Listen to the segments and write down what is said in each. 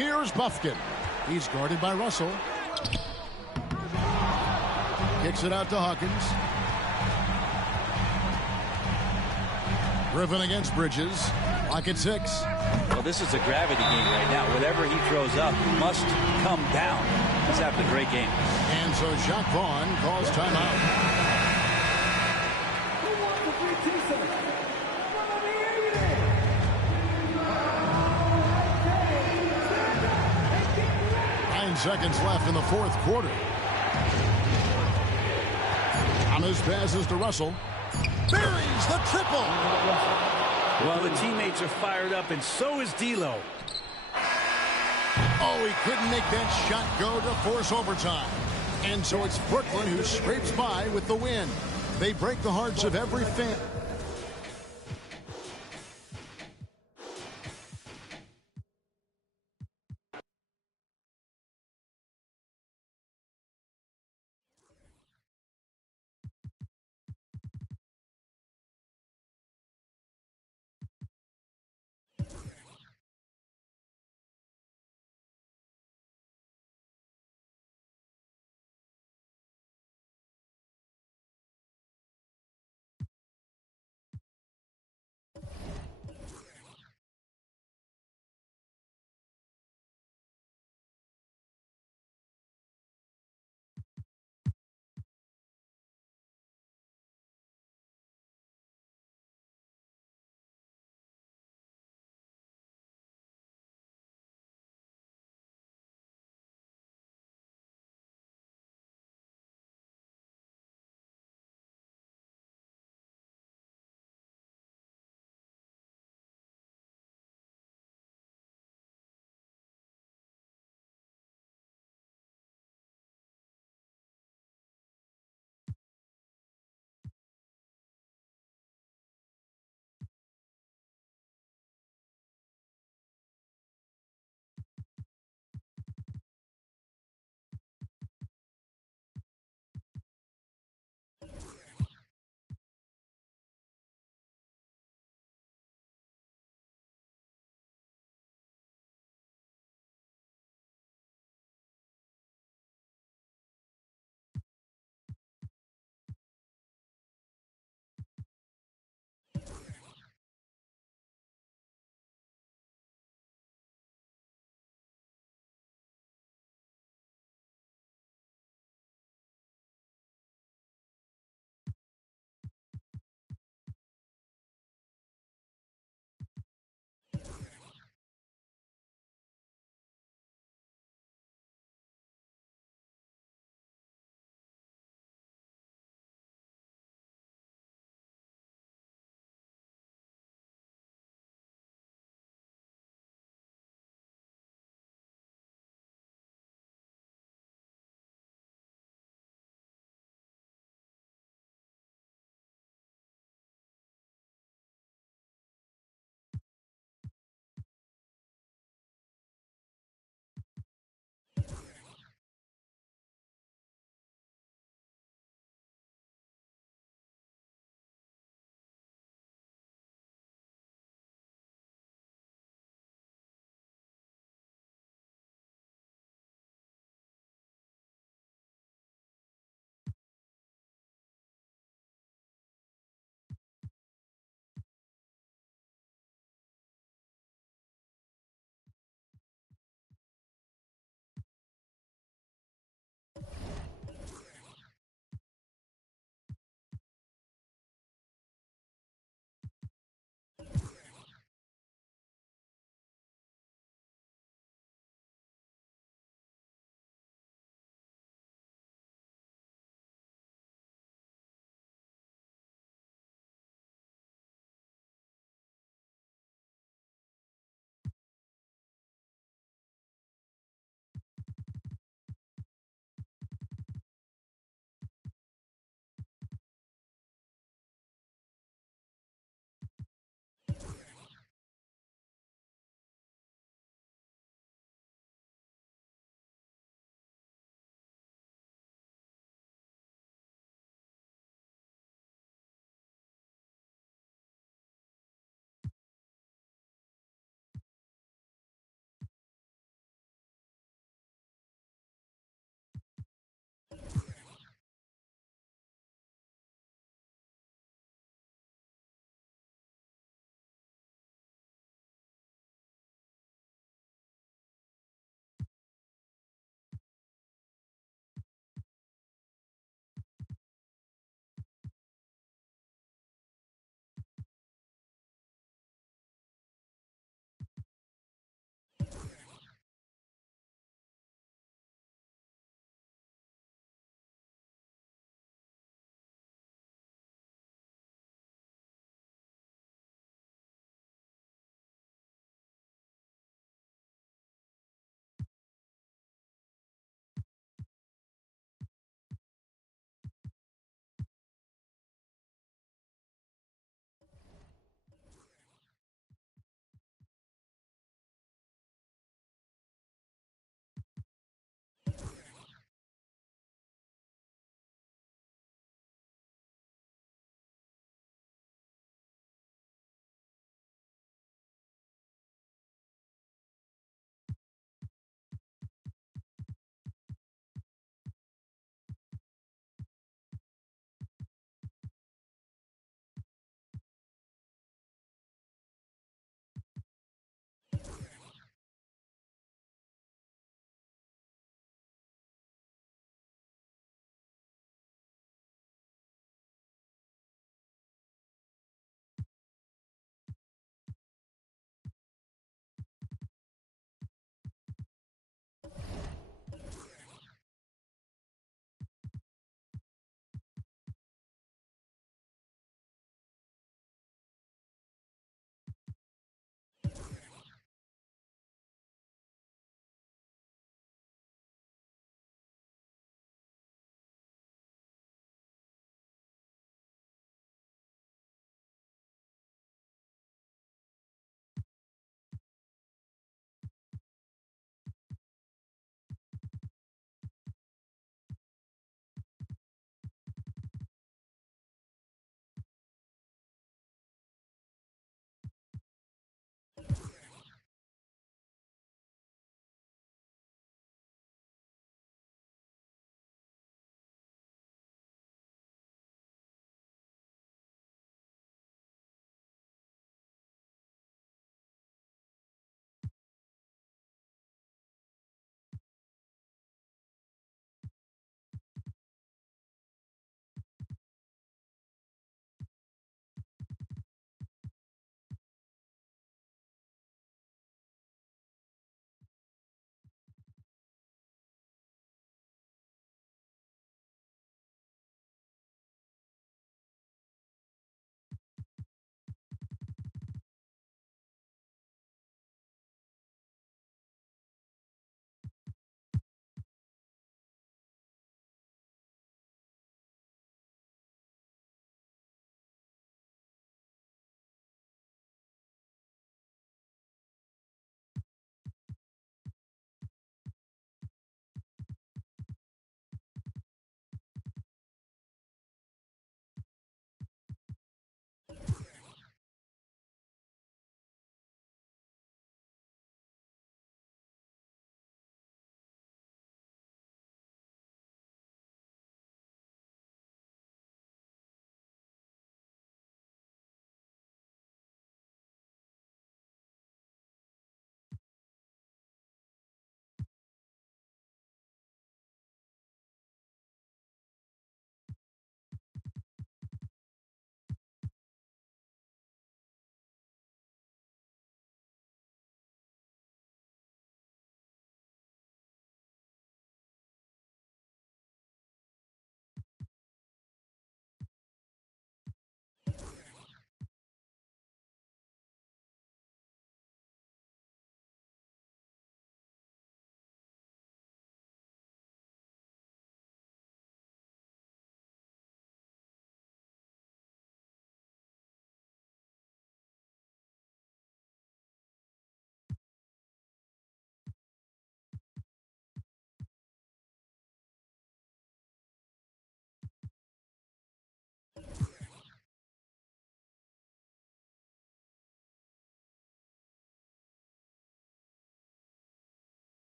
Here's Buffkin. He's guarded by Russell. Kicks it out to Hawkins. Griffin against Bridges. Lock at 6. Well, this is a gravity game right now. Whatever he throws up must come down. He's having a great game. And so Jacque Vaughn calls timeout. Seconds left in the fourth quarter. Thomas passes to Russell. Buries the triple. Well, the teammates are fired up, and so is D'Lo. Oh, he couldn't make that shot go to force overtime. And so it's Brooklyn who scrapes by with the win. They break the hearts of every fan.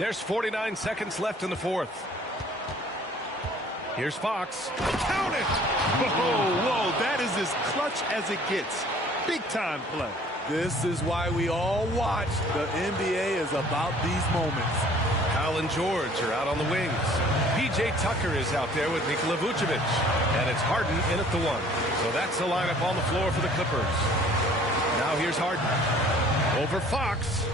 There's 49 seconds left in the fourth. Here's Fox. Count it! Whoa, that is as clutch as it gets. Big time play. This is why we all watch. The NBA is about these moments. Hal and George are out on the wings. P.J. Tucker is out there with Nikola Vucevic. And it's Harden in at the one. So that's the lineup on the floor for the Clippers. Now here's Harden. Over Fox.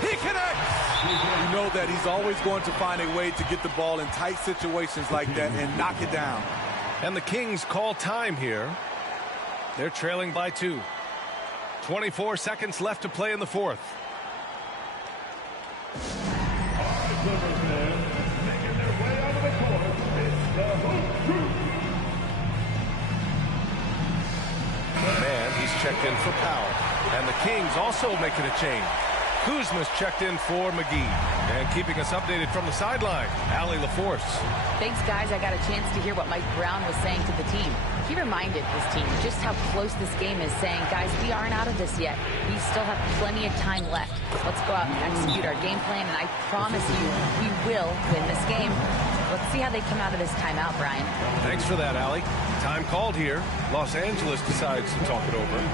He connects! You know that he's always going to find a way to get the ball in tight situations like that and knock it down. And the Kings call time here. They're trailing by 2. 24 seconds left to play in the fourth. Man, he's checked in for Powell. And the Kings also making a change. Kuzma's checked in for McGee. And keeping us updated from the sideline, Allie LaForce. Thanks, guys. I got a chance to hear what Mike Brown was saying to the team. He reminded his team just how close this game is, saying, guys, we aren't out of this yet. We still have plenty of time left. Let's go out and execute our game plan, and I promise you we will win this game. Let's see how they come out of this timeout, Brian. Thanks for that, Allie. Time called here. Los Angeles decides to talk it over.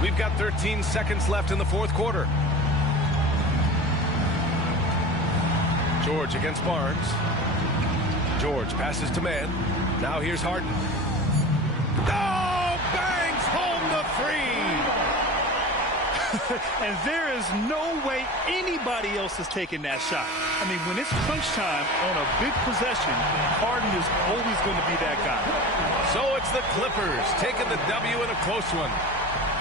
We've got 13 seconds left in the fourth quarter. George against Barnes. George passes to Mann. Now here's Harden. Oh, bangs home the three. And there is no way anybody else is taking that shot. I mean, when it's crunch time on a big possession, Harden is always going to be that guy. So it's the Clippers taking the W in a close one.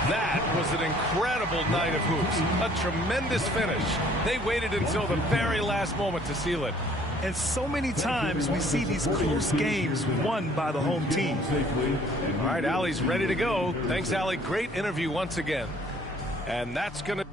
That was an incredible night of hoops. A tremendous finish. They waited until the very last moment to seal it. And so many times we see these close games won by the home team. All right, Allie's ready to go. Thanks, Allie. Great interview once again. And that's going to...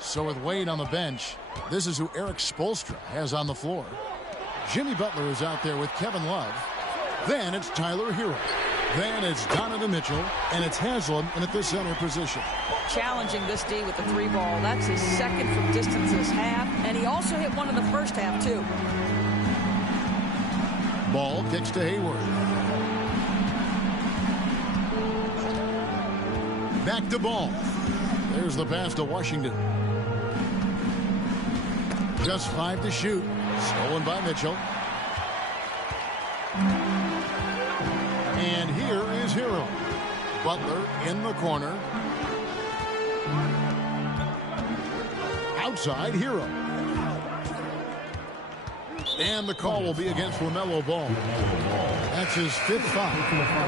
So with Wade on the bench, this is who Eric Spoelstra has on the floor. Jimmy Butler is out there with Kevin Love. Then it's Tyler Hero. Then it's Donovan Mitchell. And it's Haslam in at the center position. Challenging this D with the 3 ball. That's his second from distance this half. And he also hit one in the first half, too. Ball kicks to Hayward. Back to Ball. There's the pass to Washington. Just 5 to shoot. Stolen by Mitchell. And here is Hero. Butler in the corner. Outside, Hero. And the call will be against LaMelo Ball. That's his 5th foul.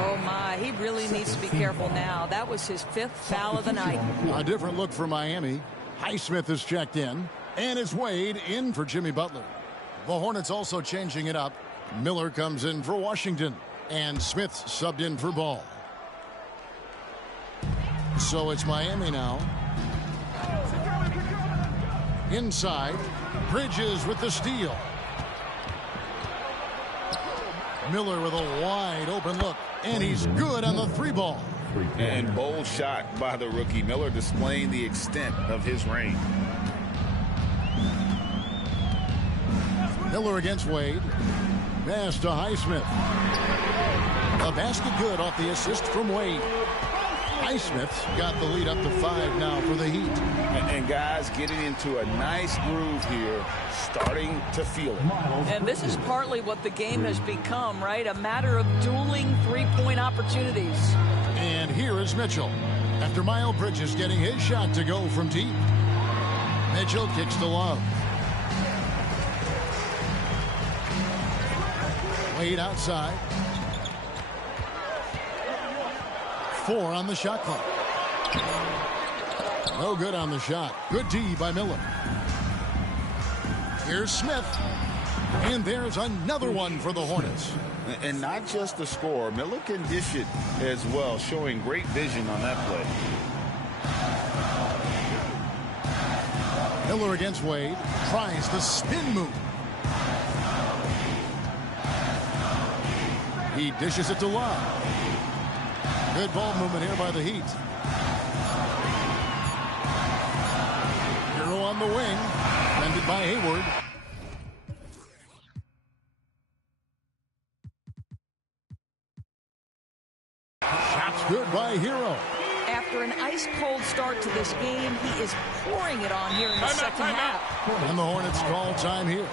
Oh, my. He really needs to be careful now. That was his 5th foul of the night. A different look for Miami. Highsmith is checked in. And it's Wade in for Jimmy Butler. The Hornets also changing it up. Miller comes in for Washington. And Smith subbed in for Ball. So it's Miami now. Inside. Bridges with the steal. Miller with a wide open look. And he's good on the 3 ball. And bold shot by the rookie. Miller displaying the extent of his range. Miller against Wade. Pass to Highsmith. A basket good off the assist from Wade. Highsmith's got the lead up to 5 now for the Heat. And guys getting into a nice groove here, starting to feel it. And this is partly what the game has become, right? A matter of dueling 3-point opportunities. And here is Mitchell. After Miles Bridges getting his shot to go from deep. Mitchell kicks to Love. Wade outside. 4 on the shot clock. No good on the shot. Good D by Miller. Here's Smith. And there's another one for the Hornets. And not just the score. Miller can dish it as well, showing great vision on that play. Miller against Wade. Tries the spin move. He dishes it to Love. Good ball movement here by the Heat. Hero on the wing. Defended by Hayward. Shots good by Hero. After an ice-cold start to this game, he is pouring it on here in the second half. And the Hornets call time here.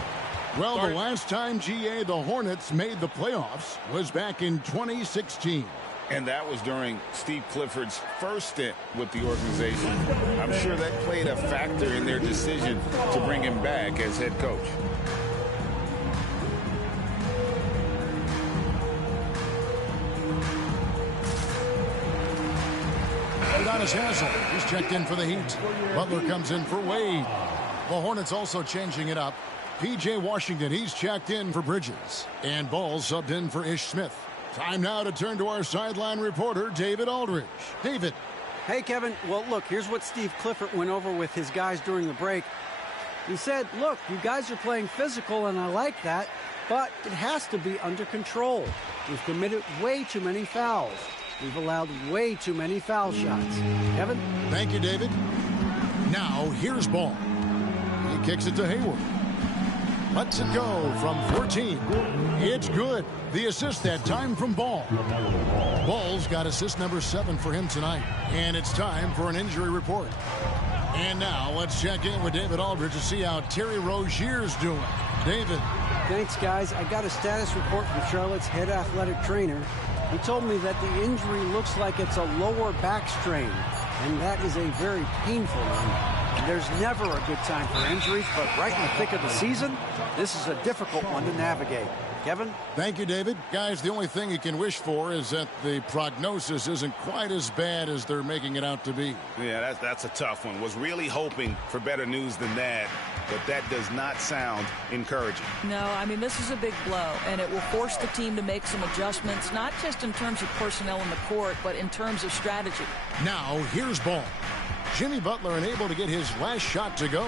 Well, the last time, GA, the Hornets made the playoffs was back in 2016. And that was during Steve Clifford's first stint with the organization. I'm sure that played a factor in their decision to bring him back as head coach. Udonis Haslem, he's checked in for the Heat. Butler comes in for Wade. The Hornets also changing it up. P.J. Washington, he's checked in for Bridges. And Ball subbed in for Ish Smith. Time now to turn to our sideline reporter, David Aldridge. David. Hey, Kevin. Well, look, here's what Steve Clifford went over with his guys during the break. He said, look, you guys are playing physical, and I like that, but it has to be under control. We've committed way too many fouls. We've allowed way too many foul shots. Kevin? Thank you, David. Now, here's Ball. He kicks it to Hayward. Lets it go from 14. It's good. The assist that time from Ball. Ball's got assist number 7 for him tonight. And it's time for an injury report. And now let's check in with David Aldridge to see how Terry Rozier's doing. David. Thanks, guys. I got a status report from Charlotte's head athletic trainer. He told me that the injury looks like it's a lower back strain, and that is a very painful one. There's never a good time for injuries, but right in the thick of the season, this is a difficult one to navigate. Kevin? Thank you, David. Guys, the only thing you can wish for is that the prognosis isn't quite as bad as they're making it out to be. Yeah, that's a tough one. Was really hoping for better news than that, but that does not sound encouraging. No, I mean, this is a big blow, and it will force the team to make some adjustments, not just in terms of personnel in the court, but in terms of strategy. Now, here's Ball. Jimmy Butler unable to get his last shot to go.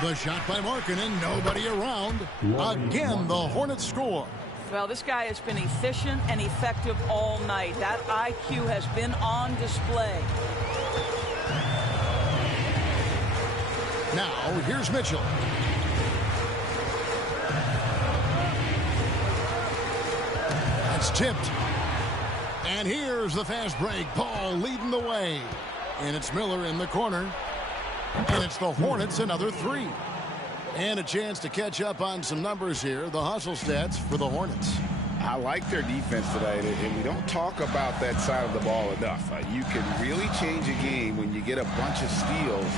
The shot by Markkanen, nobody around. Again, the Hornets score. Well, this guy has been efficient and effective all night. That IQ has been on display. Now, here's Mitchell. It's tipped. And here's the fast break. Ball leading the way. And it's Miller in the corner. And it's the Hornets another 3. And a chance to catch up on some numbers here. The hustle stats for the Hornets. I like their defense today, and we don't talk about that side of the ball enough. You can really change a game when you get a bunch of steals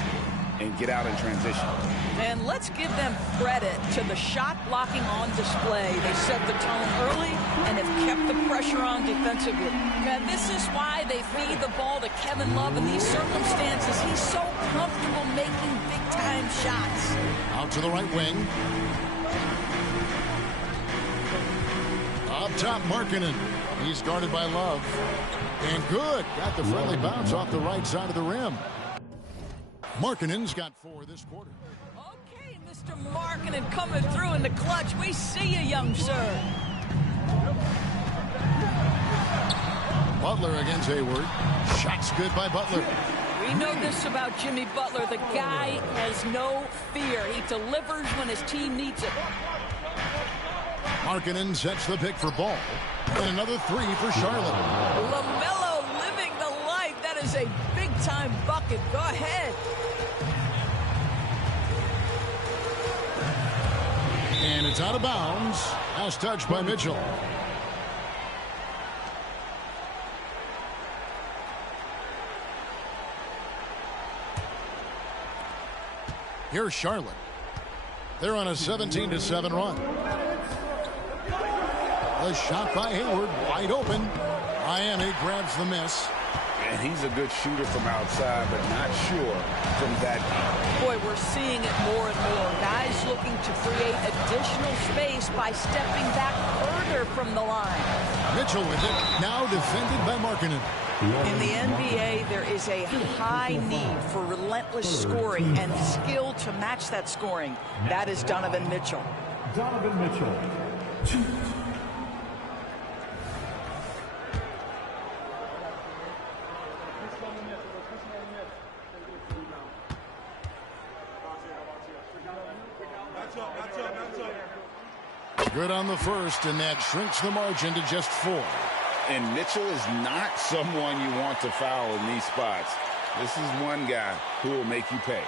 and get out in transition. And let's give them credit to the shot blocking on display. They set the tone early and have kept the pressure on defensively. And this is why they feed the ball to Kevin Love in these circumstances. He's so comfortable making big-time shots. Out to the right wing. Up top, Markkanen. He's guarded by Love. And good. Got the friendly bounce off the right side of the rim. Markkanen's got 4 this quarter. Okay, Mr. Markkanen coming through in the clutch. We see you, young sir. Butler against Hayward. Shots good by Butler. We know this about Jimmy Butler. The guy has no fear. He delivers when his team needs it. Markkanen sets the pick for Ball. And another 3 for Charlotte. LaMelo living the life. That is a big-time bucket. Go ahead. And it's out of bounds. Last touch by Mitchell. Here's Charlotte. They're on a 17-7 run. The shot by Hayward, wide open. Miami grabs the miss. And he's a good shooter from outside, but not sure from that deep. Boy, we're seeing it more and more. Guys looking to create additional space by stepping back further from the line. Mitchell with it, now defended by Markkanen. In the NBA, there is a high need for relentless scoring and skill to match that scoring. That is Donovan Mitchell. Donovan Mitchell. Good on the first, and that shrinks the margin to just 4. And Mitchell is not someone you want to foul in these spots. This is one guy who will make you pay.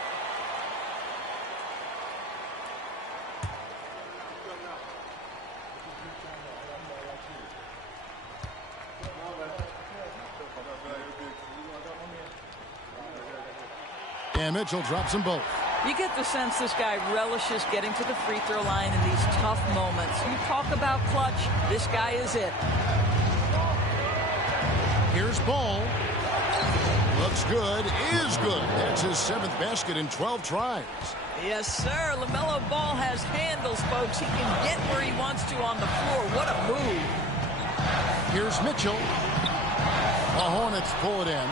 And Mitchell drops them both. You get the sense this guy relishes getting to the free throw line in these tough moments. You talk about clutch, this guy is it. Here's Ball. Looks good, is good. That's his 7th basket in 12 tries. Yes, sir. LaMelo Ball has handles, folks. He can get where he wants to on the floor. What a move. Here's Mitchell. The Hornets pull it in.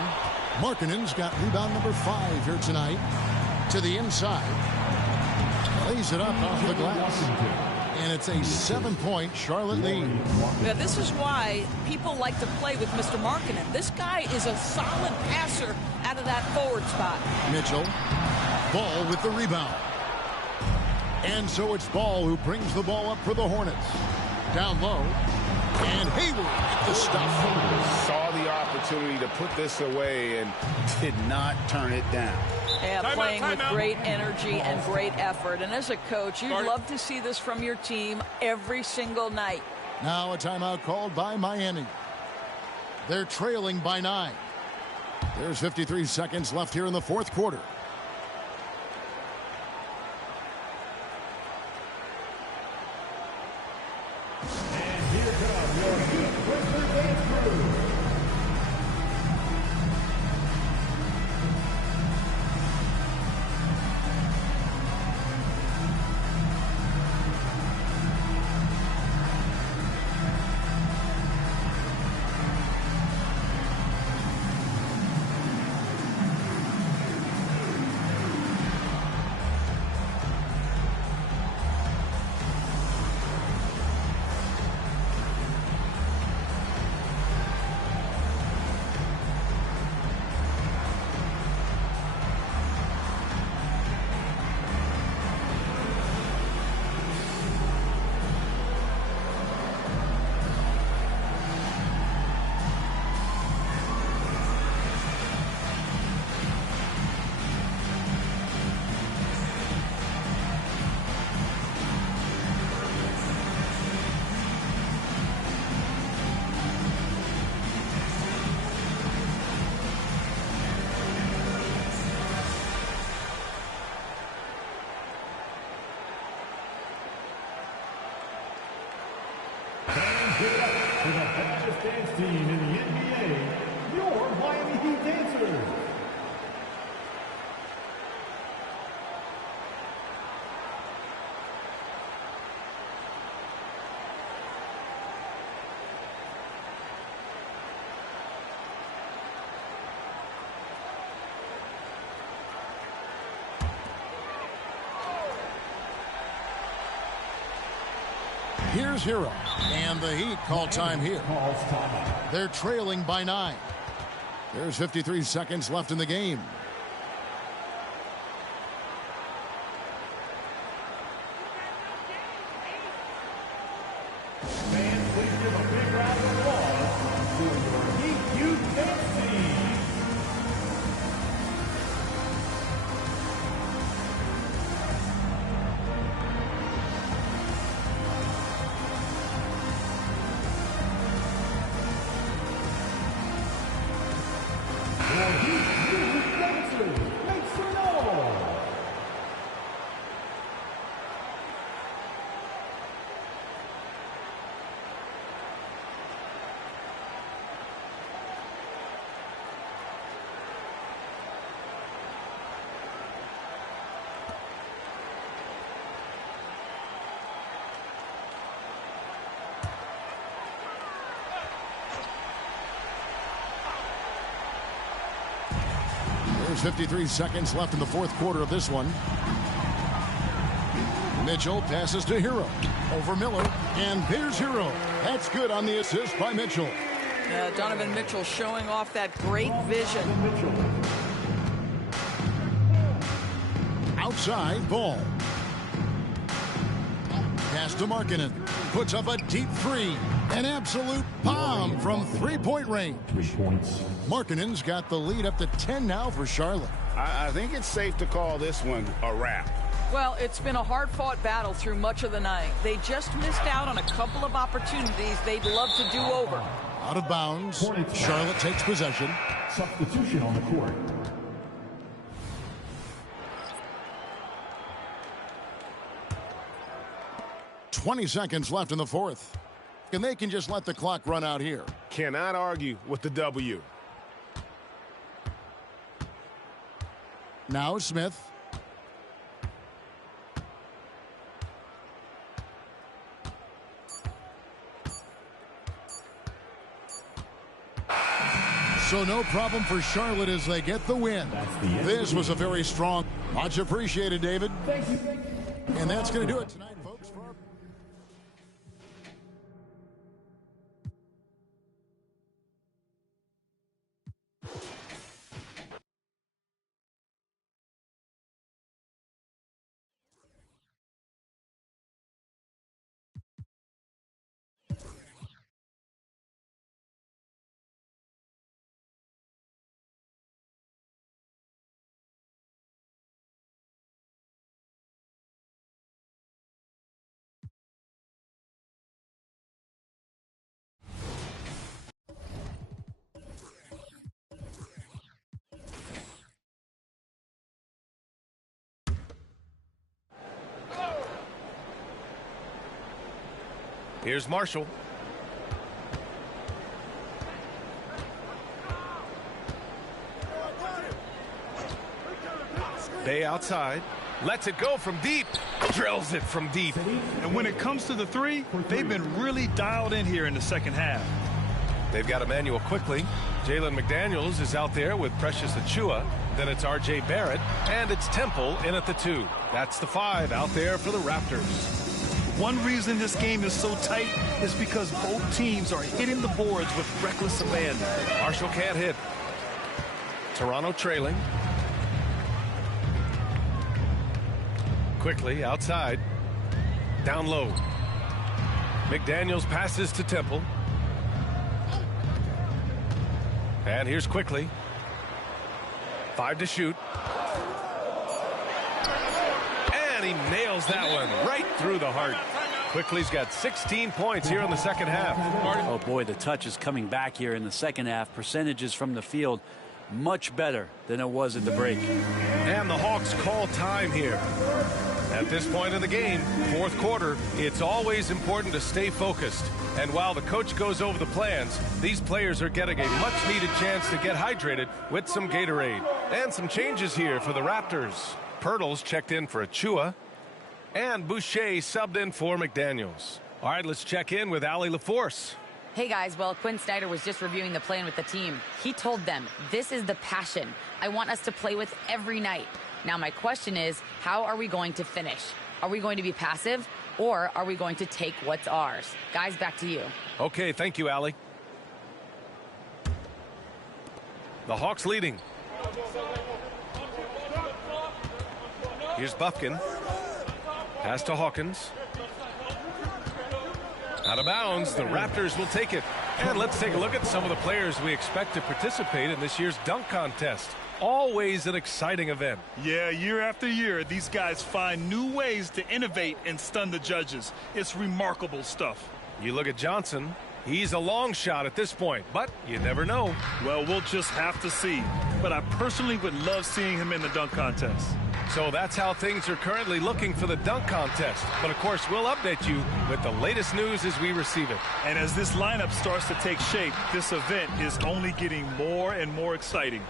Markkanen's got rebound number 5 here tonight. To the inside. Lays it up off the glass. And it's a 7-point Charlotte lead. Yeah, this is why people like to play with Mr. Markkanen. This guy is a solid passer out of that forward spot. Mitchell. Ball with the rebound. And so it's Ball who brings the ball up for the Hornets. Down low. And Hayward at the stuff. Saw the opportunity to put this away and did not turn it down. Yeah, playing with great energy and great effort. And as a coach, you'd love to see this from your team every single night. Now a timeout called by Miami. They're trailing by 9. There's 53 seconds left here in the 4th quarter. Give it up for the fastest dance team in the NBA, your Miami Heat Dancers. Here's Hero, and the Heat call time here. They're trailing by 9. There's 53 seconds left in the game. Fans, please give a big round of applause to your Heat Youth Dance Team. There's 53 seconds left in the fourth quarter of this one. Mitchell passes to Hero. Over Miller. And there's Hero. That's good on the assist by Mitchell. Donovan Mitchell showing off that great vision. Outside ball. Pass to Markkanen. Puts up a deep three. An absolute bomb from three-point range. 3 points. Markkanen's got the lead up to 10 now for Charlotte. I think it's safe to call this one a wrap. Well, it's been a hard-fought battle through much of the night. They just missed out on a couple of opportunities they'd love to do over. Out of bounds. Charlotte takes possession. Substitution on the court. .20 seconds left in the fourth. And they can just let the clock run out here. Cannot argue with the W. Now Smith. So no problem for Charlotte as they get the win. This was a very strong. Much appreciated, David. Thank you. And that's going to do it tonight, folks. Here's Marshall. Bay outside. Lets it go from deep. Drills it from deep. And when it comes to the three, they've been really dialed in here in the second half. They've got Emmanuel quickly. Jalen McDaniels is out there with Precious Achiuwa. Then it's R.J. Barrett. And it's Temple in at the 2. That's the 5 out there for the Raptors. One reason this game is so tight is because both teams are hitting the boards with reckless abandon. Marshall can't hit. Toronto trailing. Quickly outside. Down low. McDaniels passes to Temple. And here's Quickly. 5 to shoot. And he nails that one right through the heart. Quickly's got 16 points here in the second half. Oh boy, the touch is coming back here in the second half. Percentages from the field much better than it was at the break. And the Hawks call time here. At this point in the game, fourth quarter, it's always important to stay focused. And while the coach goes over the plans, these players are getting a much-needed chance to get hydrated with some Gatorade. And some changes here for the Raptors. Pirtles checked in for Achua, and Boucher subbed in for McDaniels. All right, let's check in with Allie LaForce. Hey guys, well, Quinn Snyder was just reviewing the plan with the team. He told them, this is the passion I want us to play with every night. Now my question is, how are we going to finish? Are we going to be passive, or are we going to take what's ours? Guys, back to you. Okay, thank you, Allie. The Hawks leading. Here's Bufkin. Pass to Hawkins. Out of bounds, the Raptors will take it. And let's take a look at some of the players we expect to participate in this year's dunk contest. Always an exciting event. Yeah, year after year, these guys find new ways to innovate and stun the judges. It's remarkable stuff. You look at Johnson. He's a long shot at this point, but you never know. Well, we'll just have to see. But I personally would love seeing him in the dunk contest. So that's how things are currently looking for the dunk contest. But, of course, we'll update you with the latest news as we receive it. And as this lineup starts to take shape, this event is only getting more and more exciting.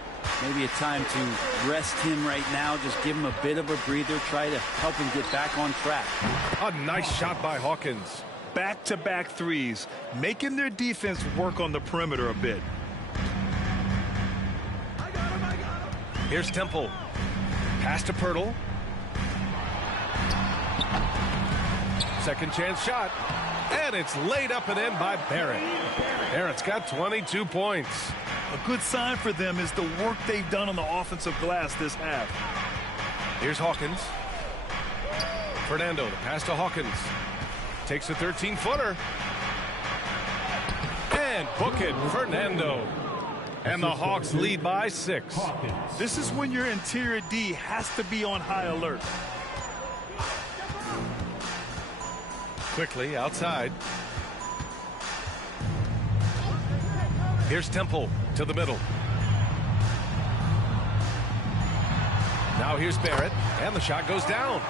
Maybe a time to rest him right now, just give him a bit of a breather, try to help him get back on track. A nice shot by Hawkins. Back-to-back threes, making their defense work on the perimeter a bit. Here's Temple. Pass to Pirtle. Second chance shot. And it's laid up and in by Barrett. Barrett's got 22 points. A good sign for them is the work they've done on the offensive glass this half. Here's Hawkins. Fernando, the pass to Hawkins. Takes a 13-footer. And book it, Fernando. And the Hawks lead by 6. This is when your interior D has to be on high alert. Quickly outside. Here's Temple to the middle. Now here's Barrett, and the shot goes down.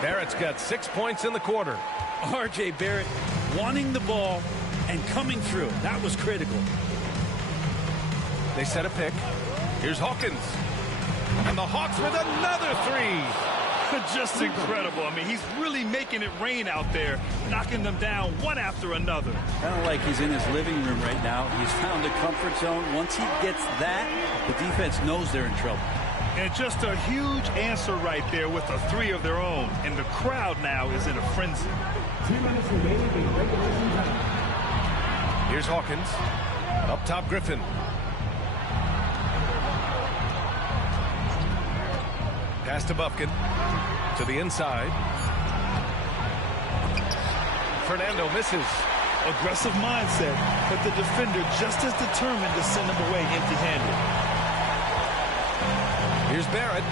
Barrett's got 6 points in the quarter. R.J. Barrett wanting the ball and coming through. That was critical. They set a pick. Here's Hawkins. And the Hawks with another 3. Just incredible. I mean, he's really making it rain out there, knocking them down one after another. Kind of like he's in his living room right now. He's found a comfort zone. Once he gets that, the defense knows they're in trouble. And just a huge answer right there with a 3 of their own. And the crowd now is in a frenzy. 2 minutes remaining in regulation time. Here's Hawkins. Up top, Griffin. Pass to Bufkin. To the inside. Fernando misses. Aggressive mindset, but the defender just as determined to send him away empty-handed. Here's Barrett.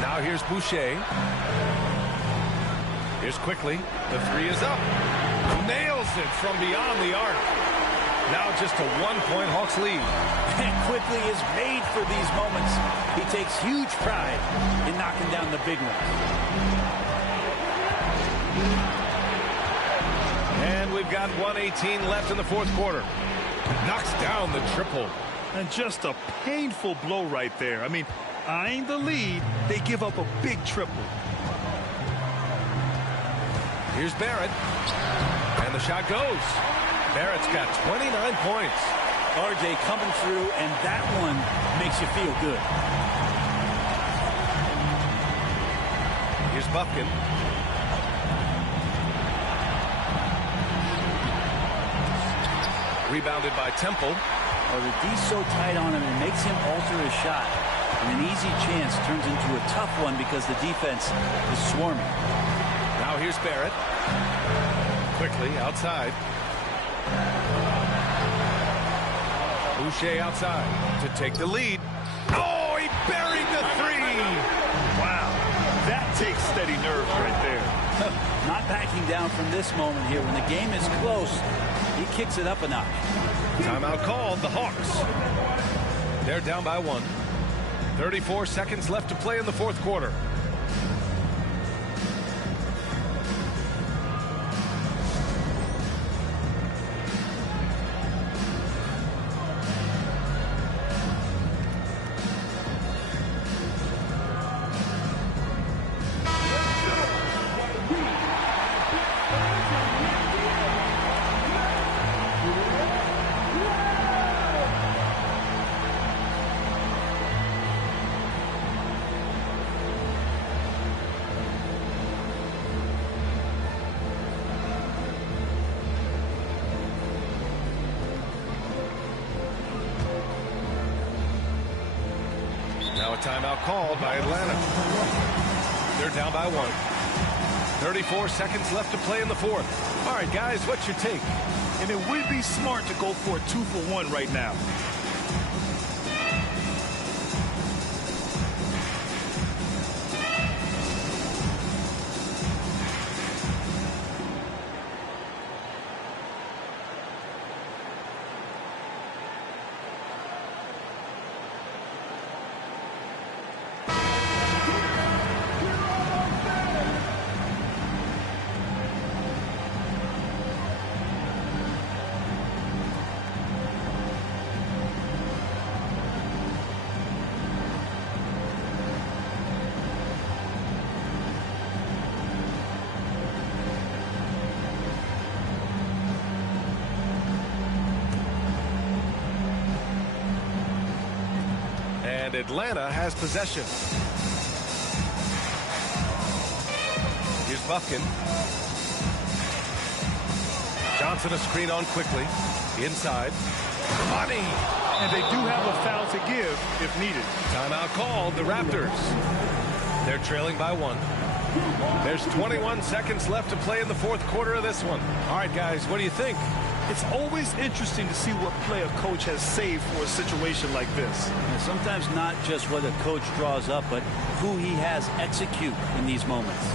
Now here's Boucher. Here's Quickly. The 3 is up. Nails it from beyond the arc. Now just a 1-point Hawks lead. And Quickly is made for these moments. He takes huge pride in knocking down the big ones. And we've got 1:18 left in the fourth quarter. Knocks down the triple. And just a painful blow right there. I mean, eyeing the lead, they give up a big triple. Here's Barrett. And the shot goes. Barrett's got 29 points. RJ coming through, and that one makes you feel good. Here's Bufkin. Rebounded by Temple. Oh, the D's so tight on him, it makes him alter his shot. And an easy chance turns into a tough one because the defense is swarming. Now here's Barrett. Quickly outside. Boucher outside to take the lead. Oh, he buried the 3. Wow, that takes steady nerves right there. Not backing down from this moment here. When the game is close, he kicks it up a notch. Timeout called. The Hawks. They're down by 1. 34 seconds left to play in the fourth quarter. Now a timeout called by Atlanta. They're down by 1. 34 seconds left to play in the fourth. All right, guys, what's your take? And it would be smart to go for a 2-for-1 right now. Atlanta has possession. Here's Buffkin. Johnson a screen on quickly. Inside. Money. And they do have a foul to give if needed. Timeout called. The Raptors. They're trailing by 1. There's 21 seconds left to play in the fourth quarter of this one. All right, guys, what do you think? It's always interesting to see what play a coach has saved for a situation like this. And sometimes not just what a coach draws up, but who he has execute in these moments.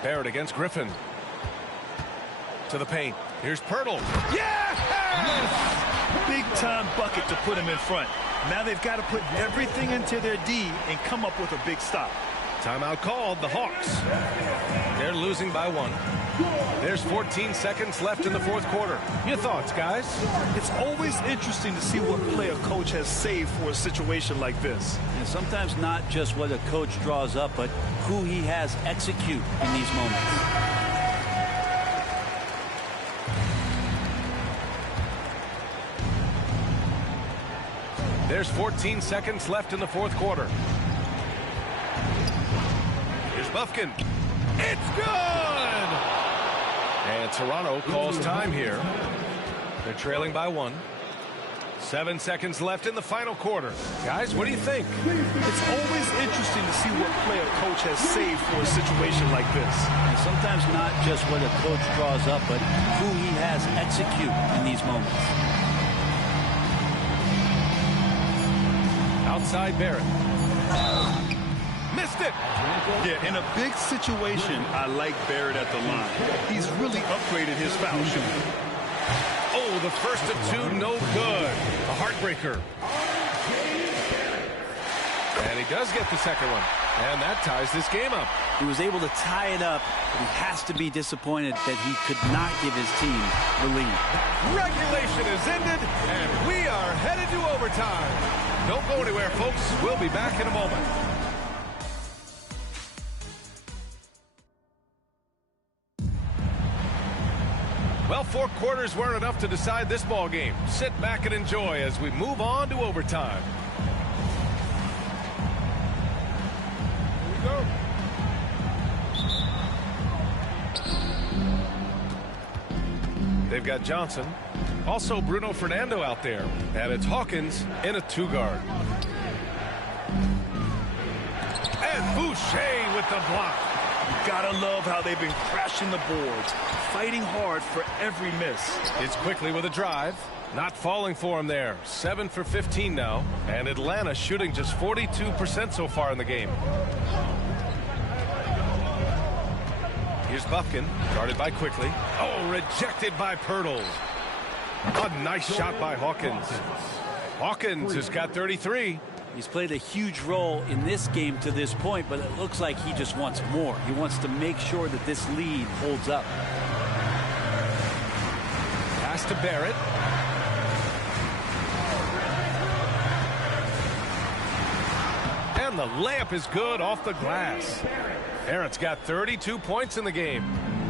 Barrett against Griffin. To the paint. Here's Pirtle. Yes! Big time bucket to put him in front. Now they've got to put everything into their D and come up with a big stop. Timeout called. The Hawks. They're losing by 1. There's 14 seconds left in the fourth quarter. Your thoughts, guys? It's always interesting to see what play a coach has saved for a situation like this. And sometimes not just what a coach draws up, but who he has execute in these moments. There's 14 seconds left in the fourth quarter. Here's Buffkin. It's good! And Toronto calls time here. They're trailing by 1. 7 seconds left in the final quarter. Guys, what do you think? It's always interesting to see what play a coach has saved for a situation like this. And sometimes not just what a coach draws up, but who he has execute in these moments. Outside Barrett. Missed it. Yeah, in a big situation, I like Barrett at the line. He's really upgraded his foul shooting. Oh, the first of 2, no good. A heartbreaker. And he does get the second one. And that ties this game up. He was able to tie it up, but he has to be disappointed that he could not give his team the lead. Regulation is ended, and we are headed to overtime. Don't go anywhere, folks. We'll be back in a moment. Well, 4 quarters weren't enough to decide this ball game. Sit back and enjoy as we move on to overtime. Here we go. They've got Johnson. Also Bruno Fernando out there. And it's Hawkins in a 2-guard. And Boucher with the block. Gotta love how they've been crashing the boards, fighting hard for every miss. It's quickly with a drive. Not falling for him there. 7 for 15 now. And Atlanta shooting just 42% so far in the game. Here's Buffkin, guarded by Quickly. Oh, rejected by Pirtle. A nice shot by Hawkins. Hawkins has got 33. He's played a huge role in this game to this point, but it looks like he just wants more. He wants to make sure that this lead holds up. to Barrett. And the layup is good off the glass. Barrett's got 32 points in the game.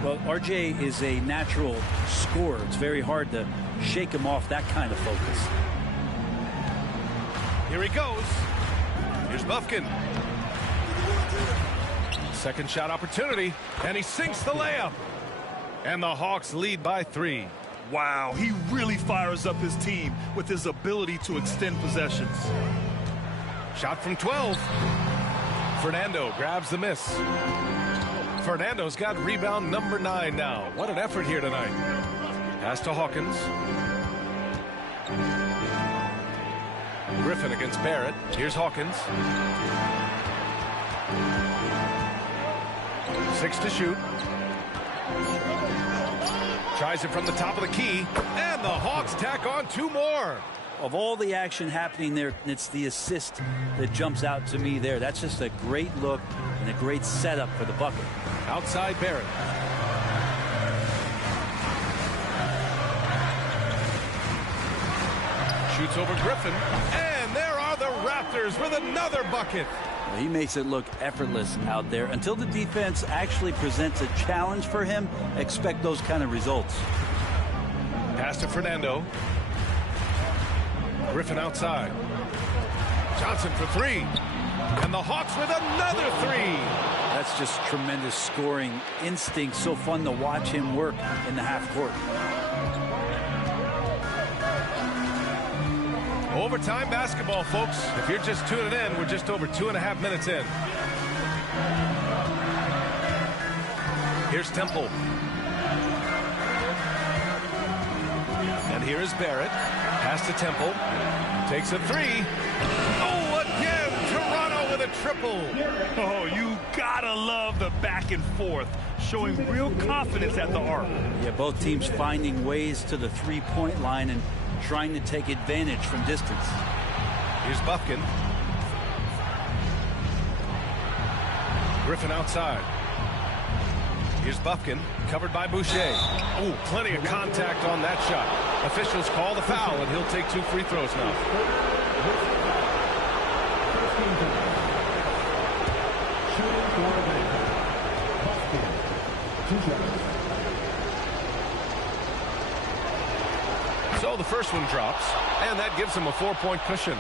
Well, RJ is a natural scorer. It's very hard to shake him off that kind of focus. Here he goes. Here's Bufkin. Second shot opportunity, and he sinks the layup. And the Hawks lead by 3. Wow, he really fires up his team with his ability to extend possessions. Shot from 12. Fernando grabs the miss. Fernando's got rebound number 9 now. What an effort here tonight. Pass to Hawkins. Griffin against Barrett. Here's Hawkins. 6 to shoot. Tries it from the top of the key. And the Hawks tack on 2 more. Of all the action happening there, it's the assist that jumps out to me there. That's just a great look and a great setup for the bucket. Outside Barrett. Shoots over Griffin. And there are the Raptors with another bucket. Well, he makes it look effortless out there. Until the defense actually presents a challenge for him, expect those kind of results. Pass to Fernando. Griffin outside. Johnson for 3. And the Hawks with another 3. That's just tremendous scoring instinct. So fun to watch him work in the half court. Overtime basketball, folks. If you're just tuning in, we're just over 2.5 minutes in. Here's Temple. And here is Barrett. Pass to Temple. Takes a 3. Oh, again! Toronto with a triple. Oh, you gotta love the back and forth, showing real confidence at the arc. Yeah, both teams finding ways to the three-point line and trying to take advantage from distance. Here's Bufkin. Griffin outside. Here's Bufkin, covered by Boucher. Oh, plenty of contact on that shot. Officials call the foul, and he'll take 2 free throws now. So the first one drops, and that gives him a 4-point cushion.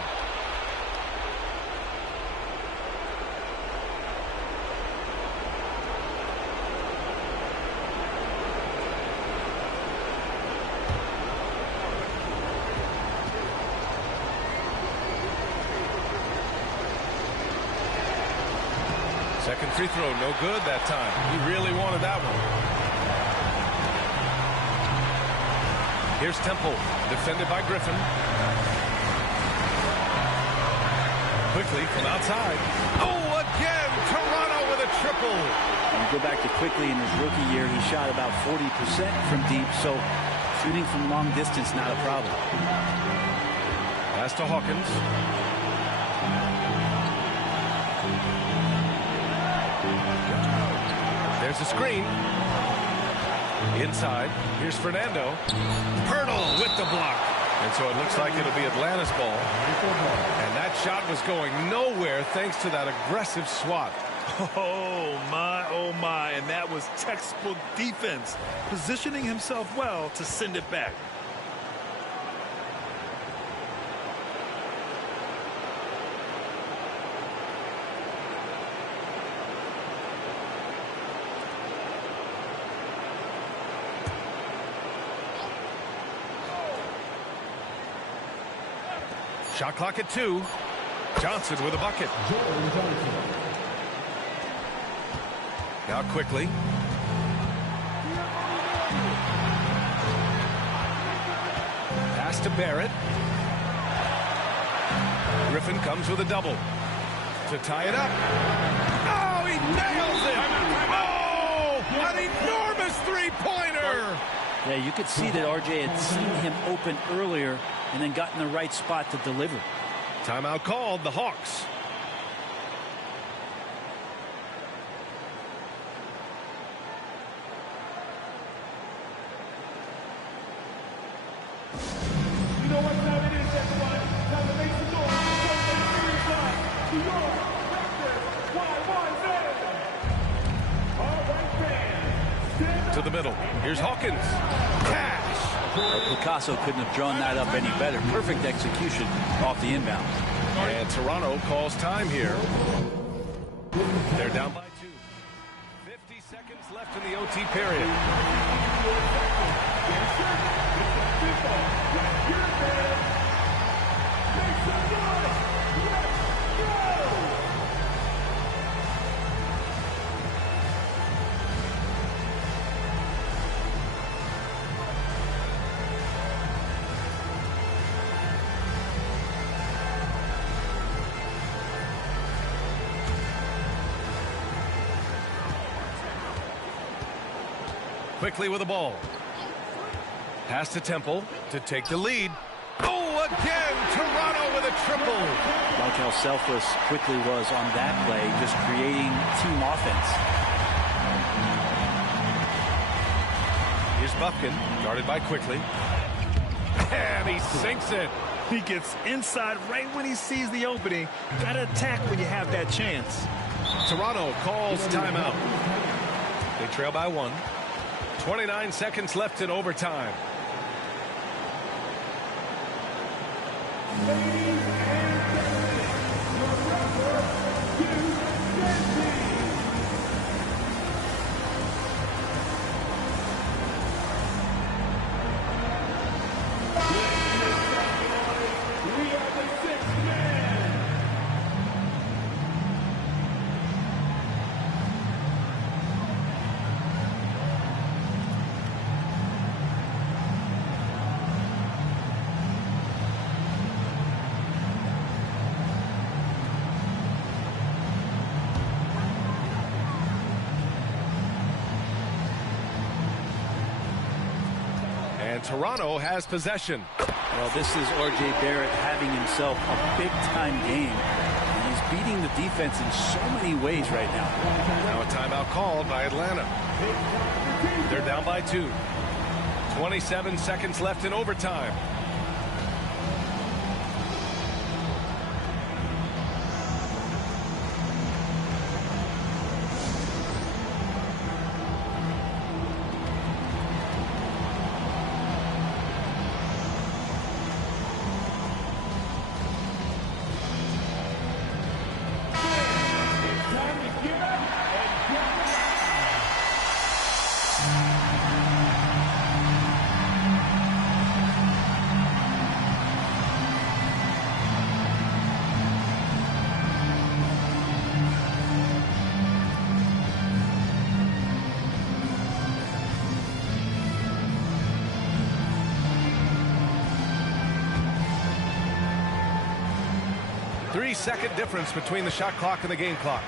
Second free throw, no good that time. He really wanted that one. Here's Temple, defended by Griffin. Quickly from outside. Oh, again, Toronto with a triple. You go back to Quickly in his rookie year, he shot about 40% from deep, so shooting from long distance, not a problem. Pass to Hawkins. There's a screen. Inside. Here's Fernando. Pirtle with the block. And so it looks like it'll be Atlanta's ball. And that shot was going nowhere thanks to that aggressive swat. Oh, my. And that was textbook defense, positioning himself well to send it back. Shot clock at 2. Johnson with a bucket. Now Quickly. Pass to Barrett. Griffin comes with a double to tie it up. Oh, he nails it! Oh, an enormous three-pointer! Yeah, you could see that RJ had seen him open earlier and then got in the right spot to deliver. Timeout called, the Hawks. To the middle. Here's Hawkins. Cash. Picasso couldn't have drawn that up any better. Perfect execution off the inbound. And Toronto calls time here. They're down by 2. 50 seconds left in the OT period. Quickly with the ball. Pass to Temple to take the lead. Oh, again, Toronto with a triple. Like how selfless Quickly was on that play, just creating team offense. Here's Bufkin, guarded by Quickly. And he sinks it. He gets inside right when he sees the opening. Got to attack when you have that chance. Toronto calls timeout. They trail by 1. 29 seconds left in overtime. And Toronto has possession. Well, this is R.J. Barrett having himself a big-time game. And he's beating the defense in so many ways right now. Now a timeout called by Atlanta. They're down by 2. 27 seconds left in overtime. Three-second difference between the shot clock and the game clock.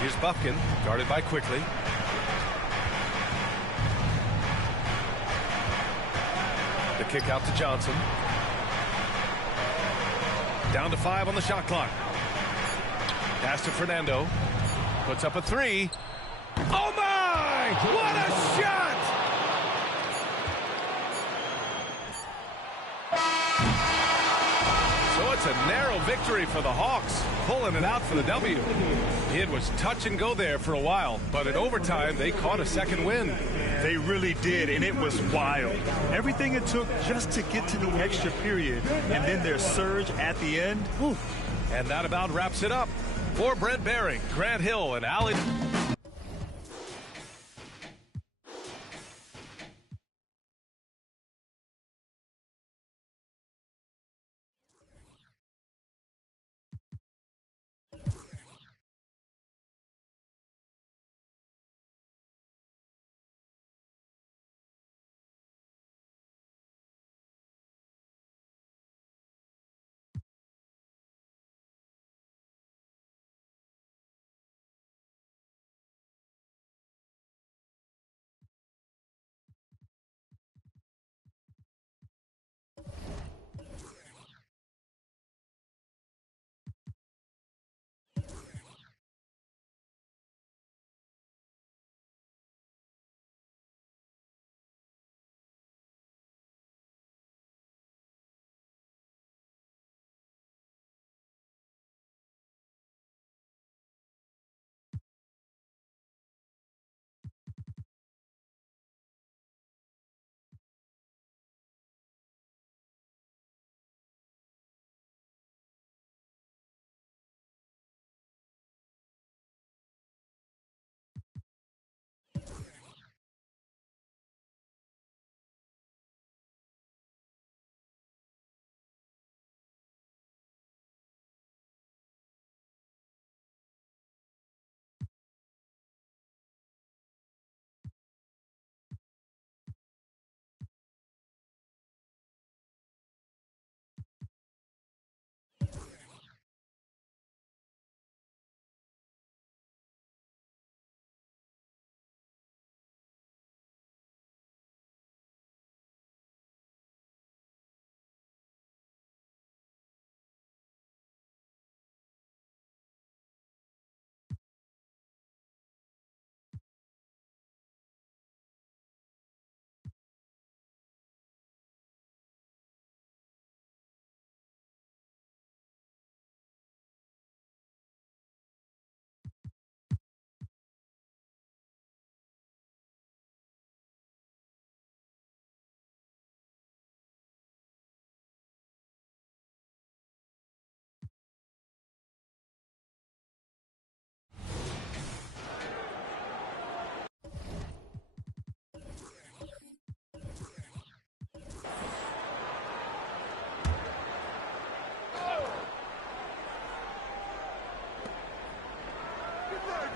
Here's Bufkin, guarded by Quickly. The kick out to Johnson. Down to 5 on the shot clock. Pass to Fernando. Puts up a 3. Oh my! What a shot! It's a narrow victory for the Hawks, pulling it out for the W. It was touch and go there for a while, but in overtime, they caught a second win. They really did, and it was wild. Everything it took just to get to the extra period, and then their surge at the end. Whew. And that about wraps it up. For Brent Barry, Grant Hill, and Allie.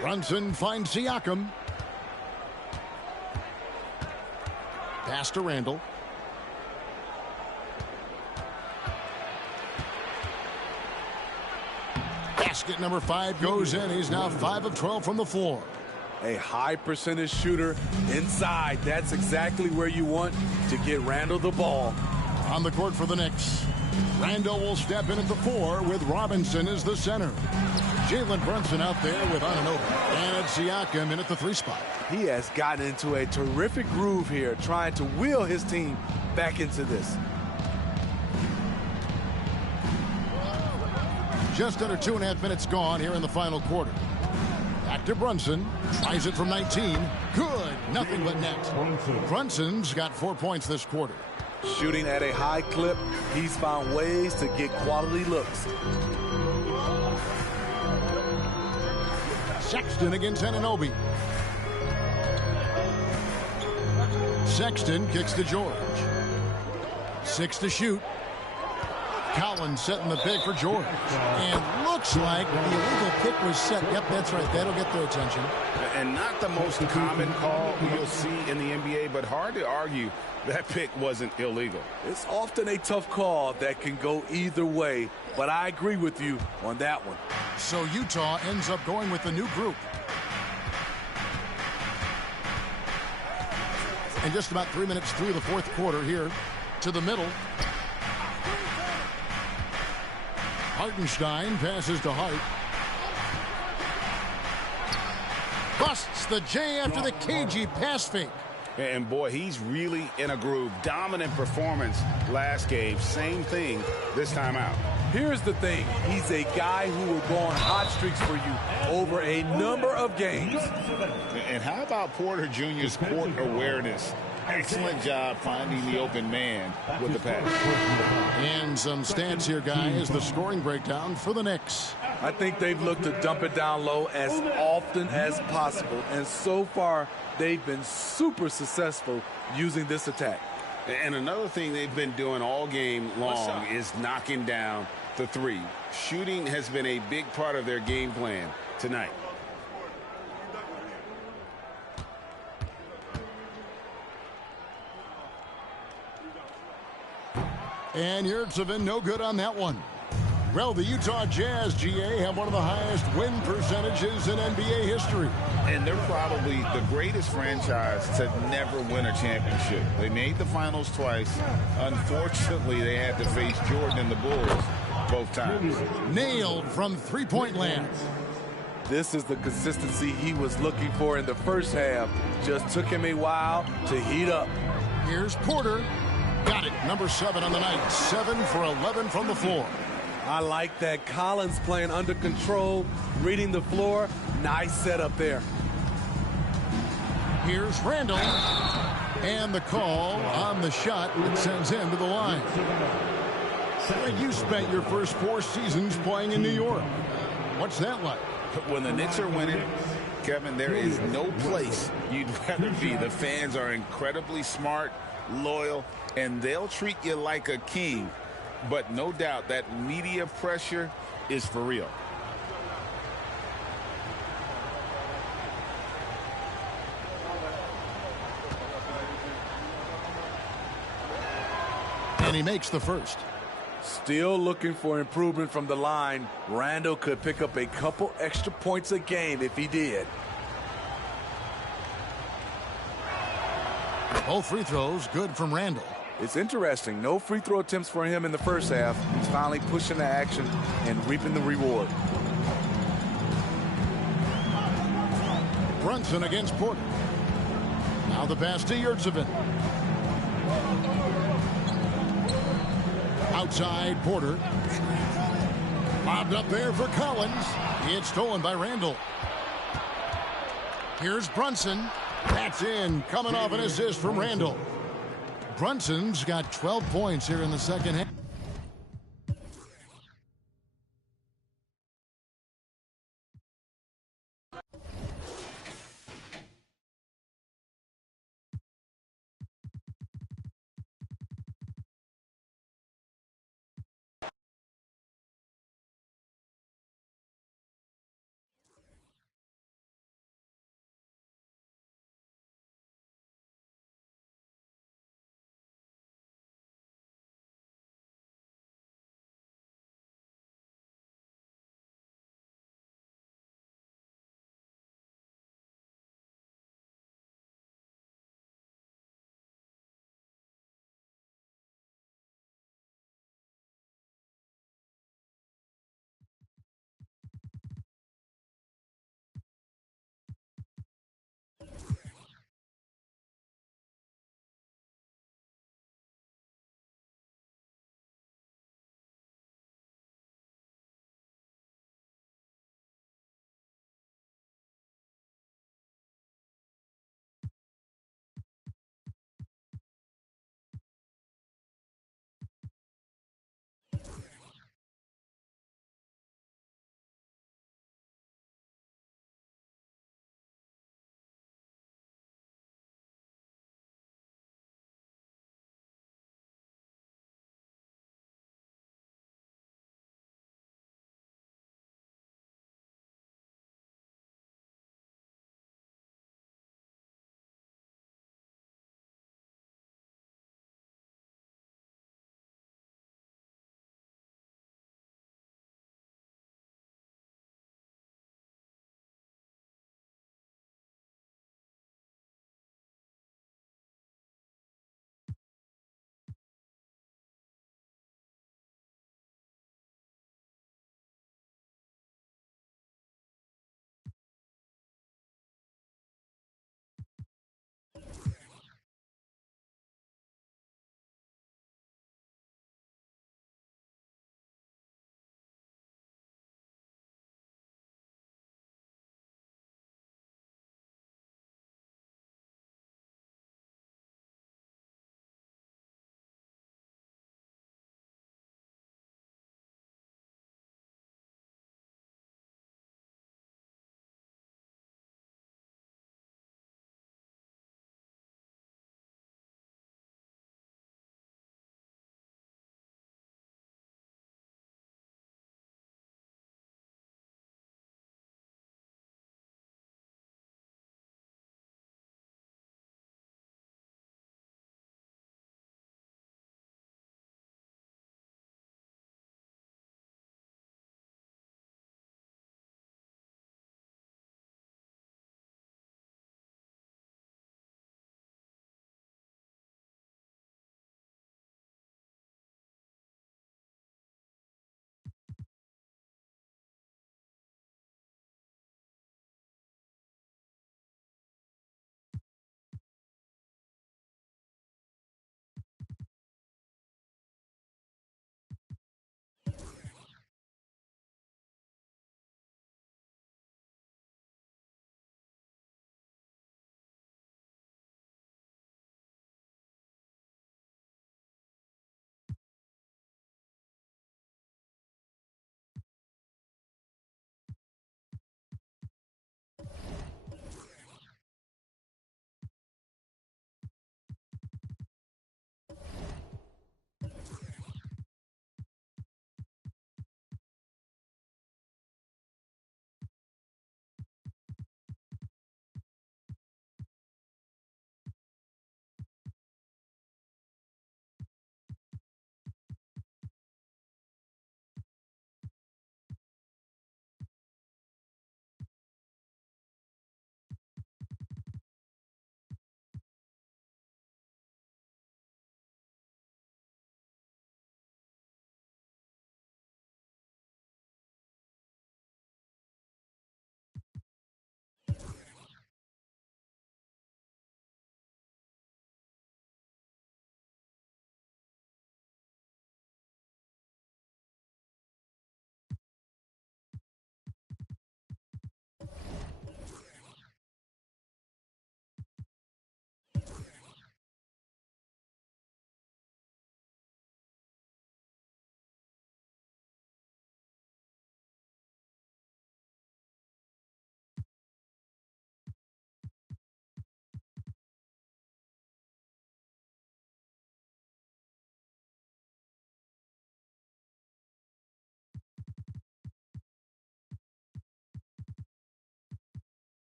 Brunson finds Siakam. Pass to Randall. Basket number 5 goes in. He's now 5 of 12 from the floor. A high percentage shooter inside. That's exactly where you want to get Randall the ball. On the court for the Knicks, Randall will step in at the 4 with Robinson as the center. Jalen Brunson out there with Anunoby. And Siakam in at the 3 spot. He has gotten into a terrific groove here, trying to wheel his team back into this. Just under 2.5 minutes gone here in the final quarter. Back to Brunson. Tries it from 19. Good. Nothing but net. Brunson's got 4 points this quarter. Shooting at a high clip, he's found ways to get quality looks. Sexton against Anunoby. Sexton kicks to George. 6 to shoot. Collins setting the pick for George. And looks like the illegal pick was set. Yep, that's right. That'll get their attention. And not the most common call you'll see in the NBA, but hard to argue that pick wasn't illegal. It's often a tough call that can go either way, but I agree with you on that one. So Utah ends up going with the new group. And just about 3 minutes through the fourth quarter here to the middle. Hartenstein passes to Hart. Busts the J after the cagey pass fake. And boy, he's really in a groove. Dominant performance last game. Same thing this time out. Here's the thing. He's a guy who will go on hot streaks for you over a number of games. And how about Porter Jr.'s court awareness? Excellent job finding the open man with the pass. And some stats here, guys. The scoring breakdown for the Knicks. I think they've looked to dump it down low as often as possible. And so far, they've been super successful using this attack. And another thing they've been doing all game long is knocking down the 3. Shooting has been a big part of their game plan tonight. And Yurtseven no good on that one. Well, the Utah Jazz, GA, have one of the highest win percentages in NBA history. And they're probably the greatest franchise to never win a championship. They made the finals twice. Unfortunately, they had to face Jordan and the Bulls both times. Nailed from three-point land. This is the consistency he was looking for in the first half. Just took him a while to heat up. Here's Porter. Got it. Number 7 on the night. 7 for 11 from the floor. I like that. Collins playing under control, reading the floor. Nice setup there. Here's Randall. And the call on the shot that sends him to the line. You spent your first 4 seasons playing in New York. What's that like? When the Knicks are winning, Kevin, there is no place you'd rather be. The fans are incredibly smart, loyal, and they'll treat you like a king. But no doubt that media pressure is for real. And he makes the first. Still looking for improvement from the line. Randall could pick up a couple extra points a game if he did. Both free throws good from Randall. It's interesting. No free throw attempts for him in the first half. He's finally pushing the action and reaping the reward. Brunson against Porter. Now the pass to Yurtseven. Outside Porter. Bobbed up there for Collins. It's stolen by Randall. Here's Brunson. That's in. Coming off an assist from Randall. Brunson's got 12 points here in the second half.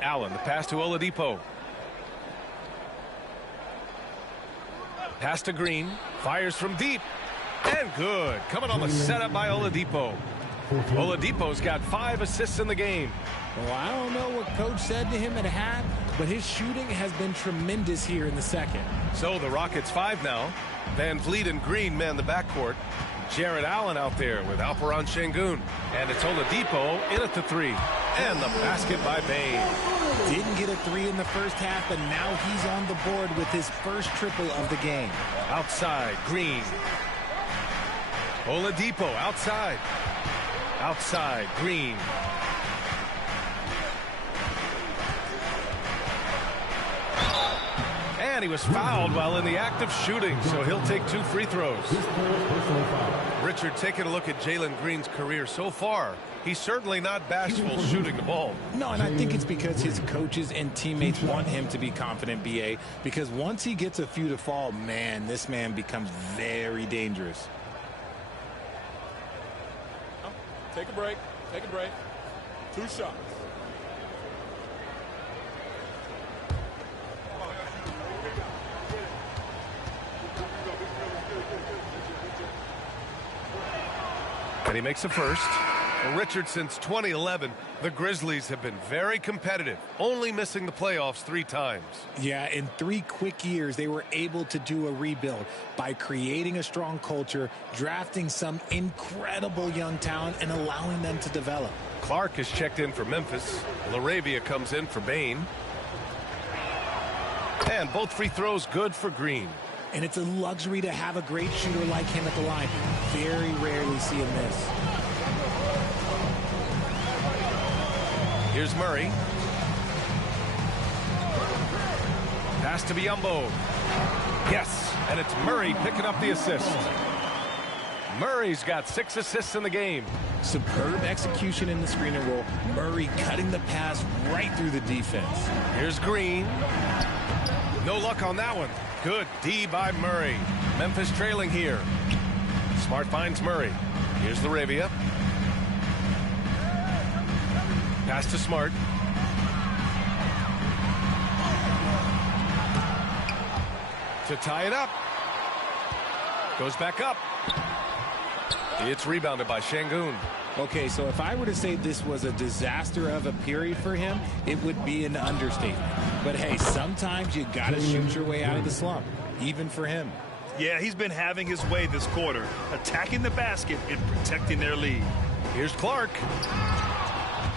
Allen, the pass to Oladipo. Pass to Green. Fires from deep. And good. Coming on the setup by Oladipo. Oladipo's got 5 assists in the game. Well, I don't know what Coach said to him at half, but his shooting has been tremendous here in the second. So the Rockets 5 now. Van Vliet and Green man the backcourt. Jarrett Allen out there with Alperen Şengün. And it's Oladipo in at the 3. And the basket by Bane. Didn't get a 3 in the first half, but now he's on the board with his first triple of the game. Outside, Green. Oladipo outside. Outside, Green. And he was fouled while in the act of shooting, so he'll take 2 free throws. Richard, taking a look at Jalen Green's career so far, he's certainly not bashful shooting the ball. No, and I think it's because his coaches and teammates want him to be confident, B.A., because once he gets a few to fall, man, this man becomes very dangerous. Take a break. Take a break. 2 shots. And he makes a first. Well, Richard, since 2011, the Grizzlies have been very competitive, only missing the playoffs 3 times. Yeah, in 3 quick years, they were able to do a rebuild by creating a strong culture, drafting some incredible young talent, and allowing them to develop. Clark has checked in for Memphis. LaRavia comes in for Bane. And both free throws good for Green. And it's a luxury to have a great shooter like him at the line. Very rarely see him miss. Here's Murray. Pass to Biyombo. Yes, and it's Murray picking up the assist. Murray's got 6 assists in the game. Superb execution in the screen and roll. Murray cutting the pass right through the defense. Here's Green. No luck on that one. Good D by Murray. Memphis trailing here. Smart finds Murray. Here's LaRavia. Pass to Smart. To tie it up. Goes back up. It's rebounded by Şengün. Okay, so if I were to say this was a disaster of a period for him, it would be an understatement. But hey, sometimes you got to shoot your way out of the slump, even for him. Yeah, he's been having his way this quarter, attacking the basket and protecting their lead. Here's Clark.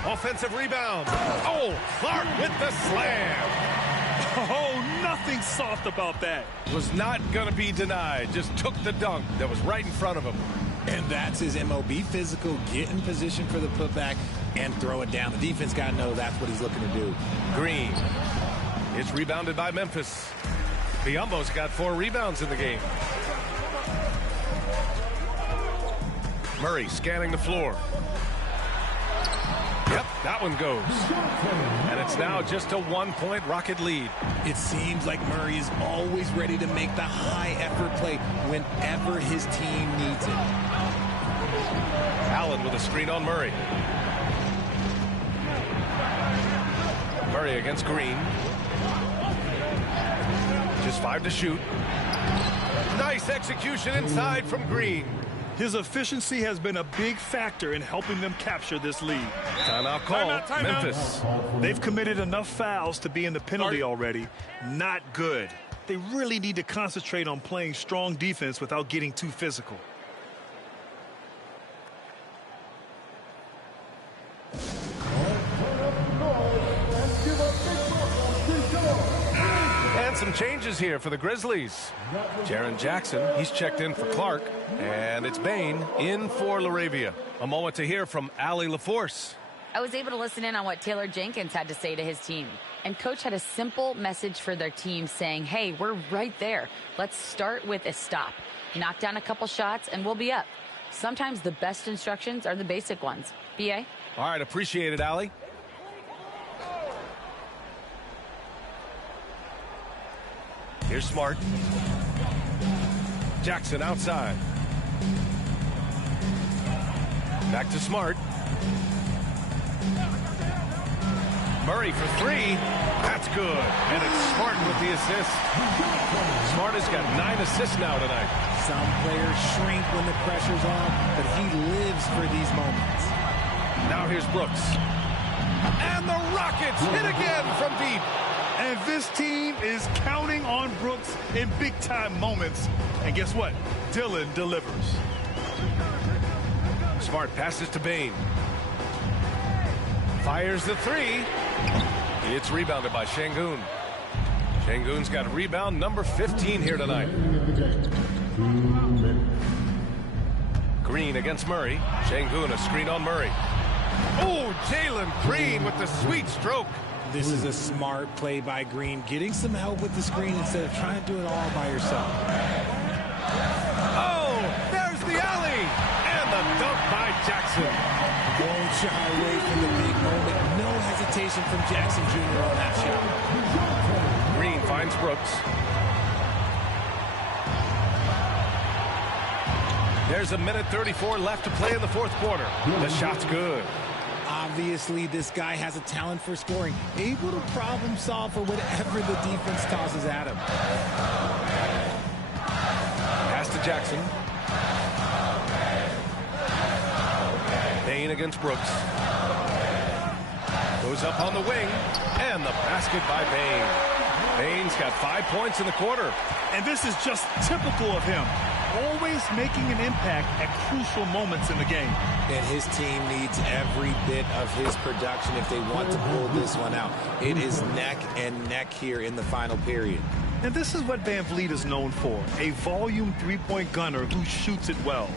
Offensive rebound. Oh, Clark with the slam. Oh, nothing soft about that. Was not going to be denied. Just took the dunk that was right in front of him. And that's his MO. Be physical, get in position for the putback, and throw it down. The defense got to know that's what he's looking to do. Green. It's rebounded by Memphis. Biyombo's got 4 rebounds in the game. Murray scanning the floor. Yep, that one goes. And it's now just a 1-point Rocket lead. It seems like Murray is always ready to make the high-effort play whenever his team needs it. Allen with a screen on Murray. Murray against Green. Just 5 to shoot. Nice execution inside from Green. His efficiency has been a big factor in helping them capture this lead. Timeout call. Memphis. They've committed enough fouls to be in the penalty already. Not good. They really need to concentrate on playing strong defense without getting too physical. And some changes here for the Grizzlies. Jaren Jackson, he's checked in for Clark. And it's Bane in for LaRavia. A moment to hear from Allie LaForce. I was able to listen in on what Taylor Jenkins had to say to his team. And Coach had a simple message for their team saying, hey, we're right there. Let's start with a stop. Knock down a couple shots and we'll be up. Sometimes the best instructions are the basic ones. B.A.? All right, appreciate it, Allie. Here's Smart. Jackson outside. Back to Smart. Murray for 3. That's good. And it's Smart with the assist. Smart has got 9 assists now tonight. Some players shrink when the pressure's on, but he lives for these moments. Now here's Brooks. And the Rockets hit again from deep. And this team is counting on Brooks in big-time moments. And guess what? Dillon delivers. Smart passes to Bane. Fires the 3. It's rebounded by Şengün. Şengün's got rebound number 15 here tonight. Green against Murray. Şengün a screen on Murray. Oh, Jalen Green with the sweet stroke. This is a smart play by Green, getting some help with the screen instead of trying to do it all by yourself. Oh, there's the alley. And the dunk by Jackson. Won't shy away from the big moment. No hesitation from Jackson Jr. on that shot. Green finds Brooks. There's a minute 34 left to play in the fourth quarter. The shot's good. Obviously, this guy has a talent for scoring, able to problem solve for whatever the defense tosses at him. Pass to Jackson. Bane against Brooks. Goes up on the wing, and the basket by Bane. Bane's got 5 points in the quarter. And this is just typical of him. Always making an impact at crucial moments in the game. And his team needs every bit of his production if they want to pull this one out. It is neck and neck here in the final period. And this is what Van Vliet is known for, a volume three-point gunner who shoots it well.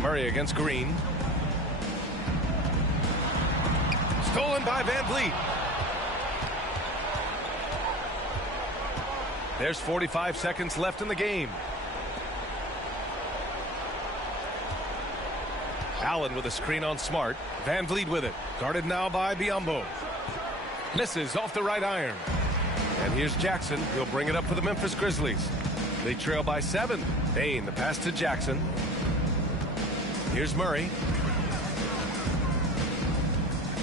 Murray against Green. Stolen by Van Vliet. There's 45 seconds left in the game. Allen with a screen on Smart. Van Vliet with it. Guarded now by Biyombo. Misses off the right iron. And here's Jackson. He'll bring it up for the Memphis Grizzlies. They trail by 7. Bane, the pass to Jackson. Here's Murray.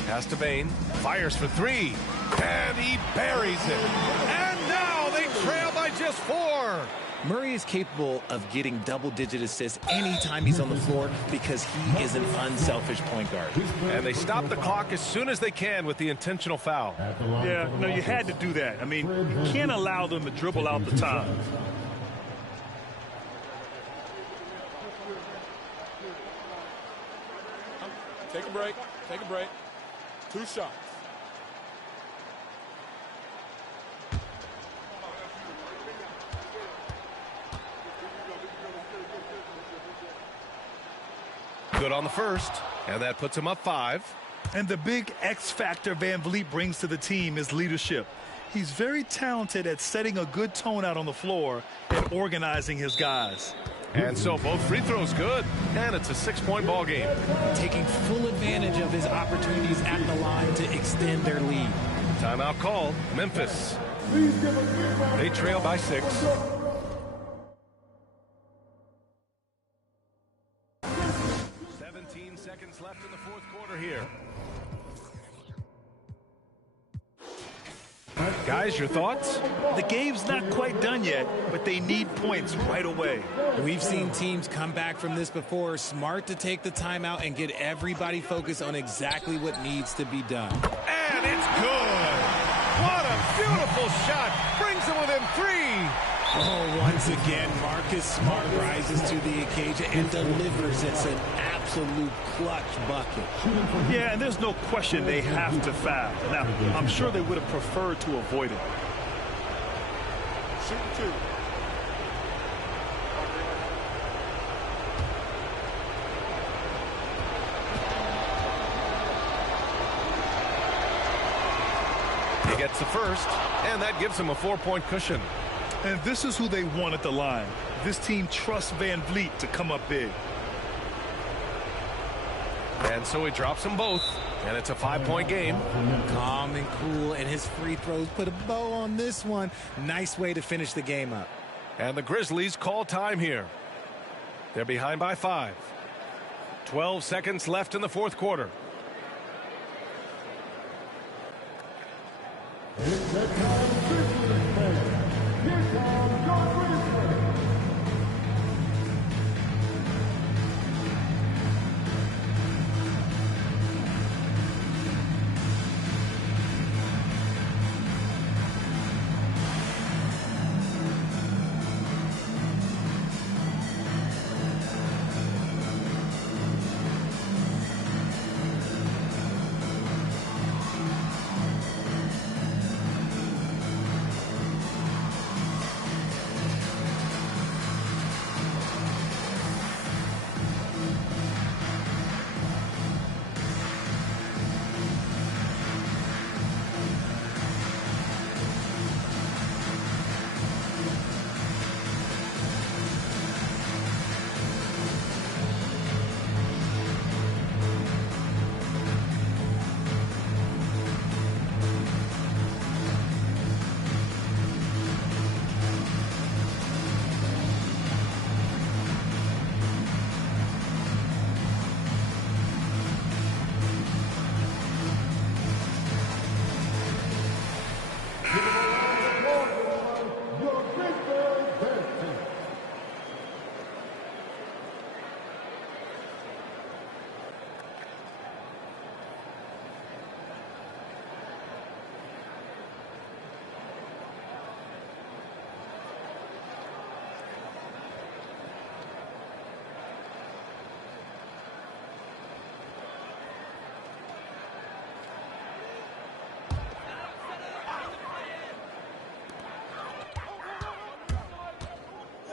Pass to Bane. Fires for 3. And he buries it. And now they trail by just 4. Murray is capable of getting double-digit assists anytime he's on the floor because he is an unselfish point guard. And they stop the clock as soon as they can with the intentional foul. Yeah, no, you had to do that. I mean, you can't allow them to dribble out the time. Take a break. Take a break. 2 shots. Good on the first, and that puts him up 5. And the big X factor Van Vliet brings to the team is leadership. He's very talented at setting a good tone out on the floor and organizing his guys. And so both free throws good, and it's a 6-point ball game. Taking full advantage of his opportunities at the line to extend their lead. Timeout called. Memphis. They trail by 6. 17 seconds left in the fourth quarter here. Guys, your thoughts? The game's not quite done yet, but they need points right away. We've seen teams come back from this before. Smart to take the timeout and get everybody focused on exactly what needs to be done. And it's good. What a beautiful shot. Brings them within 3. Oh, once again, Marcus Smart rises to the occasion and delivers. It's an absolute clutch bucket. Yeah, and there's no question they have to foul. Now, I'm sure they would have preferred to avoid it. Shoot 2. He gets the first, and that gives him a 4-point cushion. And this is who they want at the line. This team trusts Van Vliet to come up big. And so he drops them both, and it's a 5-point game. Calm and cool, and his free throws put a bow on this one. Nice way to finish the game up. And the Grizzlies call time here. They're behind by 5. 12 seconds left in the fourth quarter.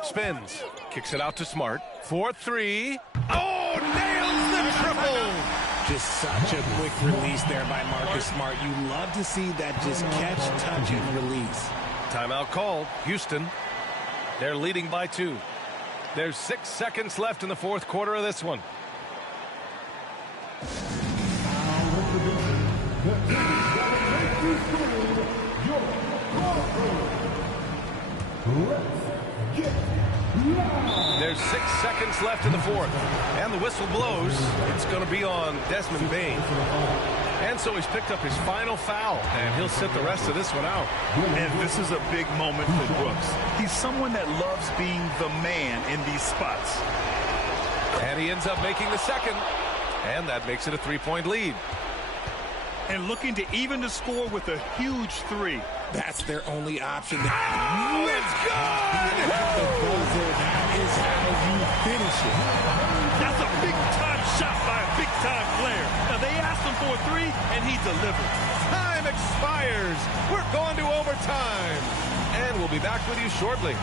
Spins. Kicks it out to Smart. 4-3. Oh, nails the triple. Just such a quick release there by Marcus Smart. You love to see that just catch, touch, and release. Timeout called. Houston. They're leading by 2. There's 6 seconds left in the fourth quarter of this one. There's 6 seconds left in the fourth, and the whistle blows. It's going to be on Desmond Bane. And so he's picked up his final foul, and he'll sit the rest of this one out. And this is a big moment for Brooks. He's someone that loves being the man in these spots. And he ends up making the second, and that makes it a 3-point lead. And looking to even the score with a huge 3. That's their only option. Oh, it's good! The buzzer, that is how you finish it. That's a big-time shot by a big-time player. Now, they asked him for a 3, and he delivered. Time expires. We're going to overtime. And we'll be back with you shortly.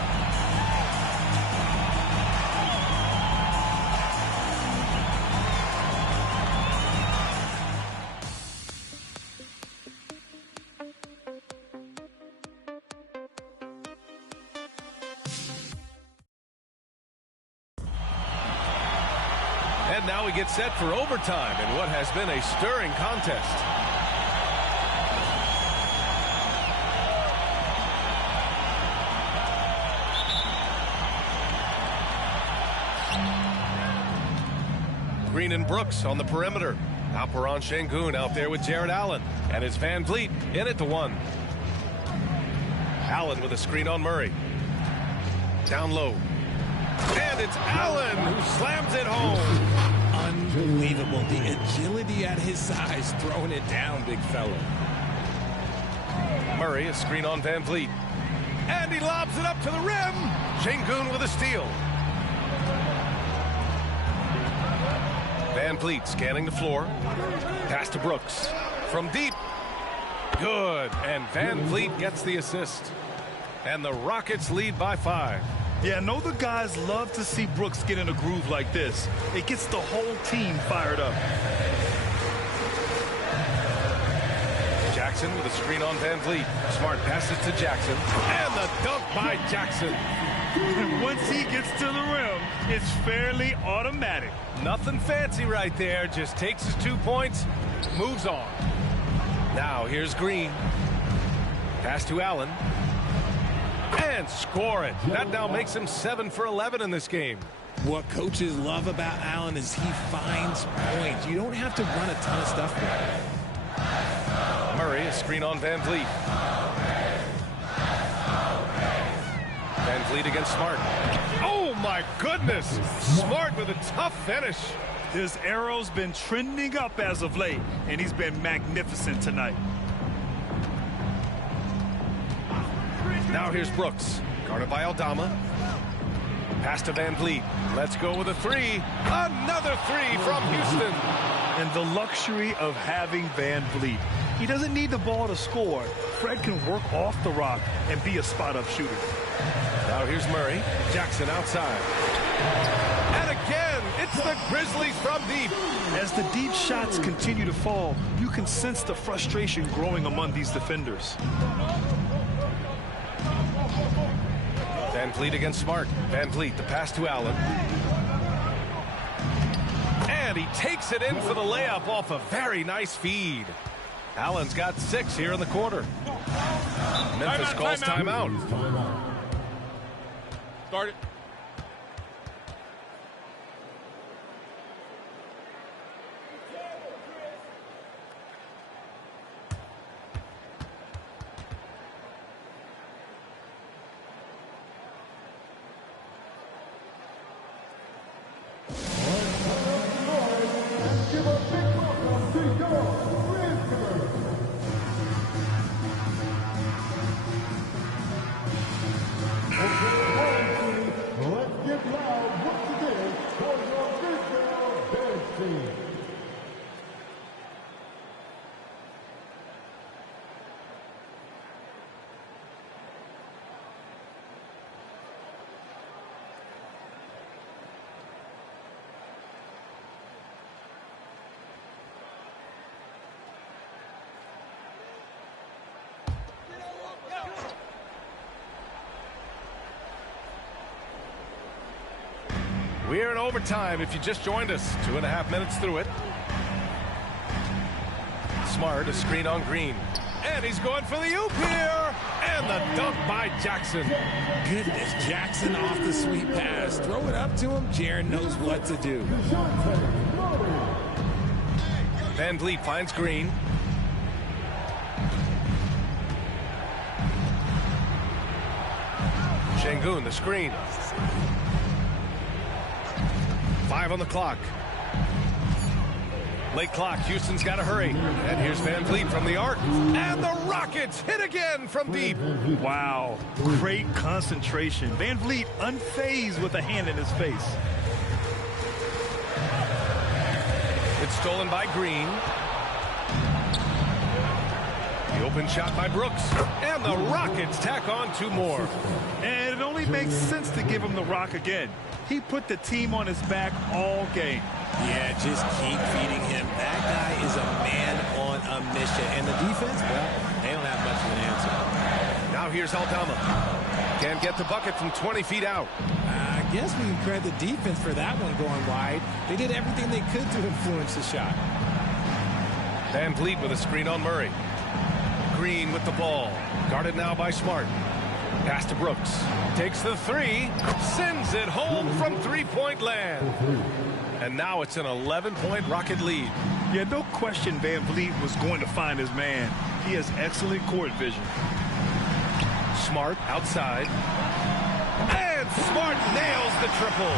And now we get set for overtime in what has been a stirring contest. Green and Brooks on the perimeter. Alperen Sengun out there with Jared Allen. And it's Van Vliet in at the 1. Allen with a screen on Murray. Down low. And it's Allen who slams it home. Unbelievable. The agility at his size, throwing it down, big fella. Murray, a screen on Van Vliet. And he lobs it up to the rim. Sengun with a steal. Van Vliet scanning the floor. Pass to Brooks. From deep. Good. And Van Vliet gets the assist. And the Rockets lead by 5. Yeah, I know the guys love to see Brooks get in a groove like this. It gets the whole team fired up. Jackson with a screen on Van Vliet. Smart passes to Jackson. And the dunk by Jackson. Once he gets to the rim, it's fairly automatic. Nothing fancy right there. Just takes his 2 points, moves on. Now here's Green. Pass to Allen. And score it. That now makes him 7 for 11 in this game. What coaches love about Allen is he finds points. You don't have to run a ton of stuff with him. Murray, a screen on Van Vliet. Van Vliet against Smart. Oh, my goodness. Smart with a tough finish. His arrow's been trending up as of late, and he's been magnificent tonight. Now here's Brooks. Guarded by Aldama. Pass to Van Vliet. Let's go with a 3. Another 3 from Houston. And the luxury of having Van Vliet. He doesn't need the ball to score. Fred can work off the rock and be a spot-up shooter. Now here's Murray. Jackson outside. And again, it's the Grizzlies from deep. As the deep shots continue to fall, you can sense the frustration growing among these defenders. Van Vliet against Smart. Van Vliet, the pass to Allen. And he takes it in for the layup off a very nice feed. Allen's got 6 here in the quarter. Memphis calls timeout. Start it. We're in overtime if you just joined us. 2.5 minutes through it. Smart, a screen on Green. And he's going for the oop here. And the dunk by Jackson. Goodness, Jackson off the sweet pass. Throw it up to him. Jaron knows what to do. Van Vliet finds Green. Sengun, the screen. 5 on the clock. Late clock. Houston's got to hurry. And here's Van Vliet from the arc. And the Rockets hit again from deep. Wow. Great concentration. Van Vliet unfazed with a hand in his face. It's stolen by Green. The open shot by Brooks. And the Rockets tack on 2 more. And it only makes sense to give him the rock again. He put the team on his back all game. Yeah, just keep feeding him. That guy is a man on a mission. And the defense, well, they don't have much of an answer. Now here's Aldama. Can't get the bucket from 20 feet out. guess we can credit the defense for that one going wide. They did everything they could to influence the shot. Van Vliet with a screen on Murray. Green with the ball. Guarded now by Smart. Pass to Brooks. Takes the three. Sends it home from three-point land. And now it's an 11-point Rocket lead. Yeah, no question Van Vliet was going to find his man. He has excellent court vision. Smart outside. And Smart nails the triple.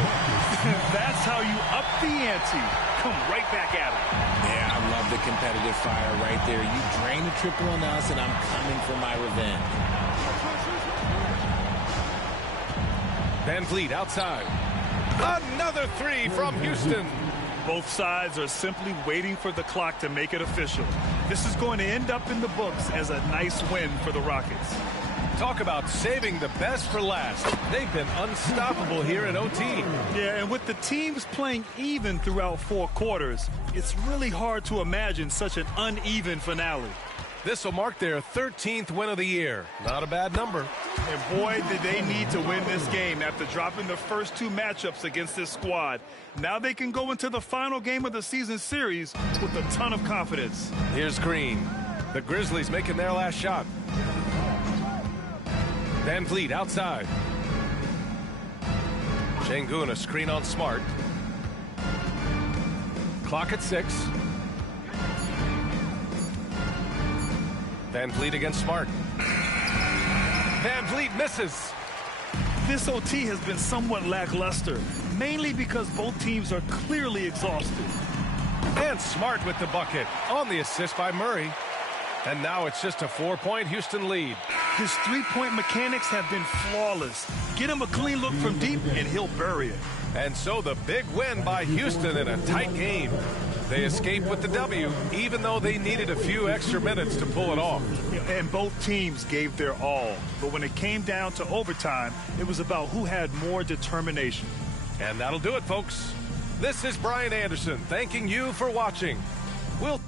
That's how you up the ante. Come right back at him. Yeah, I love the competitive fire right there. You drain the triple on us, and I'm coming for my revenge. Van Vliet outside. Another three from Houston. Both sides are simply waiting for the clock to make it official. This is going to end up in the books as a nice win for the Rockets. Talk about saving the best for last. They've been unstoppable here in OT. Yeah, and with the teams playing even throughout 4 quarters, it's really hard to imagine such an uneven finale. This will mark their 13th win of the year. Not a bad number. And boy, did they need to win this game after dropping the first 2 matchups against this squad. Now they can go into the final game of the season series with a ton of confidence. Here's Green. The Grizzlies making their last shot. Van Vliet outside. Şengün a screen on Smart. Clock at 6. Van Vliet against Smart. Van Vliet misses. This OT has been somewhat lackluster, mainly because both teams are clearly exhausted. And Smart with the bucket on the assist by Murray. And now it's just a 4-point Houston lead. His three-point mechanics have been flawless. Get him a clean look from deep, and he'll bury it. And so the big win by Houston in a tight game. They escaped with the W, even though they needed a few extra minutes to pull it off. And both teams gave their all. But when it came down to overtime, it was about who had more determination. And that'll do it, folks. This is Brian Anderson thanking you for watching. We'll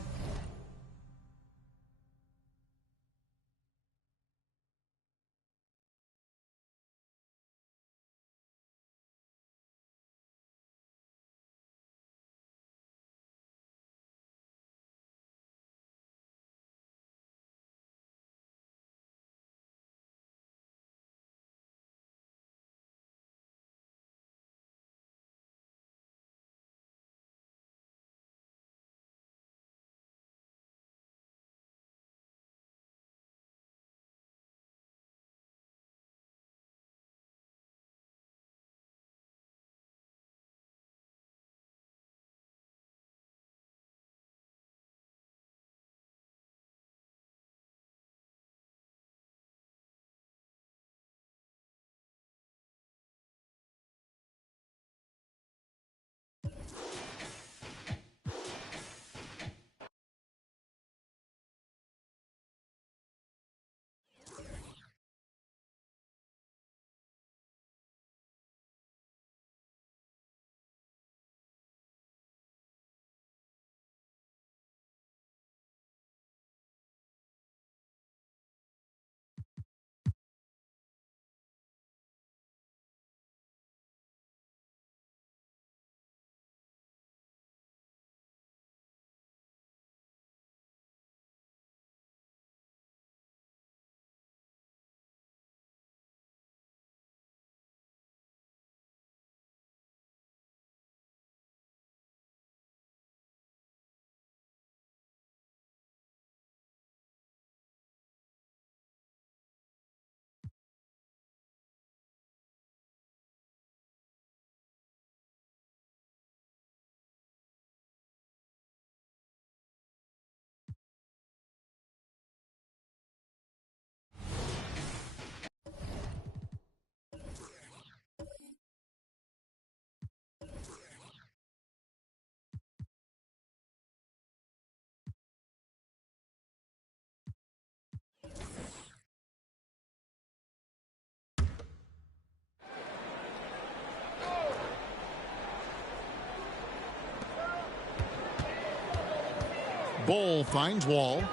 Ball finds Wall.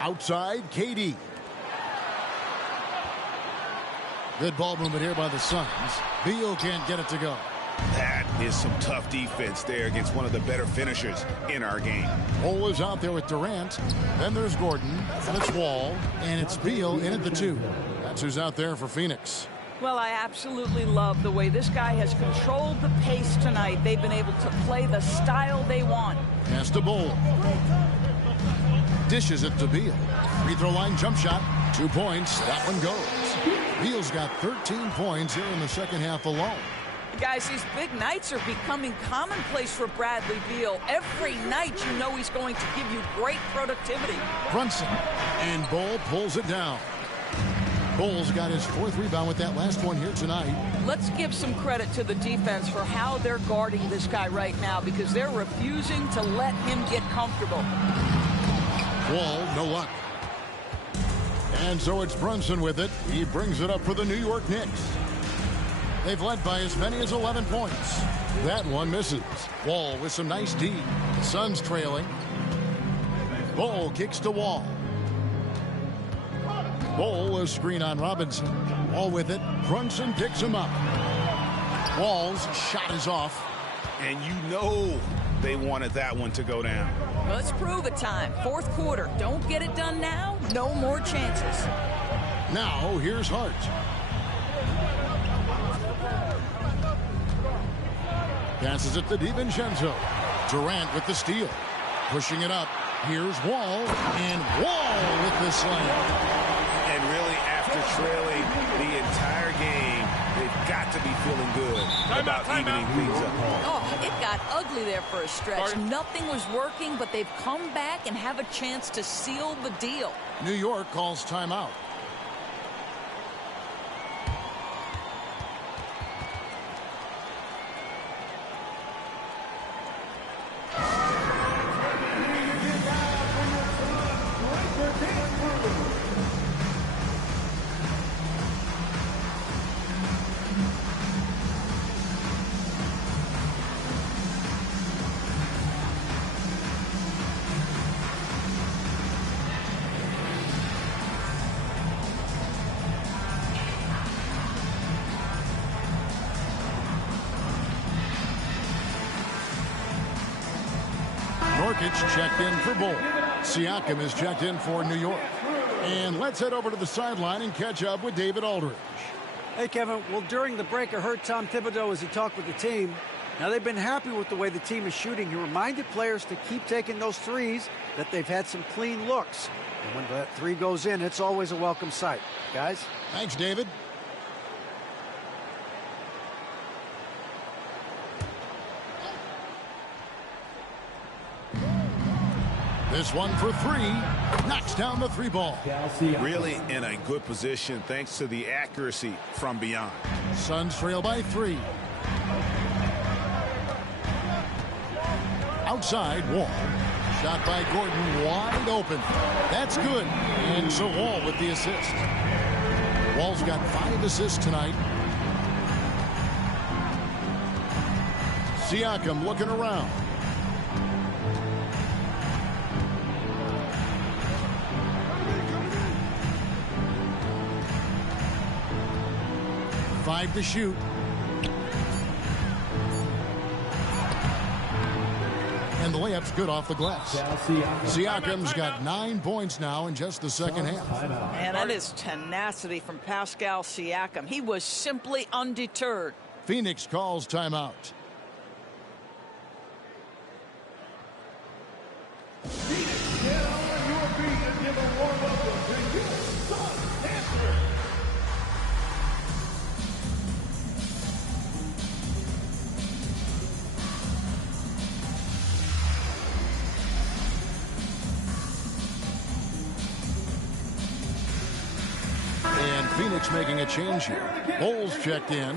Outside, KD. Good ball movement here by the Suns. Beal can't get it to go. That is some tough defense there against one of the better finishers in our game. Cole is out there with Durant. Then there's Gordon. And it's Wall. And it's Beal in at the 2. That's who's out there for Phoenix. Well, I absolutely love the way this guy has controlled the pace tonight. They've been able to play the style they want. Pass to Bol. Dishes it to Beal. Free throw line jump shot. 2 points. That one goes. Beal's got 13 points here in the second half alone. Guys, these big nights are becoming commonplace for Bradley Beal. Every night you know he's going to give you great productivity. Brunson. And Bol pulls it down. Bol's got his 4th rebound with that last one here tonight. Let's give some credit to the defense for how they're guarding this guy right now because they're refusing to let him get comfortable. Wall, no luck. And so it's Brunson with it. He brings it up for the New York Knicks. They've led by as many as 11 points. That one misses. Wall with some nice D. The Suns trailing. Bol kicks to Wall. Bol, a screen on Robinson. Wall with it. Brunson picks him up. Wall's shot is off. And you know they wanted that one to go down. Let's prove it time. 4th quarter. Don't get it done now. No more chances. Now here's Hart. Passes it to DiVincenzo. Durant with the steal. Pushing it up. Here's Wall. And Wall with the slam. And really, after trailing the entire game, they've got to be feeling good about evening things up. Oh, it got ugly there for a stretch. Nothing was working, but they've come back and have a chance to seal the deal. New York calls timeout. Nurkic checked in for Bol. Siakam is checked in for New York. And let's head over to the sideline and catch up with David Aldridge. Hey, Kevin. Well, during the break, I heard Tom Thibodeau as he talked with the team. Now, they've been happy with the way the team is shooting. He reminded players to keep taking those threes, that they've had some clean looks. And when that 3 goes in, it's always a welcome sight. Guys? Thanks, David. This one for 3. Knocks down the 3 ball. Really in a good position thanks to the accuracy from beyond. Suns trail by 3. Outside, Wall. Shot by Gordon, wide open. That's good. And so Wall with the assist. Wall's got 5 assists tonight. Siakam looking around. Five to shoot. And the layup's good off the glass. Siakam's got 9 points now in just the second half. And that is tenacity from Pascal Siakam. He was simply undeterred. Phoenix calls timeout. Get on your feet and give a warm welcome to your Suns Panther. And Phoenix making a change here. Bol's checked in.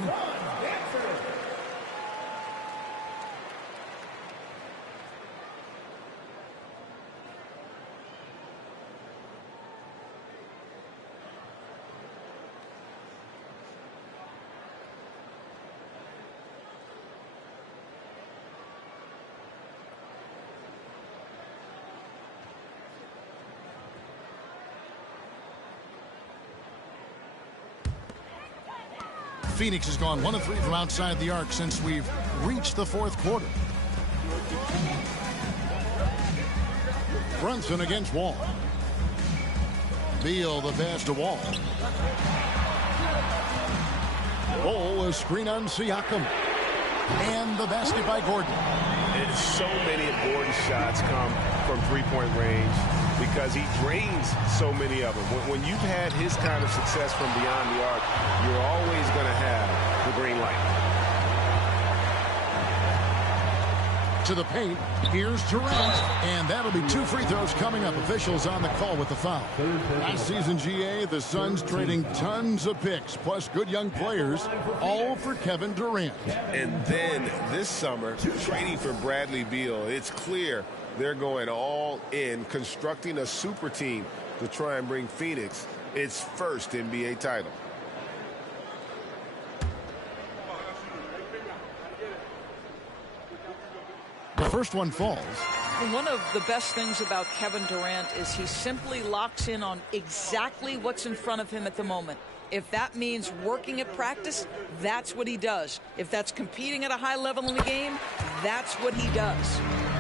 Phoenix has gone 1 of 3 from outside the arc since we've reached the fourth quarter. Brunson against Wall. Beal the pass to Wall. Bol, a screen on Siakam. And the basket by Gordon. And so many of Gordon's shots come from three-point range because he drains so many of them. When you've had his kind of success from beyond the arc, you're always going to have the green light. To the paint, here's Durant, and that'll be 2 free throws coming up. Officials on the call with the foul. Last season, GA, the Suns trading tons of picks, plus good young players, all for Kevin Durant. And then this summer, trading for Bradley Beal. It's clear they're going all in, constructing a super team to try and bring Phoenix its first NBA title. The first one falls. One of the best things about Kevin Durant is he simply locks in on exactly what's in front of him at the moment. If that means working at practice, that's what he does. If that's competing at a high level in the game, that's what he does.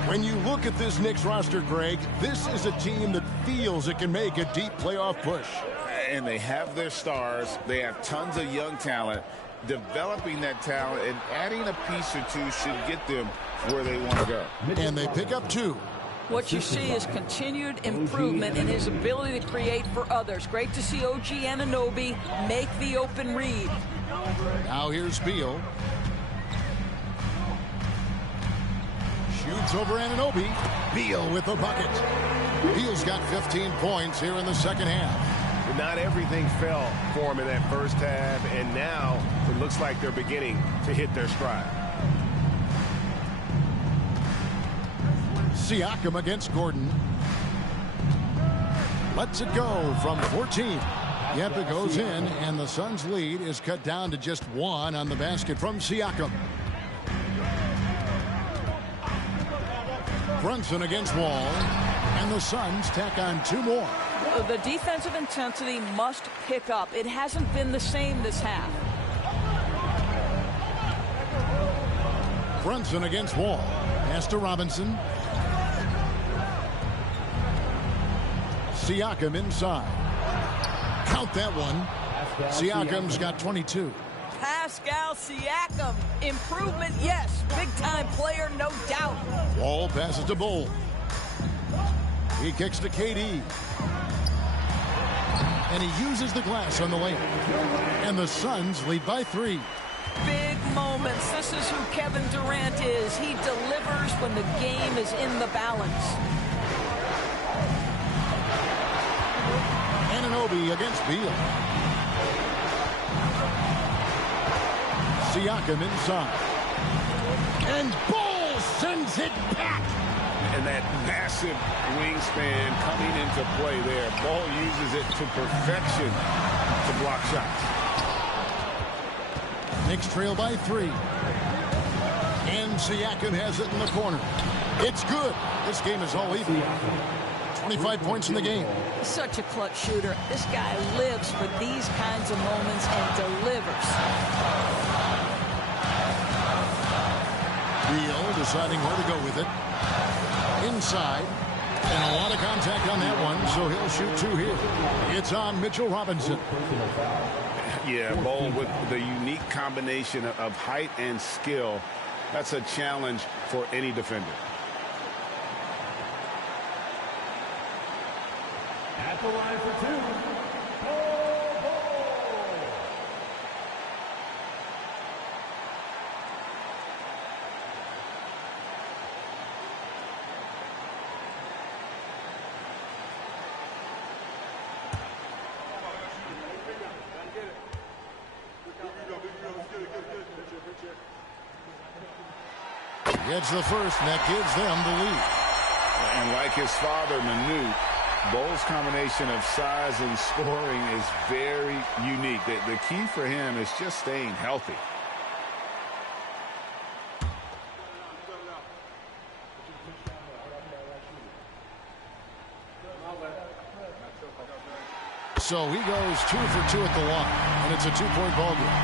When you look at this Knicks roster, Greg, this is a team that feels it can make a deep playoff push. And they have their stars. They have tons of young talent. Developing that talent and adding a piece or two should get them where they want to go. And they pick up 2. What you see is continued improvement in his ability to create for others. Great to see OG Anunoby make the open read. Now here's Beal. Shoots over Anunoby. Beal with the bucket. Beal's got 15 points here in the second half. Not everything fell for him in that first half, and now it looks like they're beginning to hit their stride. Siakam against Gordon. Lets it go from 14. Yep, it goes in, and the Suns' lead is cut down to just 1 on the basket from Siakam. Brunson against Wall, and the Suns tack on 2 more. The defensive intensity must pick up. It hasn't been the same this half. Brunson against Wall. Pass to Robinson. Siakam inside. Count that one. Siakam's got 22. Pascal Siakam. Improvement, yes. Big-time player, no doubt. Wall passes to Bol. He kicks to KD. And he uses the glass on the layup. And the Suns lead by 3. Big moments. This is who Kevin Durant is. He delivers when the game is in the balance. Anunoby against Beal. Siakam inside. And Bol sends it back. And that massive wingspan coming into play there. Ball uses it to perfection to block shots. Knicks trail by 3. And Siakam has it in the corner. It's good. This game is all even. 25 points in the game. Such a clutch shooter. This guy lives for these kinds of moments and delivers. Beal deciding where to go with it. Inside, and a lot of contact on that one, so he'll shoot 2 here. It's on Mitchell Robinson. Yeah, Bol with the unique combination of height and skill. That's a challenge for any defender. At the line for 2. Gets the first, and that gives them the lead. And like his father, Manute, Bol's combination of size and scoring is very unique. The key for him is just staying healthy. So he goes 2 for 2 at the line, and it's a 2-point ball game.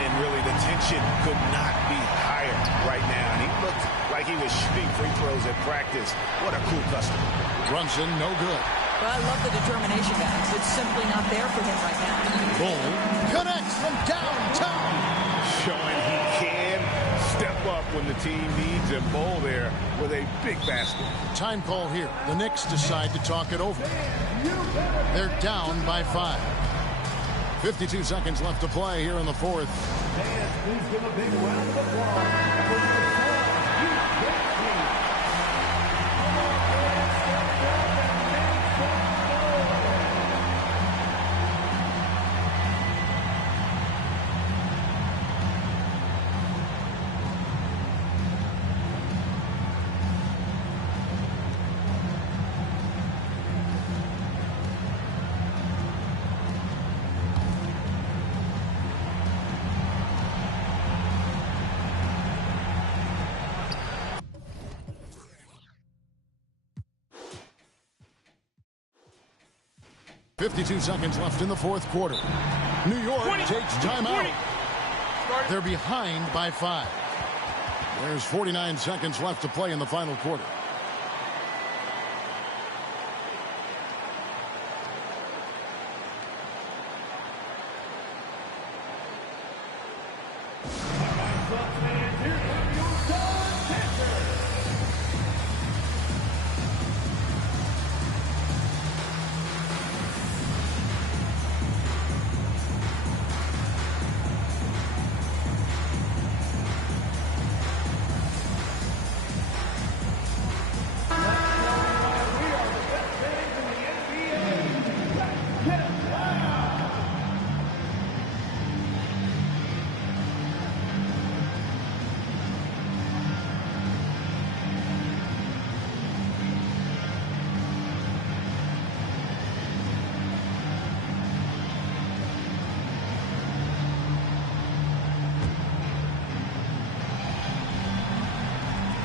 And And really, the tension could not be higher right now. And he looked like he was shooting free throws at practice. What a cool customer. Brunson, no good. Well, I love the determination, guys. It's simply not there for him right now. Bull connects from downtown. Showing he can step up when the team needs him. Bull there with a big basket. Time call here. The Knicks decide to talk it over. They're down by 5. 52 seconds left to play here in the fourth. Fans, please give a big round of applause for your .52 seconds left in the fourth quarter. New York takes timeout. They're behind by 5. There's 49 seconds left to play in the final quarter.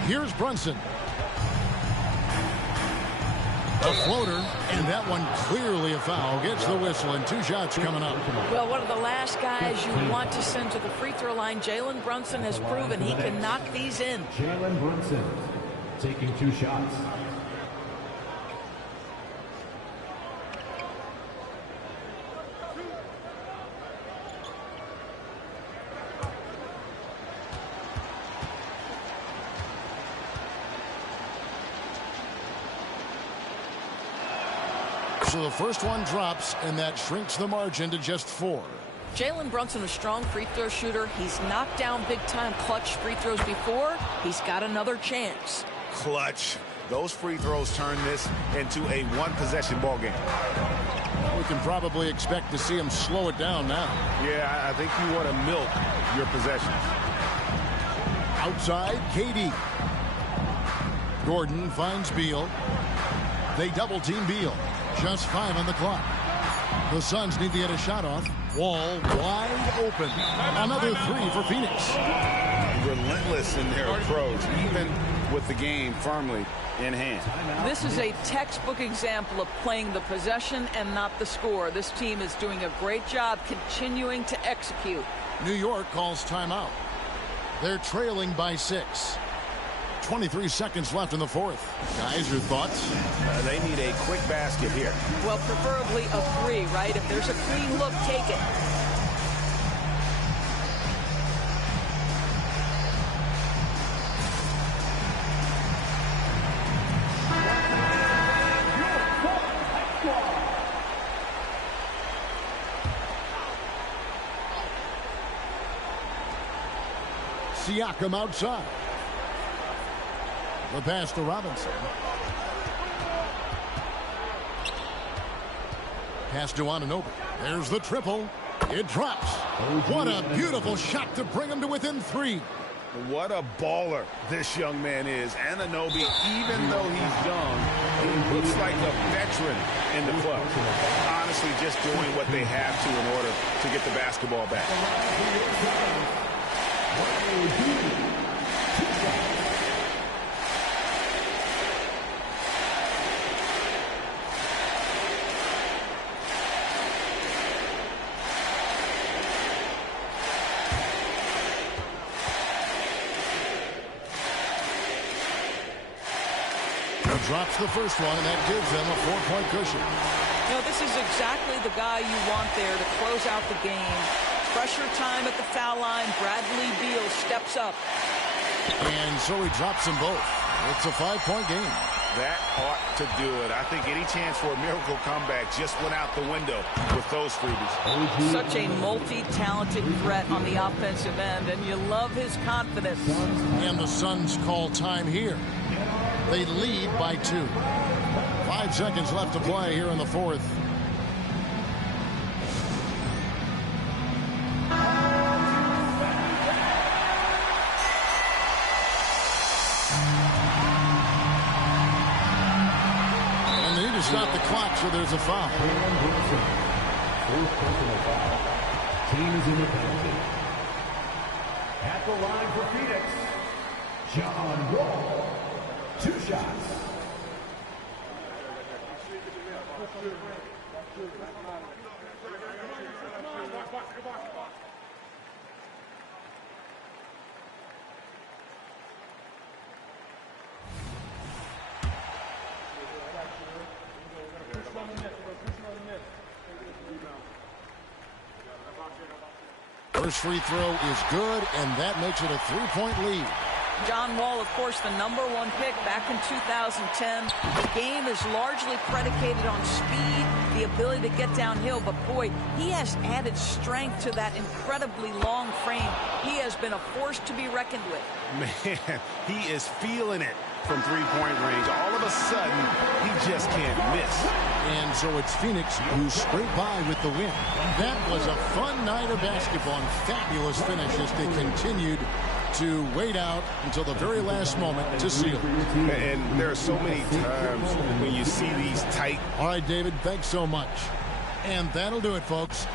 Here's Brunson. A floater, and that one clearly a foul. Gets the whistle, and 2 shots coming up. Well, one of the last guys you want to send to the free throw line, Jalen Brunson has proven he can knock these in. Jalen Brunson taking 2 shots. So the first one drops, and that shrinks the margin to just 4. Jalen Brunson, a strong free throw shooter. He's knocked down big-time clutch free throws before. He's got another chance. Clutch. Those free throws turn this into a one-possession ball game. We can probably expect to see him slow it down now. Yeah, I think you want to milk your possessions. Outside, KD. Gordon finds Beal. They double-team Beal. Just 5 on the clock. The Suns need to get a shot off. Wall wide open. Another 3 for Phoenix. Relentless in their approach, even with the game firmly in hand. This is a textbook example of playing the possession and not the score. This team is doing a great job continuing to execute. New York calls timeout. They're trailing by 6. 23 seconds left in the fourth. Guys, your thoughts? They need a quick basket here. Well, preferably a 3, right? If there's a clean look, take it. Siakam outside. The pass to Robinson. Pass to Anunoby. There's the triple. It drops. What a beautiful shot to bring him to within 3. What a baller this young man is. Anunoby, even though he's young, he looks like a veteran in the club. Honestly, just doing what they have to in order to get the basketball back. drops the first one, and that gives them a 4-point cushion. You know, this is exactly the guy you want there to close out the game. Pressure time at the foul line. Bradley Beal steps up. And so he drops them both. It's a 5-point game. That ought to do it. I think any chance for a miracle comeback just went out the window with those freebies. Such a multi-talented threat on the offensive end, and you love his confidence. And the Suns call time here. They lead by 2. 5 seconds left to play here in the fourth. Stop the clock, so there's a foul. Fourth personal foul. Team is in the penalty. At the line for Phoenix, John Wall. 2 shots. First free throw is good, and that makes it a 3-point lead. John Wall, of course, the #1 pick back in 2010. The game is largely predicated on speed, the ability to get downhill, but boy, he has added strength to that incredibly long frame. He has been a force to be reckoned with. Man, he is feeling it from three-point range. All of a sudden, he just can't miss. And so it's Phoenix who scraped by with the win. That was a fun night of basketball and fabulous finish as they continued to wait out until the very last moment to seal. And there are so many times when you see these tight. All right, David, thanks so much. And that'll do it, folks.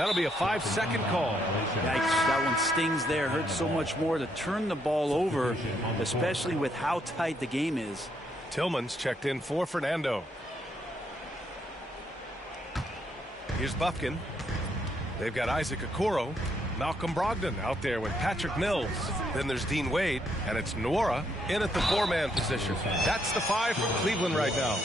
That'll be a 5-second call. Yikes, that one stings there. Hurts so much more to turn the ball over, especially with how tight the game is. Tillman's checked in for Fernando. Here's Bufkin. They've got Isaac Okoro. Malcolm Brogdon out there with Patrick Mills. Then there's Dean Wade, and it's Nwora in at the 4-man position. That's the 5 from Cleveland right now.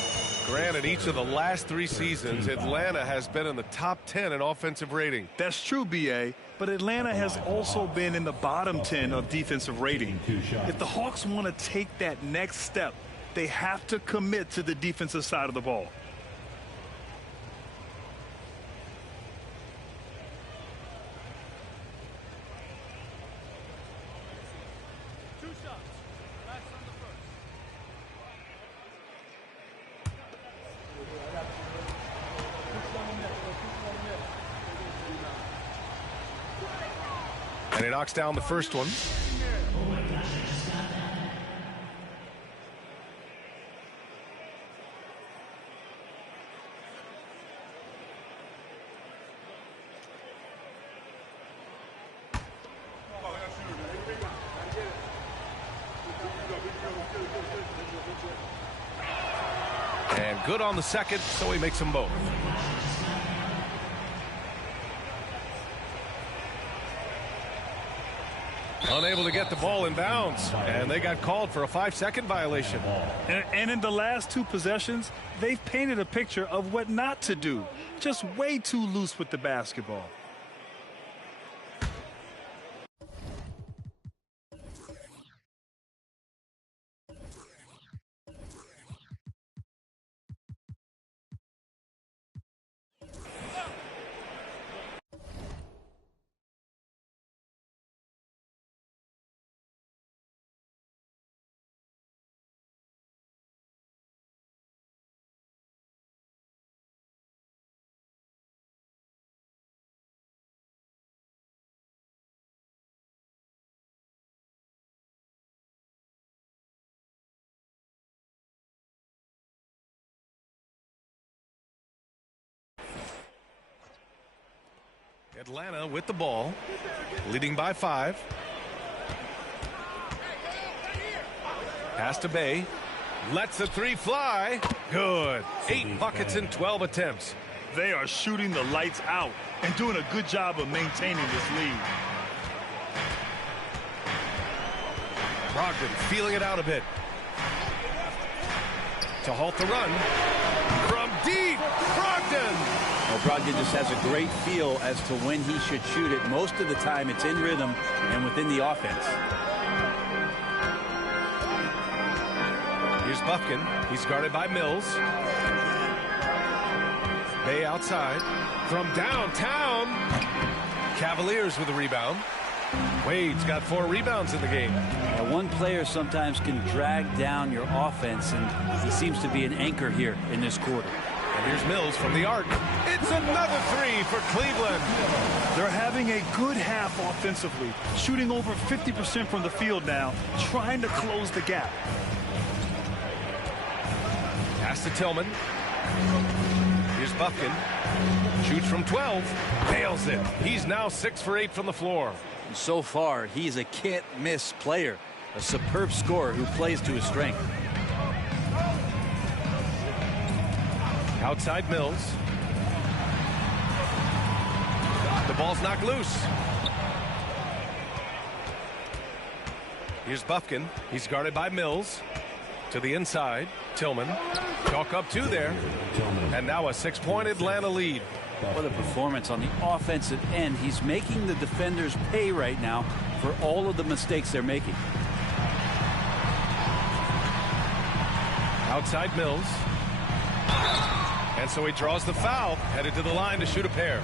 Granted, each of the last 3 seasons, Atlanta has been in the top 10 in offensive rating. That's true, B.A., but Atlanta has also been in the bottom 10 of defensive rating. If the Hawks want to take that next step, they have to commit to the defensive side of the ball. And he knocks down the first one. And good on the second, so he makes them both. Unable to get the ball in bounds, and they got called for a 5-second violation. And in the last 2 possessions, they've painted a picture of what not to do. Just way too loose with the basketball. Atlanta with the ball, leading by 5. Pass to Bay. Lets the 3 fly. Good. 8 buckets in 12 attempts. They are shooting the lights out and doing a good job of maintaining this lead. Brogdon feeling it out a bit. To halt the run. From deep, Brogdon. Well, Brogdon just has a great feel as to when he should shoot it. Most of the time, it's in rhythm and within the offense. Here's Bufkin. He's guarded by Mills. Bay outside. From downtown. Cavaliers with a rebound. Wade's got 4 rebounds in the game. One player sometimes can drag down your offense, and he seems to be an anchor here in this quarter. And here's Mills from the arc. It's another 3 for Cleveland. They're having a good half offensively, shooting over 50% from the field now, trying to close the gap. Pass to Tillman. Here's Bufkin. Shoots from 12. Nails it. He's now 6 for 8 from the floor. And so far, he's a can't-miss player. A superb scorer who plays to his strength. Outside Mills. The ball's knocked loose. Here's Bufkin. He's guarded by Mills. To the inside. Tillman. Chalk up 2 there. And now a 6-point Atlanta lead. What a performance on the offensive end. He's making the defenders pay right now for all of the mistakes they're making. Outside Mills. And so he draws the foul, headed to the line to shoot a pair.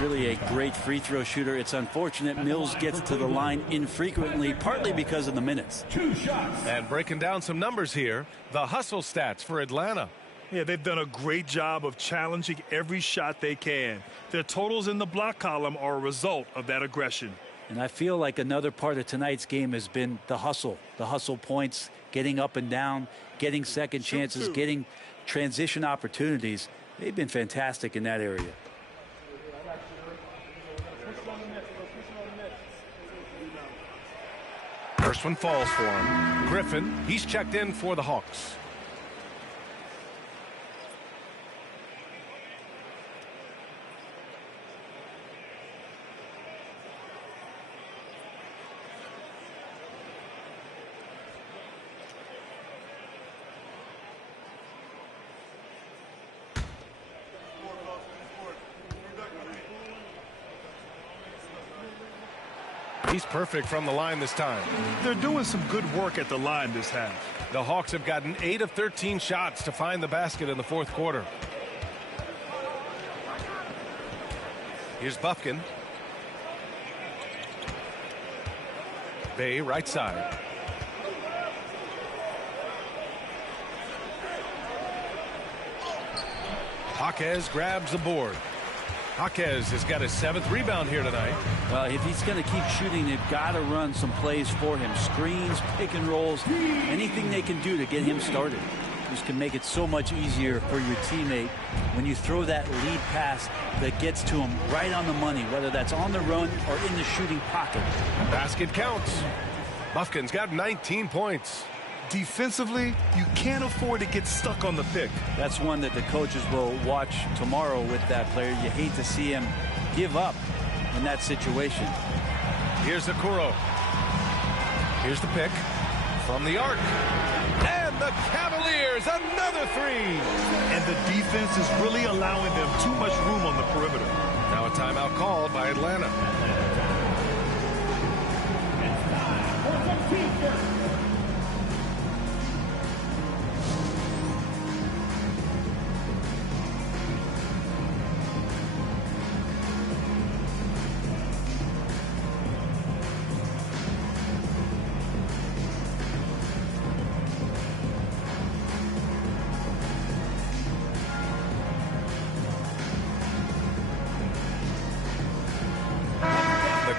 Really a great free throw shooter. It's unfortunate Mills gets to the line infrequently, partly because of the minutes. 2 shots. And breaking down some numbers here, the hustle stats for Atlanta. Yeah, they've done a great job of challenging every shot they can. Their totals in the block column are a result of that aggression. And I feel like another part of tonight's game has been the hustle points, getting up and down, getting second chances, getting transition opportunities. They've been fantastic in that area. First one falls for him. Griffin, he's checked in for the Hawks. He's perfect from the line this time. They're doing some good work at the line this half. The Hawks have gotten 8 of 13 shots to find the basket in the fourth quarter. Here's Bufkin. Bay right side. Jaquez grabs the board. Jaquez has got his 7th rebound here tonight. Well, if he's going to keep shooting, they've got to run some plays for him. Screens, pick and rolls, anything they can do to get him started. This can make it so much easier for your teammate when you throw that lead pass that gets to him right on the money, whether that's on the run or in the shooting pocket. Basket counts. Bufkin's got 19 points. Defensively, you can't afford to get stuck on the pick. That's one that the coaches will watch tomorrow with that player. You hate to see him give up in that situation. Here's Okoro. Here's the pick from the arc. And the Cavaliers, another 3. And the defense is really allowing them too much room on the perimeter. Now a timeout called by Atlanta.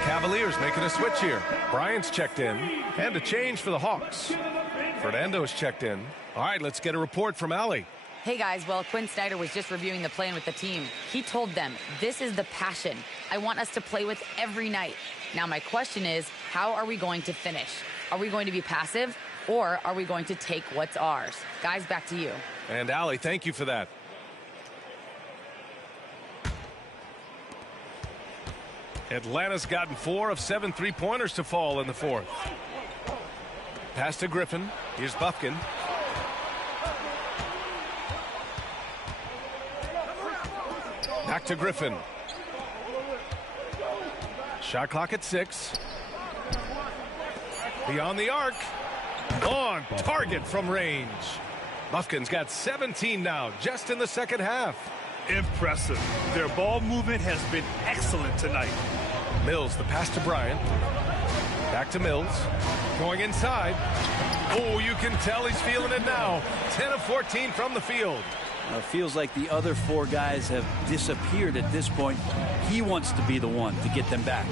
Cavaliers making a switch here. Bryant's checked in, and a change for the Hawks. Fernando's checked in. All right, let's get a report from Allie. Hey guys, well, Quinn Snyder was just reviewing the plan with the team. He told them, this is the passion I want us to play with every night. Now my question is, how are we going to finish? Are we going to be passive, or are we going to take what's ours? Guys, back to you. And Allie, thank you for that. Atlanta's gotten 4 of 7 3-pointers to fall in the fourth. Pass to Griffin. Here's Bufkin. Back to Griffin. Shot clock at 6. Beyond the arc. On target from range. Bufkin's got 17 now, just in the second half. Impressive. Their ball movement has been excellent tonight. Mills, the pass to Bryant. Back to Mills. Going inside. Oh, you can tell he's feeling it now. 10 of 14 from the field. It feels like the other 4 guys have disappeared at this point. He wants to be the one to get them back.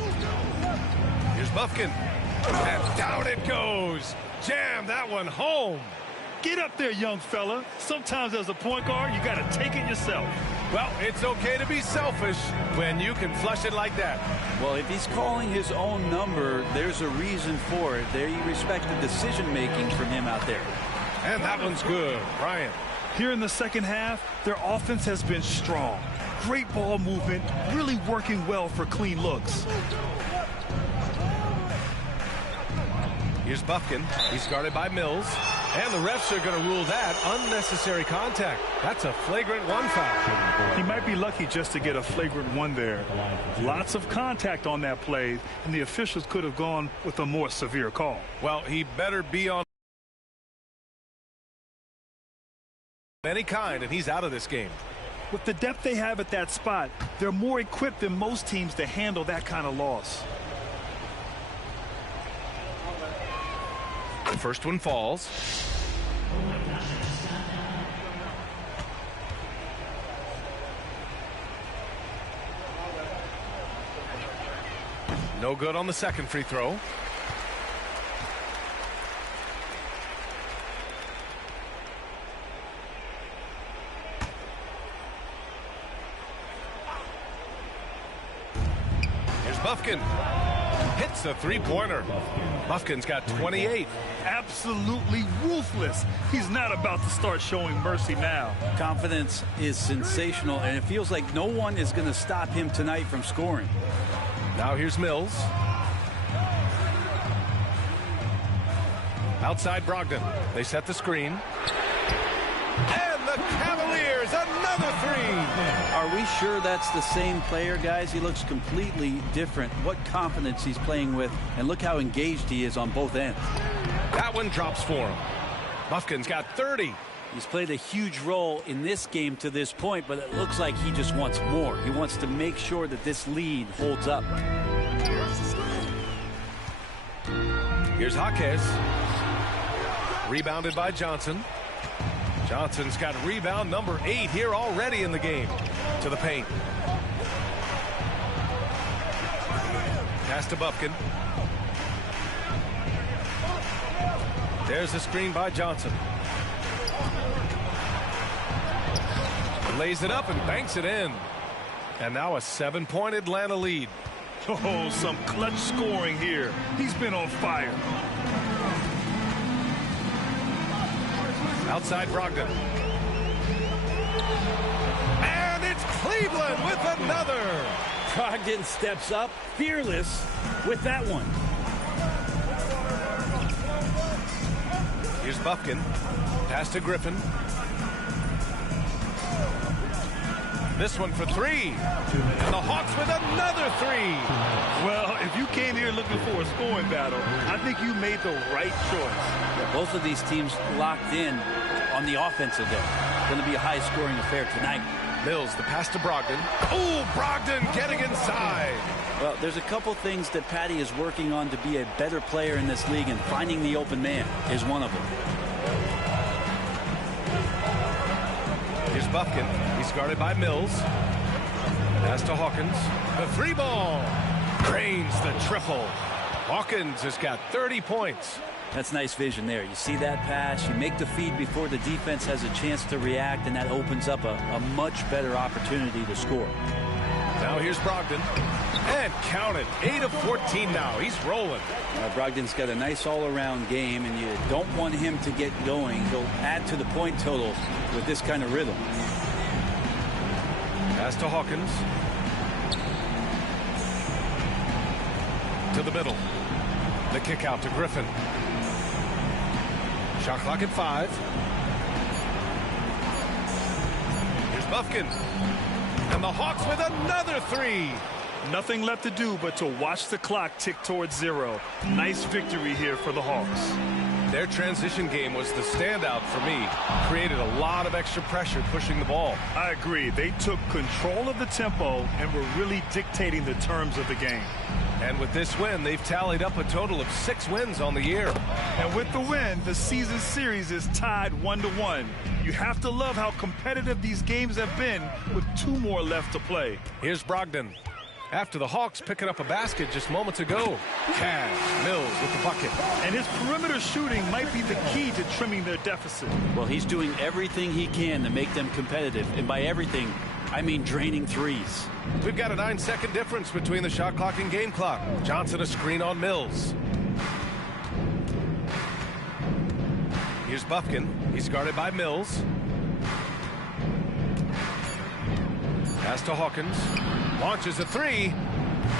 Here's Bufkin. And down it goes. Jam that one home. Get up there, young fella. Sometimes as a point guard, you got to take it yourself. Well, it's okay to be selfish when you can flush it like that. Well, if he's calling his own number, there's a reason for it. There you respect the decision-making from him out there. And that one's good. Bryant. Here in the second half, their offense has been strong. Great ball movement, really working well for clean looks. Here's Bufkin. He's guarded by Mills. And the refs are going to rule that unnecessary contact. That's a flagrant 1 foul. He might be lucky just to get a flagrant 1 there. Lots of contact on that play, and the officials could have gone with a more severe call. Well, he better be on any kind, and he's out of this game. With the depth they have at that spot, they're more equipped than most teams to handle that kind of loss. The first one falls. No good on the second free throw. Here's Bufkin. Hits the three-pointer. Bufkin's got 28. Absolutely ruthless. He's not about to start showing mercy now. Confidence is sensational, and it feels like no one is going to stop him tonight from scoring. Now here's Mills. Outside Brogdon. They set the screen. And the Cavaliers, another three. Are we sure that's the same player, guys? He looks completely different. What confidence he's playing with, and look how engaged he is on both ends. That one drops for him. Bufkin's got 30. He's played a huge role in this game to this point, but it looks like he just wants more. He wants to make sure that this lead holds up. Here's Jaquez. Rebounded by Johnson. Johnson's got rebound number 8 here already in the game. To the paint. Pass to Bufkin. There's the screen by Johnson. Lays it up and banks it in. And now a 7-point Atlanta lead. Oh, some clutch scoring here. He's been on fire. Outside Brogdon. And it's Cleveland with another. Brogdon steps up, fearless with that one. Here's Bufkin. Pass to Griffin. This one for 3. And the Hawks with another 3. Well, if you came here looking for a scoring battle, I think you made the right choice. Yeah, both of these teams locked in on the offensive end. Going to be a high-scoring affair tonight. Mills, the pass to Brogdon. Oh, Brogdon getting inside. Well, there's a couple things that Patty is working on to be a better player in this league, and finding the open man is one of them. Here's Bufkin. He's guarded by Mills. Pass to Hawkins. The 3-ball. Cranes the triple. Hawkins has got 30 points. That's nice vision there. You see that pass, you make the feed before the defense has a chance to react, and that opens up a much better opportunity to score. Now here's Brogdon. And count it. 8 of 14 now. He's rolling. Brogdon's got a nice all-around game, and you don't want him to get going. He'll add to the point total with this kind of rhythm. Pass to Hawkins. To the middle. The kick out to Griffin. Shot clock at 5. Here's Bufkin. And the Hawks with another 3. Nothing left to do but to watch the clock tick towards 0. Nice victory here for the Hawks. Their transition game was the standout for me. Created a lot of extra pressure pushing the ball. I agree. They took control of the tempo and were really dictating the terms of the game. And with this win, they've tallied up a total of 6 wins on the year. And with the win, the season series is tied 1-1. You have to love how competitive these games have been with 2 more left to play. Here's Brogdon. After the Hawks picking up a basket just moments ago. Cash, Mills with the bucket. And his perimeter shooting might be the key to trimming their deficit. Well, he's doing everything he can to make them competitive. And by everything, I mean draining threes. We've got a 9-second difference between the shot clock and game clock. Johnson a screen on Mills. Here's Bufkin. He's guarded by Mills. Pass to Hawkins. Launches a 3.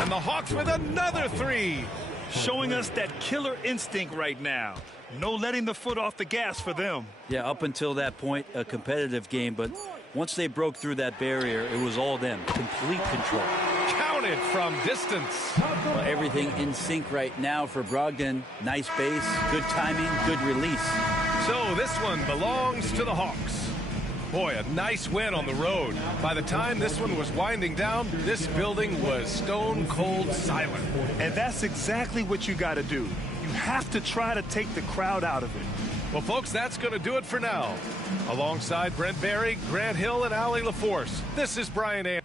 And the Hawks with another 3. Showing us that killer instinct right now. No letting the foot off the gas for them. Yeah, up until that point, a competitive game. But once they broke through that barrier, it was all them. Complete control. Counted from distance. Well, everything in sync right now for Brogdon. Nice base, good timing, good release. So this one belongs to the Hawks. Boy, a nice win on the road. By the time this one was winding down, this building was stone cold silent. And that's exactly what you got to do. You have to try to take the crowd out of it. Well, folks, that's going to do it for now. Alongside Brent Barry, Grant Hill, and Allie LaForce, this is Brian Anderson.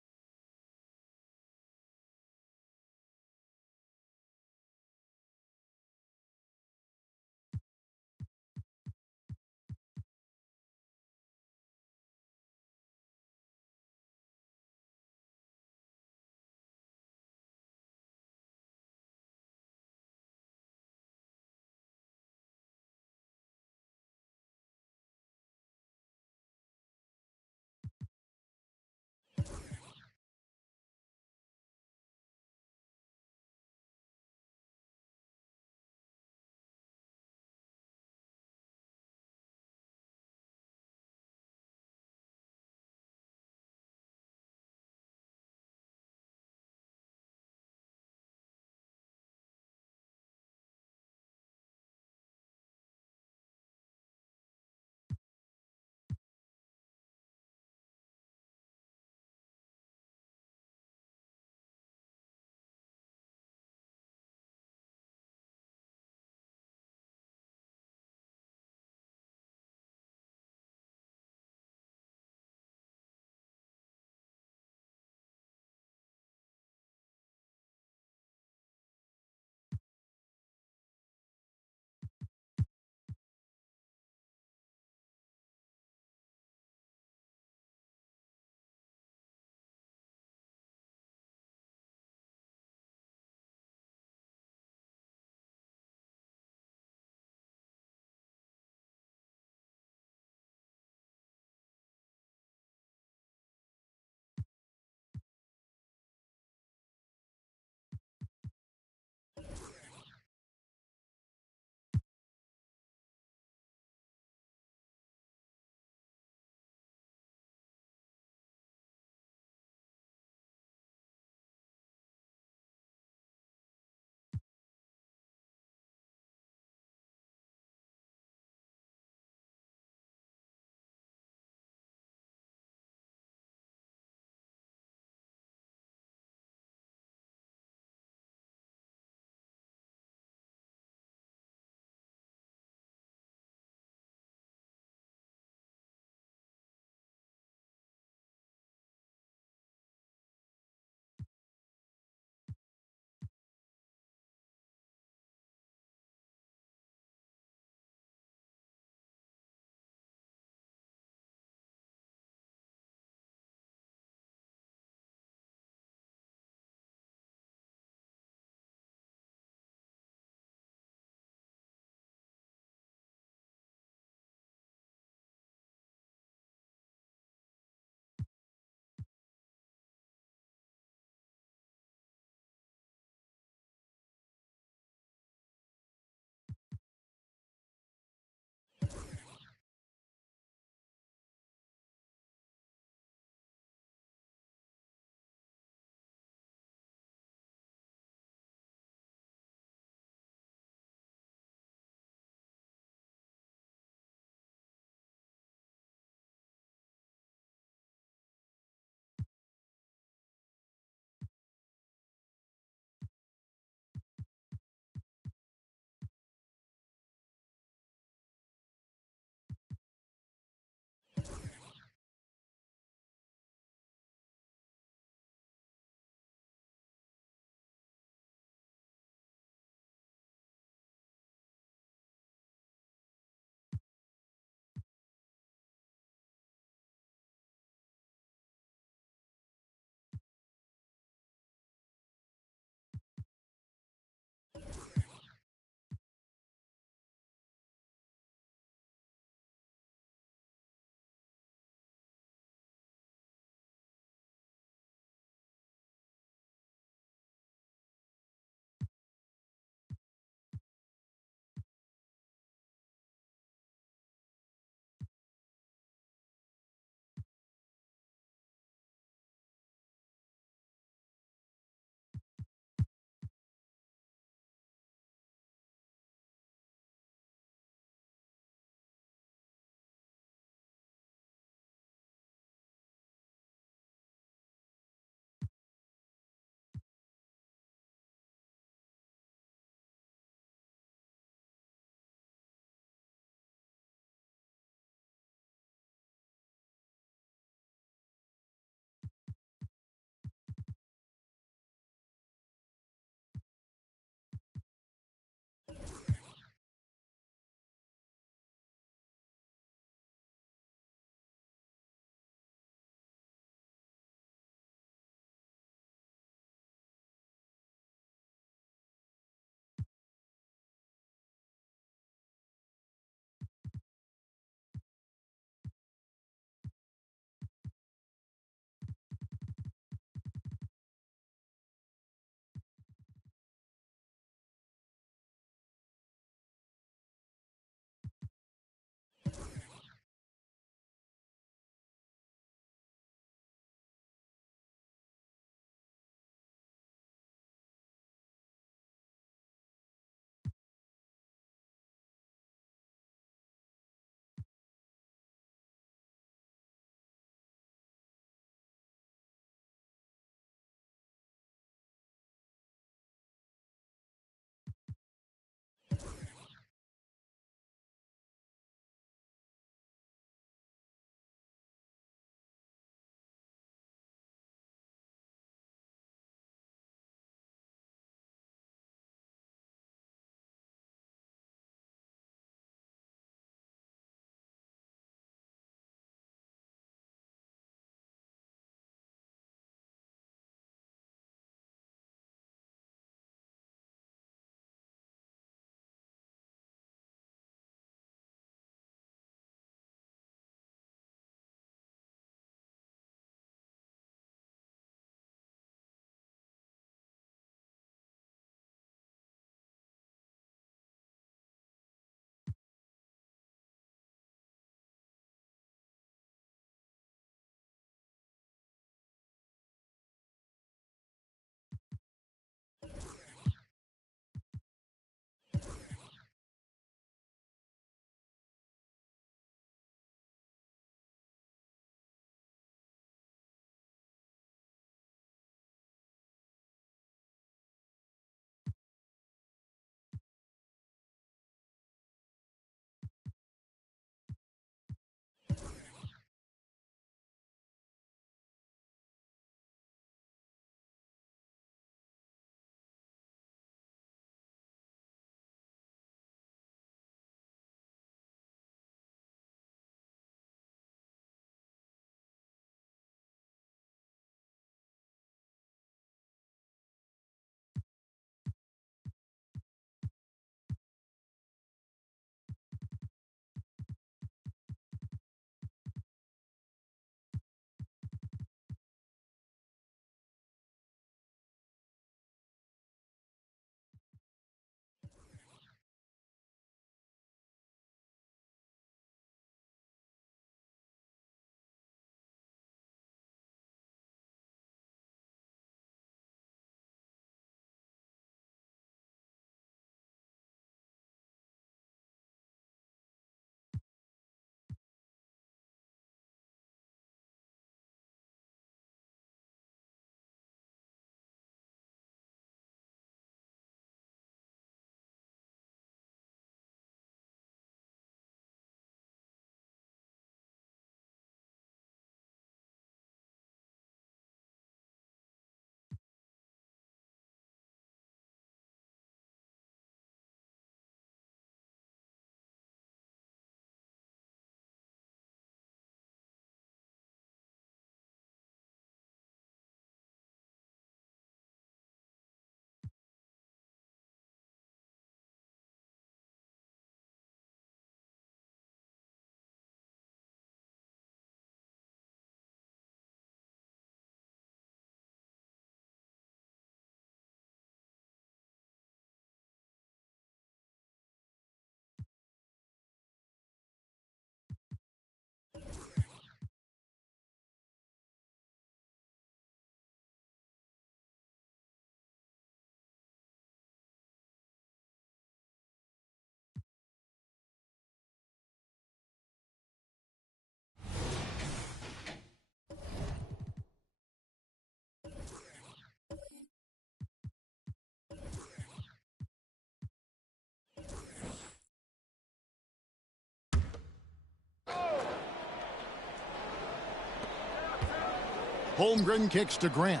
Holmgren kicks to Grant.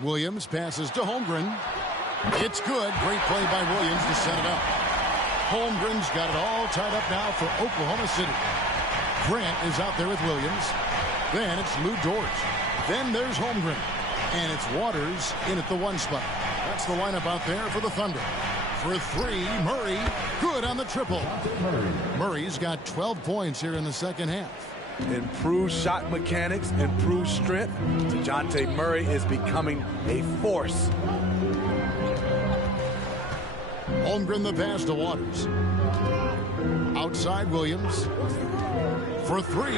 Williams passes to Holmgren. It's good. Great play by Williams to set it up. Holmgren's got it all tied up now for Oklahoma City. Grant is out there with Williams. Then it's Lou Dort. Then there's Holmgren. And it's Waters in at the 1 spot. That's the lineup out there for the Thunder. For 3, Murray. Good on the triple. Murray's got 12 points here in the second half. Improved shot mechanics, improved strength. DeJounte Murray is becoming a force. Holmgren the pass to Waters. Outside Williams. For 3.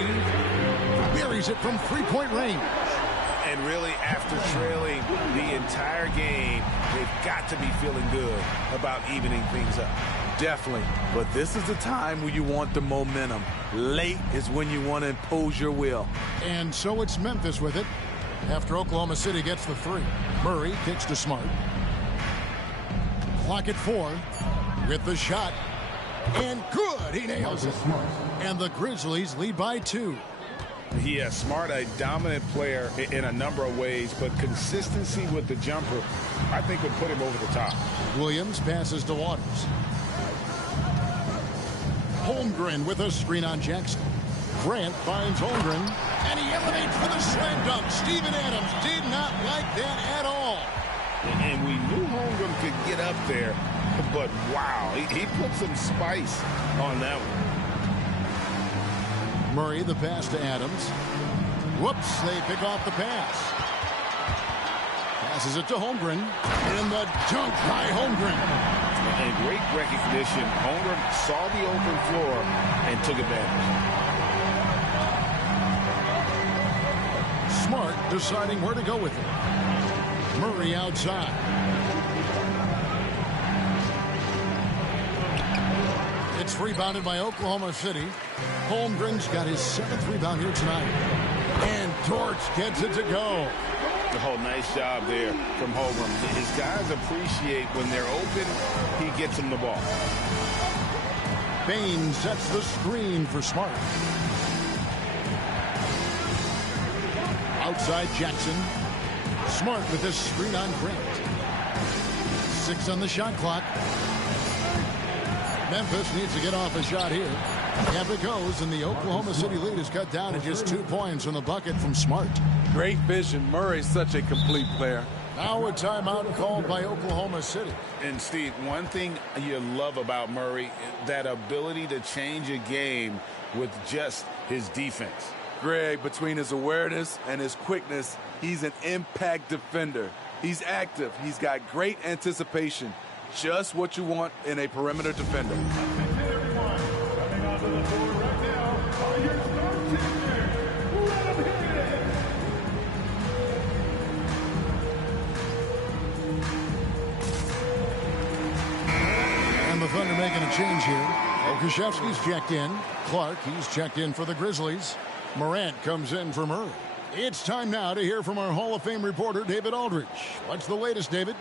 Buries it from three-point range. And really, after trailing the entire game, they've got to be feeling good about evening things up. Definitely. But this is the time when you want the momentum. Late is when you want to impose your will. And so it's Memphis with it. After Oklahoma City gets the 3. Murray kicks to Smart. Clock at 4. With the shot. And good. He nails it. And the Grizzlies lead by 2. Yeah, Smart, a dominant player in a number of ways, but consistency with the jumper, I think, would put him over the top. Williams passes to Waters. Holmgren with a screen on Jackson. Grant finds Holmgren, and he elevates for the slam dunk. Steven Adams did not like that at all. And we knew Holmgren could get up there, but wow, he put some spice on that one. Murray the pass to Adams. Whoops, they pick off the pass. Passes it to Holmgren. And the dunk by Holmgren. And great recognition. Holmgren saw the open floor and took advantage. Smart deciding where to go with it. Murray outside. It's rebounded by Oklahoma City. Holmgren's got his 7th rebound here tonight. And Torch gets it to go. Oh, nice job there from Holmgren. His guys appreciate when they're open, he gets them the ball. Bain sets the screen for Smart. Outside Jackson. Smart with this screen on Grant. 6 on the shot clock. Memphis needs to get off a shot here. Up it goes, and the Oklahoma City lead is cut down to just 2 points on the bucket from Smart. Great vision. Murray's such a complete player. Now a timeout called by Oklahoma City. And Steve, one thing you love about Murray, that ability to change a game with just his defense. Greg, between his awareness and his quickness, he's an impact defender. He's active. He's got great anticipation. Just what you want in a perimeter defender. And the Thunder making a change here. Okashevsky's checked in. Clark, he's checked in for the Grizzlies. Morant comes in for Murray. It's time now to hear from our Hall of Fame reporter, David Aldridge. What's the latest, David?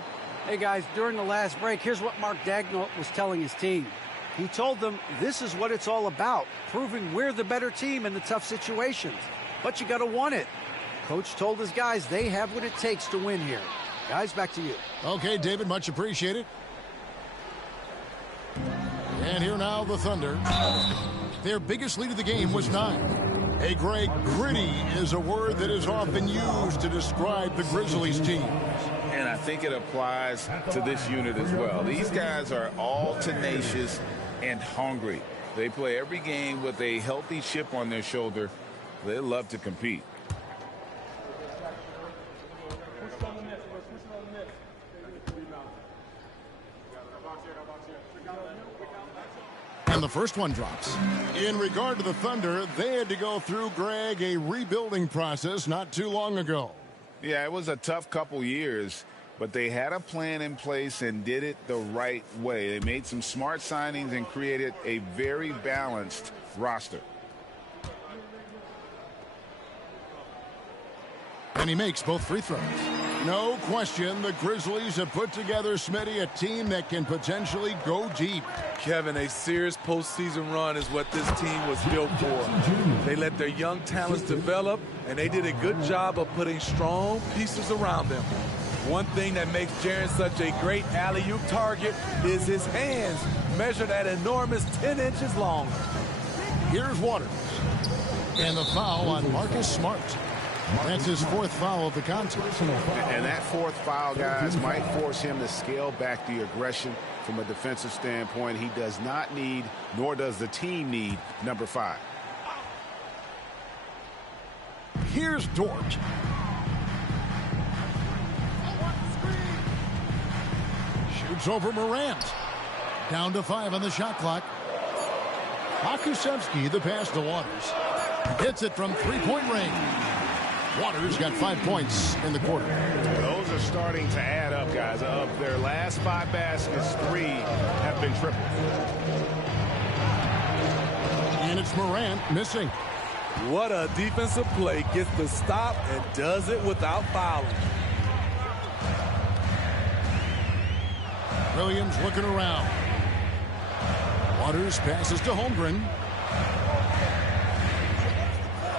Hey, guys, during the last break, here's what Mark Daigneault was telling his team. He told them this is what it's all about, proving we're the better team in the tough situations. But you got to want it. Coach told his guys they have what it takes to win here. Guys, back to you. Okay, David, much appreciated. And here now the Thunder. Their biggest lead of the game was 9. Hey, Greg, gritty is a word that is often used to describe the Grizzlies team. And I think it applies to this unit as well. These guys are all tenacious and hungry. They play every game with a healthy chip on their shoulder. They love to compete. And the first one drops. In regard to the Thunder, they had to go through, Greg, a rebuilding process not too long ago. Yeah, it was a tough couple years, but they had a plan in place and did it the right way. They made some smart signings and created a very balanced roster. And he makes both free throws. No question, the Grizzlies have put together, Smitty, a team that can potentially go deep. Kevin, a serious postseason run is what this team was built for. They let their young talents develop, and they did a good job of putting strong pieces around them. One thing that makes Jaren such a great alley-oop target is his hands, measured at enormous 10 inches long. Here's Waters. And the foul on Marcus Smart. That's his fourth foul of the contest. And that fourth foul, guys, might force him to scale back the aggression from a defensive standpoint. He does not need, nor does the team need, number 5. Here's Dort. Shoots over Morant. Down to 5 on the shot clock. Pokusevski, the pass to Waters. Hits it from three-point range. Waters got 5 points in the quarter. Those are starting to add up, guys. Of their last 5 baskets, 3 have been triple. And it's Morant missing. What a defensive play. Gets the stop and does it without fouling. Williams looking around. Waters passes to Holmgren.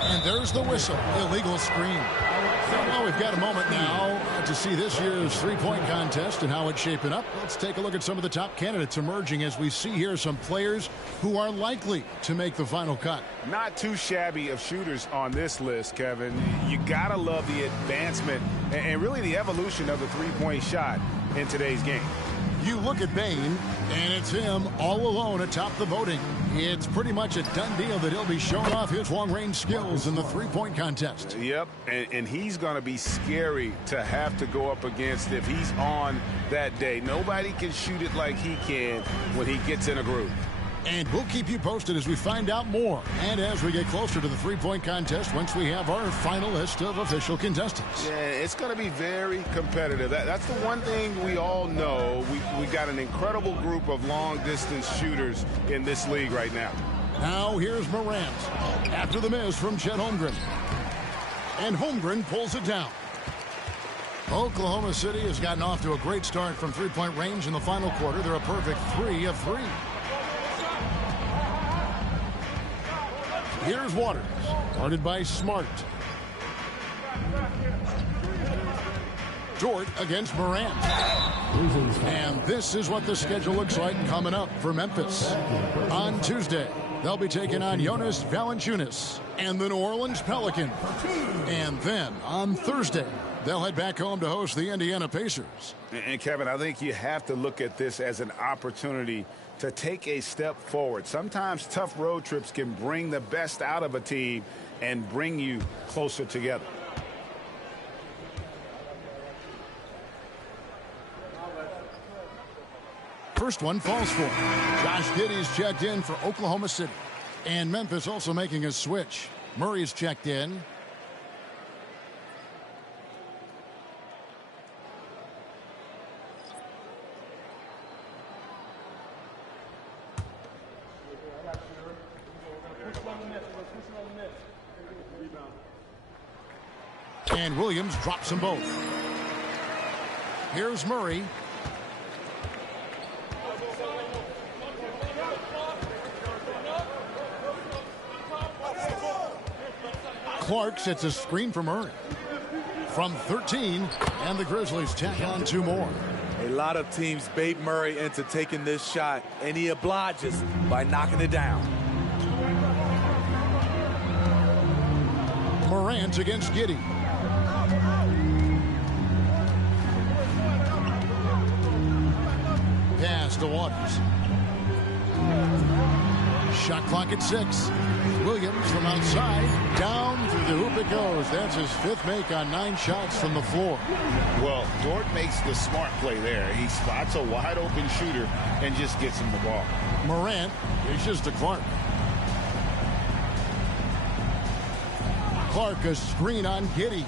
And there's the whistle. Illegal screen. Well, we've got a moment now to see this year's three-point contest and how it's shaping up. Let's take a look at some of the top candidates emerging as we see here some players who are likely to make the final cut. Not too shabby of shooters on this list, Kevin. You got to love the advancement and really the evolution of the three-point shot in today's game. You look at Bane, and it's him all alone atop the voting. It's pretty much a done deal that he'll be showing off his long-range skills in the three-point contest. Yep, and he's going to be scary to have to go up against if he's on that day. Nobody can shoot it like he can when he gets in a groove. And we'll keep you posted as we find out more and as we get closer to the three-point contest once we have our final list of official contestants. Yeah, it's going to be very competitive. That's the one thing we all know. We got an incredible group of long-distance shooters in this league right now. Now here's Morant after the miss from Chet Holmgren. And Holmgren pulls it down. Oklahoma City has gotten off to a great start from three-point range in the final quarter. They're a perfect 3 of 3. Here's Waters, guarded by Smart. Dort against Morant. And this is what the schedule looks like coming up for Memphis. On Tuesday, they'll be taking on Jonas Valanciunas and the New Orleans Pelicans. And then on Thursday, they'll head back home to host the Indiana Pacers. And Kevin, I think you have to look at this as an opportunity to take a step forward. Sometimes tough road trips can bring the best out of a team and bring you closer together. First one falls for Josh Giddey's checked in for Oklahoma City. And Memphis also making a switch. Murray's checked in. And Williams drops them both. Here's Murray. Clark sets a screen for Murray. From 13, and the Grizzlies tack on 2 more. A lot of teams bait Murray into taking this shot, and he obliges by knocking it down. Morant against Giddey. Pass to Waters. Shot clock at 6. Williams from outside. Down through the hoop it goes. That's his 5th make on 9 shots from the floor. Well, Dort makes the smart play there. He spots a wide open shooter and just gets him the ball. Morant dishes to Clark. Clark a screen on Giddey.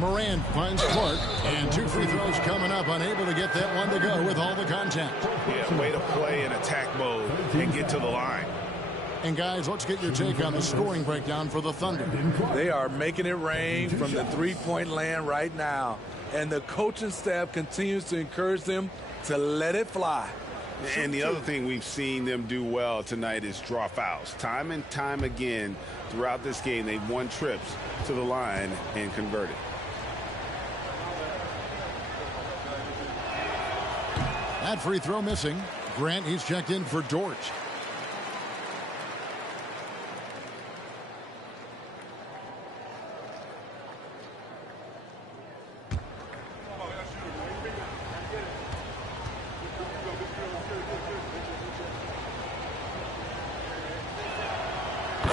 Morant finds Clark, and 2 free throws coming up, unable to get that one to go with all the contact. Yeah, way to play in attack mode and get to the line. And guys, let's get your take on the scoring breakdown for the Thunder. They are making it rain from the three-point land right now. and the coaching staff continues to encourage them to let it fly. And the other thing we've seen them do well tonight is draw fouls. Time and time again throughout this game, they've won trips to the line and converted. That free throw missing. Grant, he's checked in for Dort.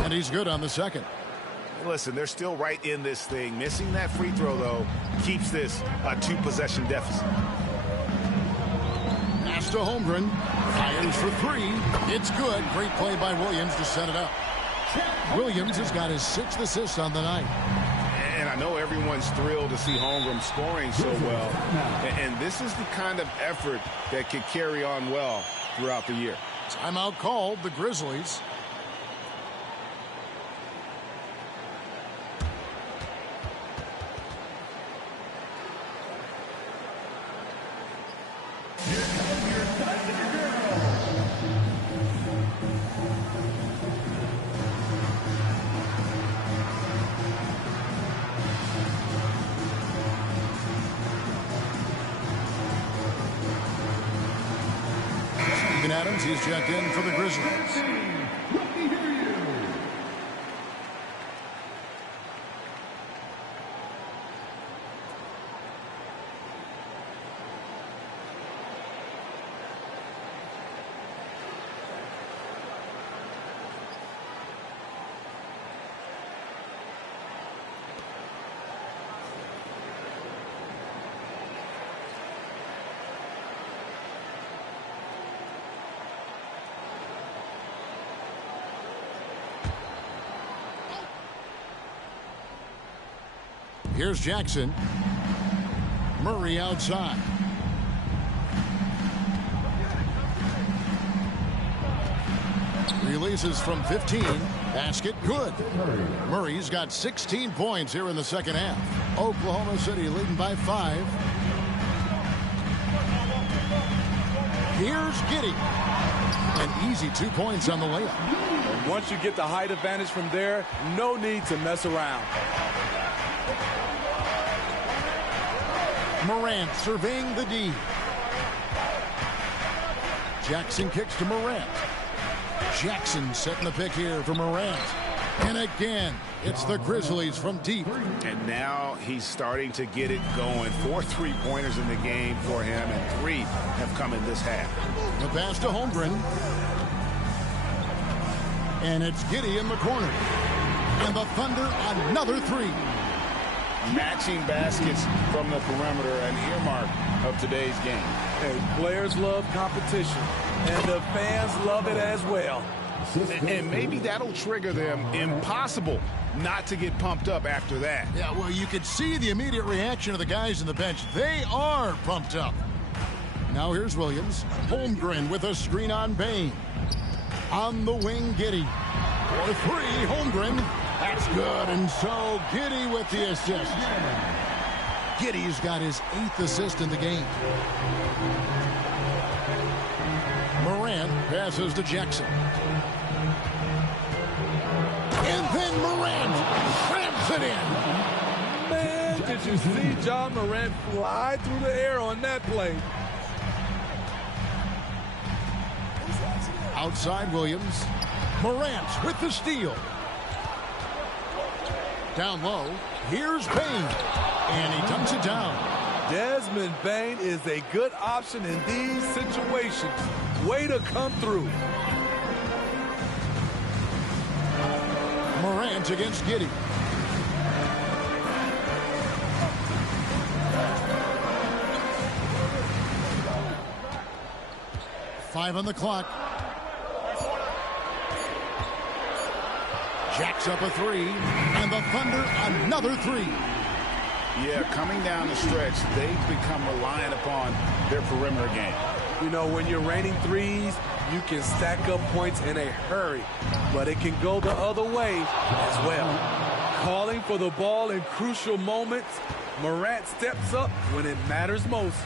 And he's good on the second. Listen, they're still right in this thing. Missing that free throw, though, keeps this a 2-possession deficit. Pass to Holmgren. Fires for three. It's good. Great play by Williams to set it up. Williams has got his 6th assist on the night. And I know everyone's thrilled to see Holmgren scoring so well. And this is the kind of effort that could carry on well throughout the year. Timeout called, the Grizzlies. Adams, he's checked in for the Grizzlies. Here's Jackson. Murray outside. Releases from 15. Basket good. Murray's got 16 points here in the second half. Oklahoma City leading by 5. Here's Giddey. An easy 2 points on the layup. And once you get the height advantage from there, no need to mess around. Morant surveying the D. Jackson kicks to Morant. Jackson setting the pick here for Morant. And again, it's the Grizzlies from deep. And now he's starting to get it going. 4 3-pointers in the game for him, and 3 have come in this half. The pass to Holmgren. And it's Giddey in the corner. And the Thunder another 3. Matching baskets from the perimeter, an earmark of today's game. Hey, players love competition, and the fans love it as well. And maybe that'll trigger them. Impossible not to get pumped up after that. Yeah, well, you could see the immediate reaction of the guys on the bench. They are pumped up. Now here's Williams. Holmgren with a screen on Bane. On the wing, Giddey. For 3, Holmgren. That's good, and so Giddey with the assist. Giddey's got his 8th assist in the game. Morant passes to Jackson. And then Morant slams it in. Man, did you see John Morant fly through the air on that play? Outside Williams. Morant with the steal. Down low, here's Bane, and he dunks it down. Desmond Bane is a good option in these situations. Way to come through. Morant against Giddey. Five on the clock. Jacks up a 3, and the Thunder another 3. Yeah, coming down the stretch, they've become reliant upon their perimeter game. You know, when you're raining threes, you can stack up points in a hurry, but it can go the other way as well. Calling for the ball in crucial moments, Morant steps up when it matters most.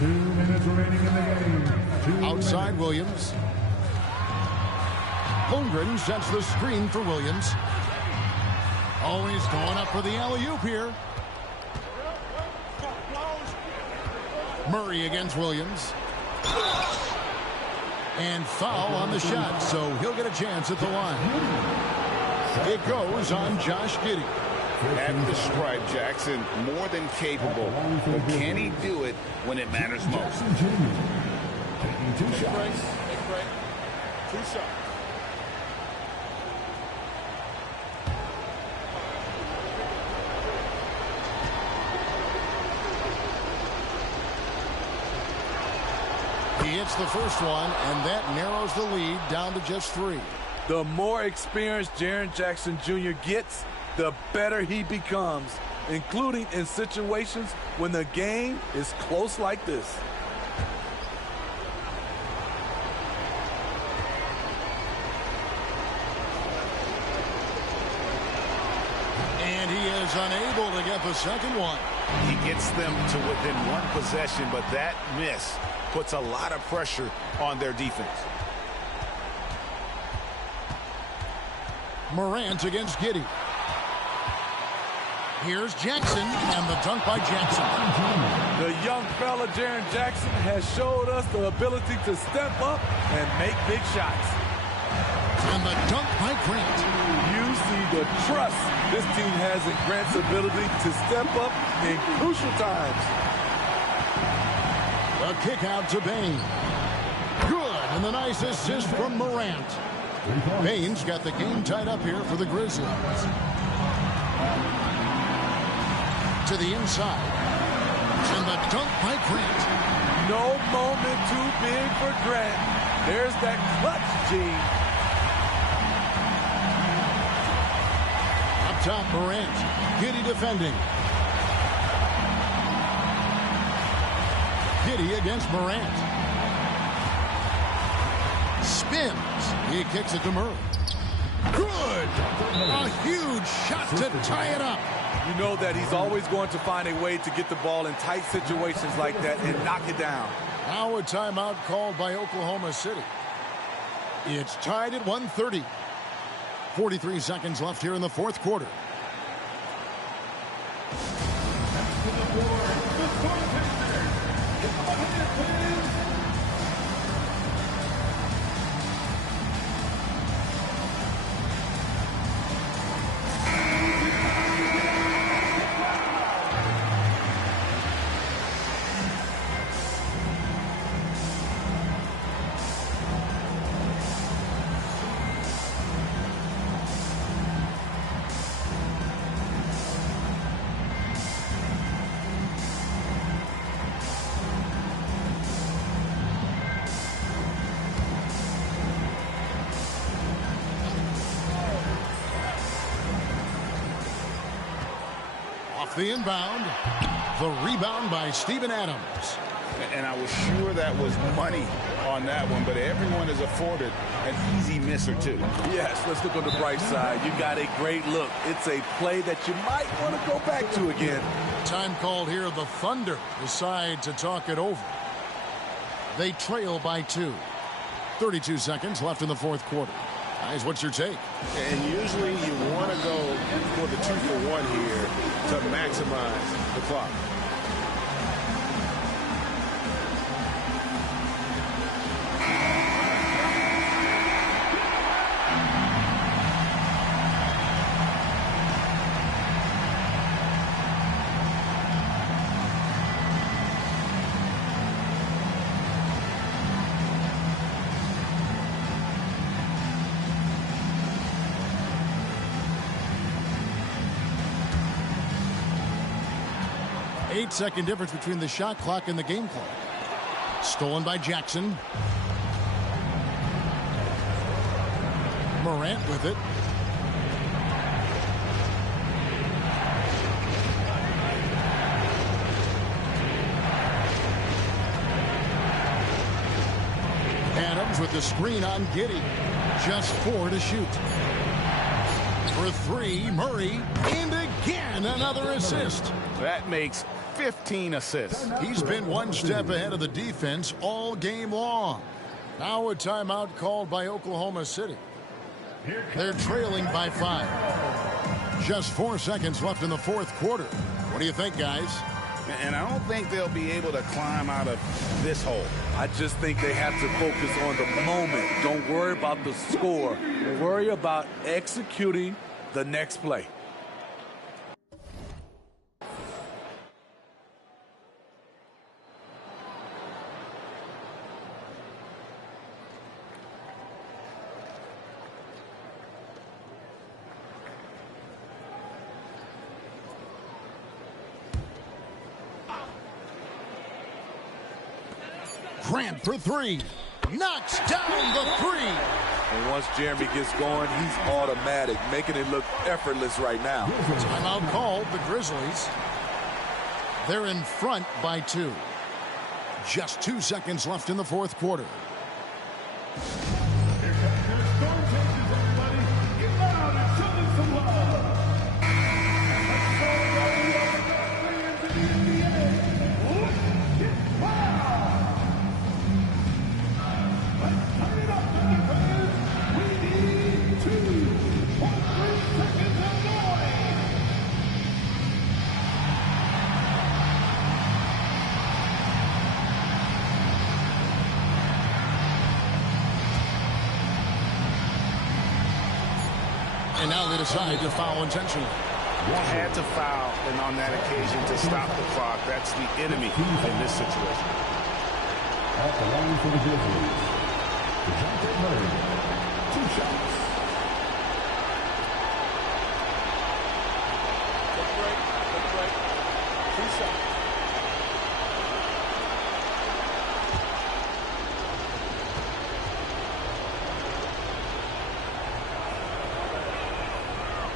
2 minutes remaining in the game. Outside Williams. Holmgren sets the screen for Williams. Always going up for the alley-oop here. Murray against Williams. And foul on the shot, so he'll get a chance at the line. It goes on Josh Giddey. At the stripe, Jackson more than capable, but can he do it when it matters most? Taking 2 shots. 2 shots. He hits the first one, and that narrows the lead down to just 3. The more experienced Jaren Jackson Jr. gets, the better he becomes, including in situations when the game is close like this. And he is unable to get the second one. He gets them to within 1 possession, but that miss puts a lot of pressure on their defense. Morant against Giddey. Here's Jackson, and the dunk by Jackson. The young fella, Jaren Jackson, has showed us the ability to step up and make big shots. And the dunk by Grant. You see the trust this team has in Grant's ability to step up in crucial times. A kick out to Bane. Good, and the nice assist from Morant. Bane's got the game tied up here for the Grizzlies. To the inside. And the dunk by Grant. No moment too big for Grant. There's that clutch gene. Up top, Morant. Giddey defending. Giddey against Morant. Spins. He kicks it to Murray. Good! A huge shot to tie it up. You know that he's always going to find a way to get the ball in tight situations like that and knock it down. Now a timeout called by Oklahoma City. It's tied at 1:30. 43 seconds left here in the fourth quarter. The inbound. The rebound by Steven Adams. And I was sure that was money on that one, but everyone is afforded an easy miss or two. Yes, let's look on the bright side. You got a great look. It's a play that you might want to go back to again. Time called here. The Thunder decide to talk it over. They trail by 2. 32 seconds left in the fourth quarter. Guys, what's your take? And usually you want to go for the 2-for-1 here to maximize the clock. Eight-second difference between the shot clock and the game clock. Stolen by Jackson. Morant with it. Adams with the screen on Giddey. Just 4 to shoot. For 3, Murray. And Again, another assist. That makes 15 assists. He's been one step ahead of the defense all game long. Now a timeout called by Oklahoma City. They're trailing by 5. Just 4 seconds left in the fourth quarter. What do you think, guys? And I don't think they'll be able to climb out of this hole. I just think they have to focus on the moment. Don't worry about the score. Worry about executing the next play. Grant for 3. Knocks down the 3. And once Jeremy gets going, he's automatic, making it look effortless right now. Timeout called, the Grizzlies. They're in front by 2. Just 2 seconds left in the fourth quarter. And now they decide to foul intentionally. Had to foul, and on that occasion to stop the clock. That's the enemy in this situation. At the line for the Grizzlies, DeJounte Murray, 2 shots. Take a break. 2 shots.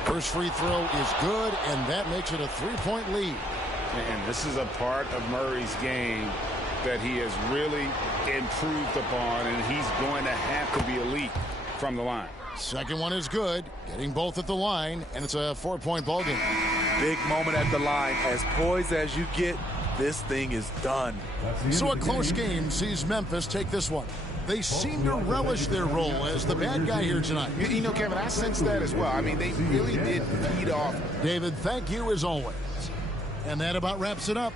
First free throw is good, and that makes it a 3-point lead. And this is a part of Murray's game that he has really improved upon, and he's going to have to be elite from the line. Second one is good, getting both at the line, and it's a 4-point ball game. Big moment at the line. As poised as you get, this thing is done. So a close game sees Memphis take this one. They seem to relish their role as the bad guy here tonight. You know, Kevin, I sense that as well. I mean, they really did feed off. David, thank you as always. And that about wraps it up.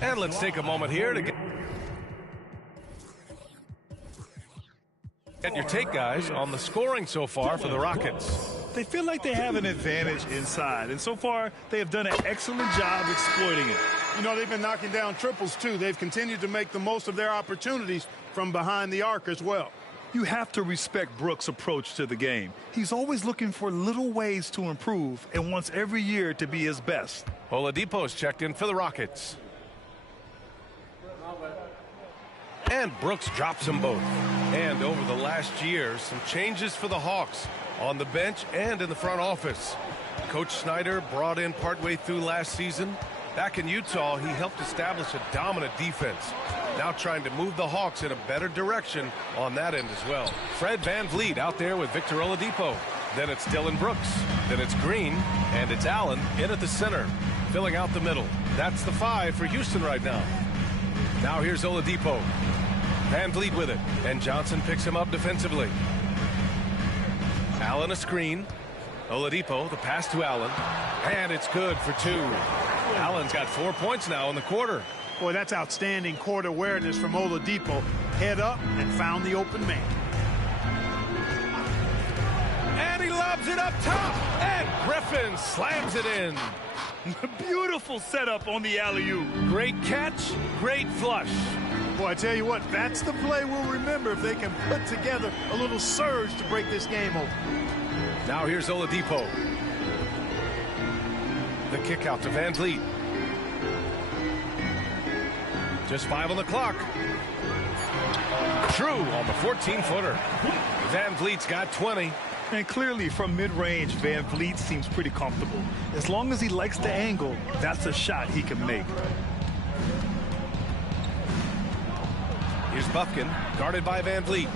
And let's take a moment here to get your take, guys, on the scoring so far for the Rockets. They feel like they have an advantage inside, and so far they have done an excellent job exploiting it. You know, they've been knocking down triples, too. They've continued to make the most of their opportunities from behind the arc as well. You have to respect Brooks' approach to the game. He's always looking for little ways to improve and wants every year to be his best. Oladipo's checked in for the Rockets. And Brooks drops them both. And over the last year, some changes for the Hawks on the bench and in the front office. Coach Snyder brought in partway through last season. Back in Utah, he helped establish a dominant defense. Now trying to move the Hawks in a better direction on that end as well. Fred VanVleet out there with Victor Oladipo. Then it's Dillon Brooks. Then it's Green. And it's Allen in at the center, filling out the middle. That's the 5 for Houston right now. Now here's Oladipo. VanVleet with it. And Johnson picks him up defensively. Allen a screen. Oladipo, the pass to Allen. And it's good for 2. Allen's got 4 points now in the quarter. Boy, that's outstanding court awareness from Oladipo. Head up and found the open man. And he lobs it up top. And Griffin slams it in. Beautiful setup on the alley-oop. Great catch, great flush. Boy, I tell you what, that's the play we'll remember if they can put together a little surge to break this game open. Now here's Oladipo. The kick out to VanVleet. Just 5 on the clock. True on the 14-footer. VanVleet's got 20. And clearly from mid-range, VanVleet seems pretty comfortable. As long as he likes the angle, that's a shot he can make. Here's Bufkin, guarded by VanVleet.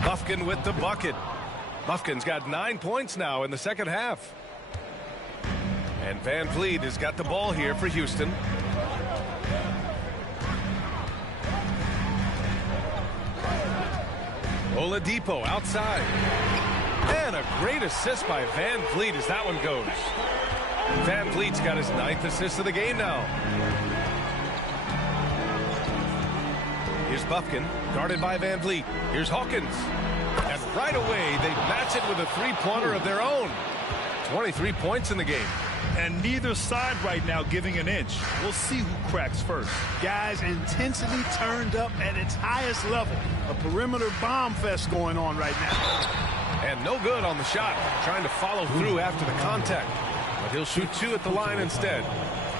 Bufkin with the bucket. Bufkin's got 9 points now in the second half. And VanVleet has got the ball here for Houston. Oladipo outside. And a great assist by VanVleet as that one goes. VanVleet's got his 9th assist of the game now. Here's Bufkin, guarded by VanVleet. Here's Hawkins. And right away, they match it with a three-pointer of their own. 23 points in the game. And neither side right now giving an inch. We'll see who cracks first. Guys, intensity turned up at its highest level. A perimeter bomb fest going on right now. And no good on the shot. Trying to follow through after the contact. But he'll shoot 2 at the line instead.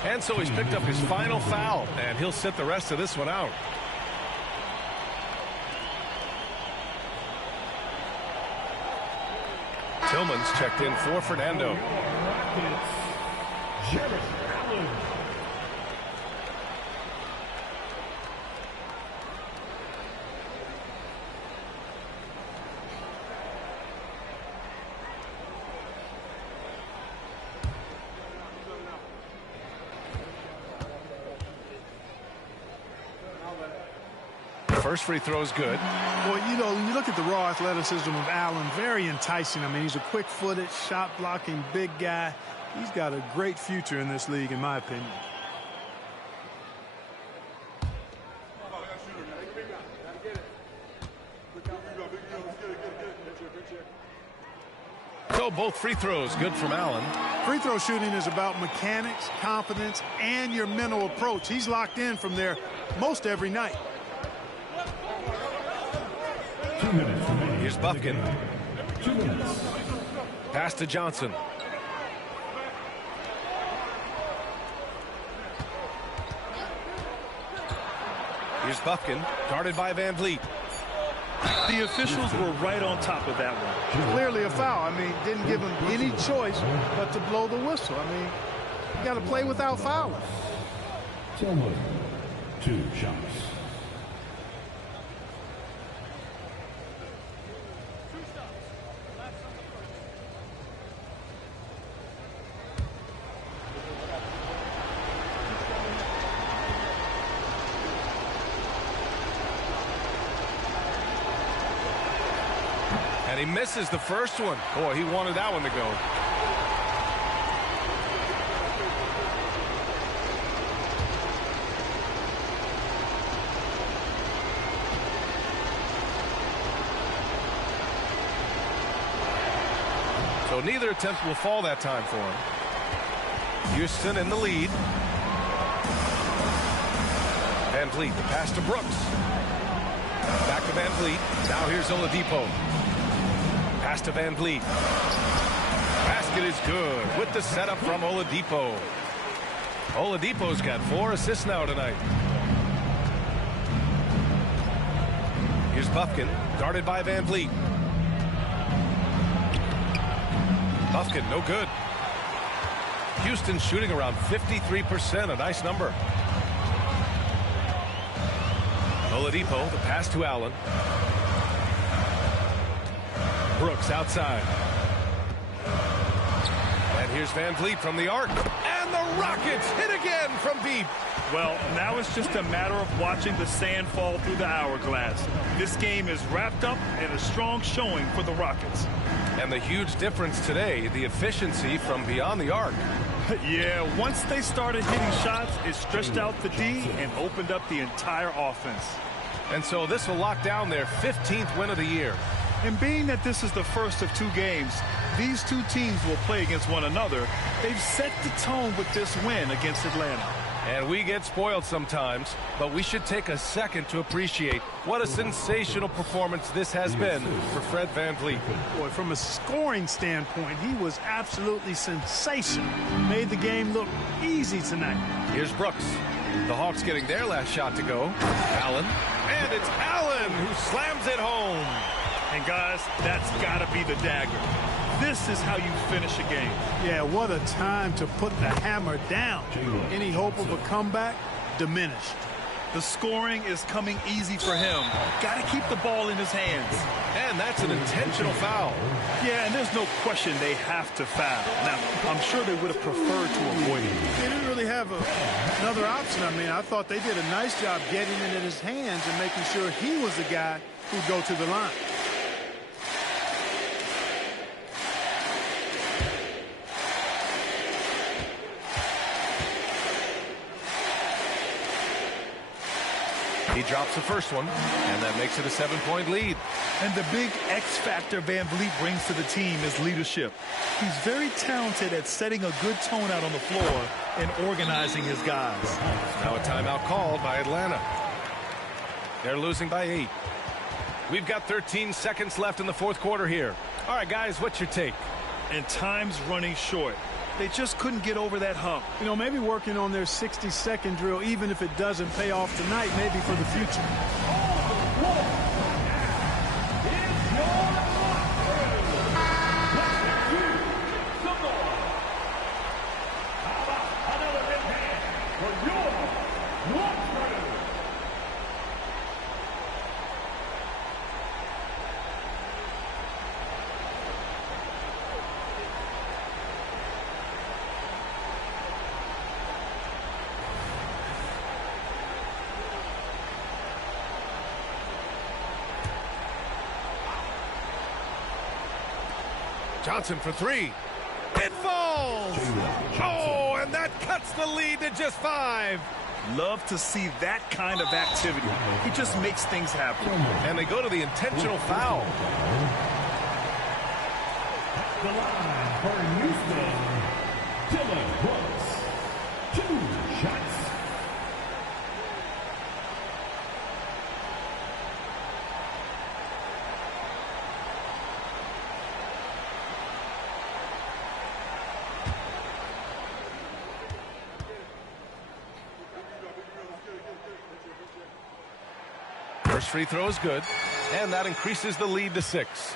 And so he's picked up his final foul. And he'll sit the rest of this one out. Tillman's checked in for Fernando. Jarrett Allen. First free throw is good. Well, you know, when you look at the raw athleticism of Allen, very enticing. I mean, he's a quick-footed, shot-blocking big guy. He's got a great future in this league, in my opinion. So both free throws good from Allen. Free throw shooting is about mechanics, confidence, and your mental approach. He's locked in from there most every night. 2 minutes remaining. Here's Bufkin. 2 minutes. Pass to Johnson. Here's Bufkin, guarded by VanVleet. The officials were right on top of that one. Clearly a foul. I mean, didn't give him any choice but to blow the whistle. I mean, you got to play without fouling. Tillman, 2 shots. And he misses the first one. Boy, he wanted that one to go. So neither attempt will fall that time for him. Houston in the lead. Van Vliet, the pass to Brooks. Back to Van Vliet. Now here's Oladipo. Pass to Van Vliet. Basket is good with the setup from Oladipo. Oladipo's got 4 assists now tonight. Here's Bufkin, guarded by Van Vliet. Bufkin, no good. Houston shooting around 53%, a nice number. Oladipo, the pass to Allen. Brooks outside. And here's Van Vliet from the arc. And the Rockets hit again from deep. Well, now it's just a matter of watching the sand fall through the hourglass. This game is wrapped up in a strong showing for the Rockets. And the huge difference today, the efficiency from beyond the arc. Yeah, once they started hitting shots, it stretched out the D and opened up the entire offense. And so this will lock down their 15th win of the year. And being that this is the first of 2 games, these 2 teams will play against one another. They've set the tone with this win against Atlanta. And we get spoiled sometimes, but we should take a second to appreciate what a sensational performance this has been for Fred Van Vliet. Boy, from a scoring standpoint, he was absolutely sensational. Made the game look easy tonight. Here's Brooks. The Hawks getting their last shot to go. Allen. And it's Allen who slams it home. And guys, that's got to be the dagger. This is how you finish a game. Yeah, what a time to put the hammer down. Any hope of a comeback diminished. The scoring is coming easy for him. Got to keep the ball in his hands. And that's an intentional foul. Yeah, and there's no question they have to foul. Now, I'm sure they would have preferred to avoid it. They didn't really have another option. I mean, I thought they did a nice job getting it in his hands and making sure he was the guy who'd go to the line. He drops the first one, and that makes it a 7-point lead. And the big X factor Van Vliet brings to the team is leadership. He's very talented at setting a good tone out on the floor and organizing his guys. Now a timeout called by Atlanta. They're losing by 8. We've got 13 seconds left in the 4th quarter here. All right, guys, what's your take? And time's running short. They just couldn't get over that hump. You know, maybe working on their 60-second drill, even if it doesn't pay off tonight, maybe for the future. Johnson for 3. It falls! Oh, and that cuts the lead to just 5. Love to see that kind of activity. He just makes things happen. And they go to the intentional foul. The line for Houston, Dillon Brooks. 2 shots. First free throw is good, and that increases the lead to 6.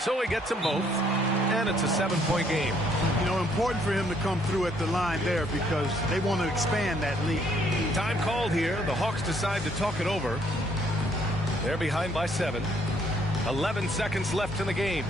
So he gets them both, and it's a 7-point game. You know, important for him to come through at the line there because they want to expand that lead. Time called here. The Hawks decide to talk it over. They're behind by 7. 11 seconds left in the game.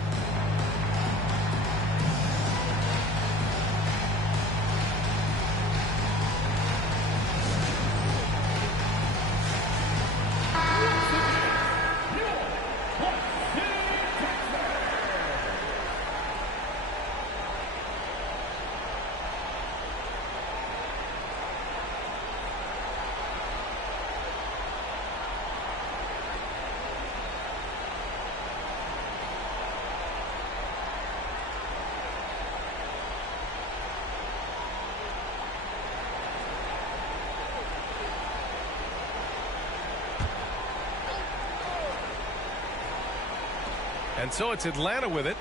And so it's Atlanta with it.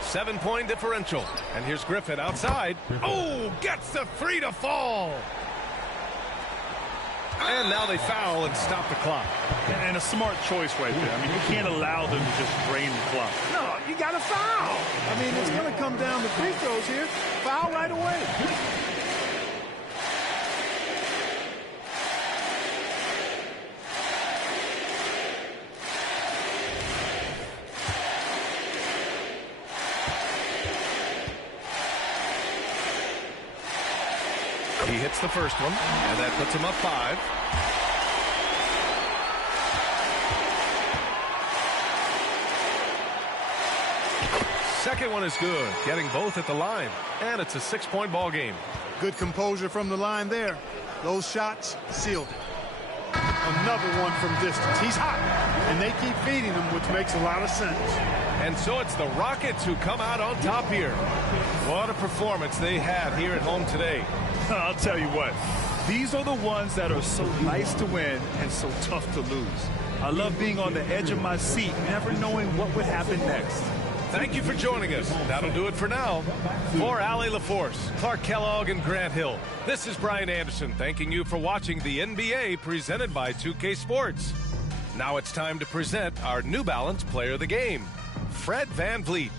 7-point differential. And here's Griffin outside. Oh, gets the three to fall. And now they foul and stop the clock. And a smart choice right there. I mean, you can't allow them to just drain the clock. No, you got to foul. I mean, it's going to come down to free throws here. Foul right away. He hits the first one, and that puts him up 5. Second one is good, getting both at the line, and it's a 6-point ball game. Good composure from the line there. Those shots sealed it. Another one from distance. He's hot, and they keep feeding him, which makes a lot of sense. And so it's the Rockets who come out on top here. What a performance they had here at home today. I'll tell you what, these are the ones that are so nice to win and so tough to lose. I love being on the edge of my seat, never knowing what would happen next. Thank you for joining us. That'll do it for now. For Allie LaForce, Clark Kellogg, and Grant Hill, this is Brian Anderson thanking you for watching the NBA presented by 2K Sports. Now it's time to present our New Balance Player of the Game, Fred VanVleet.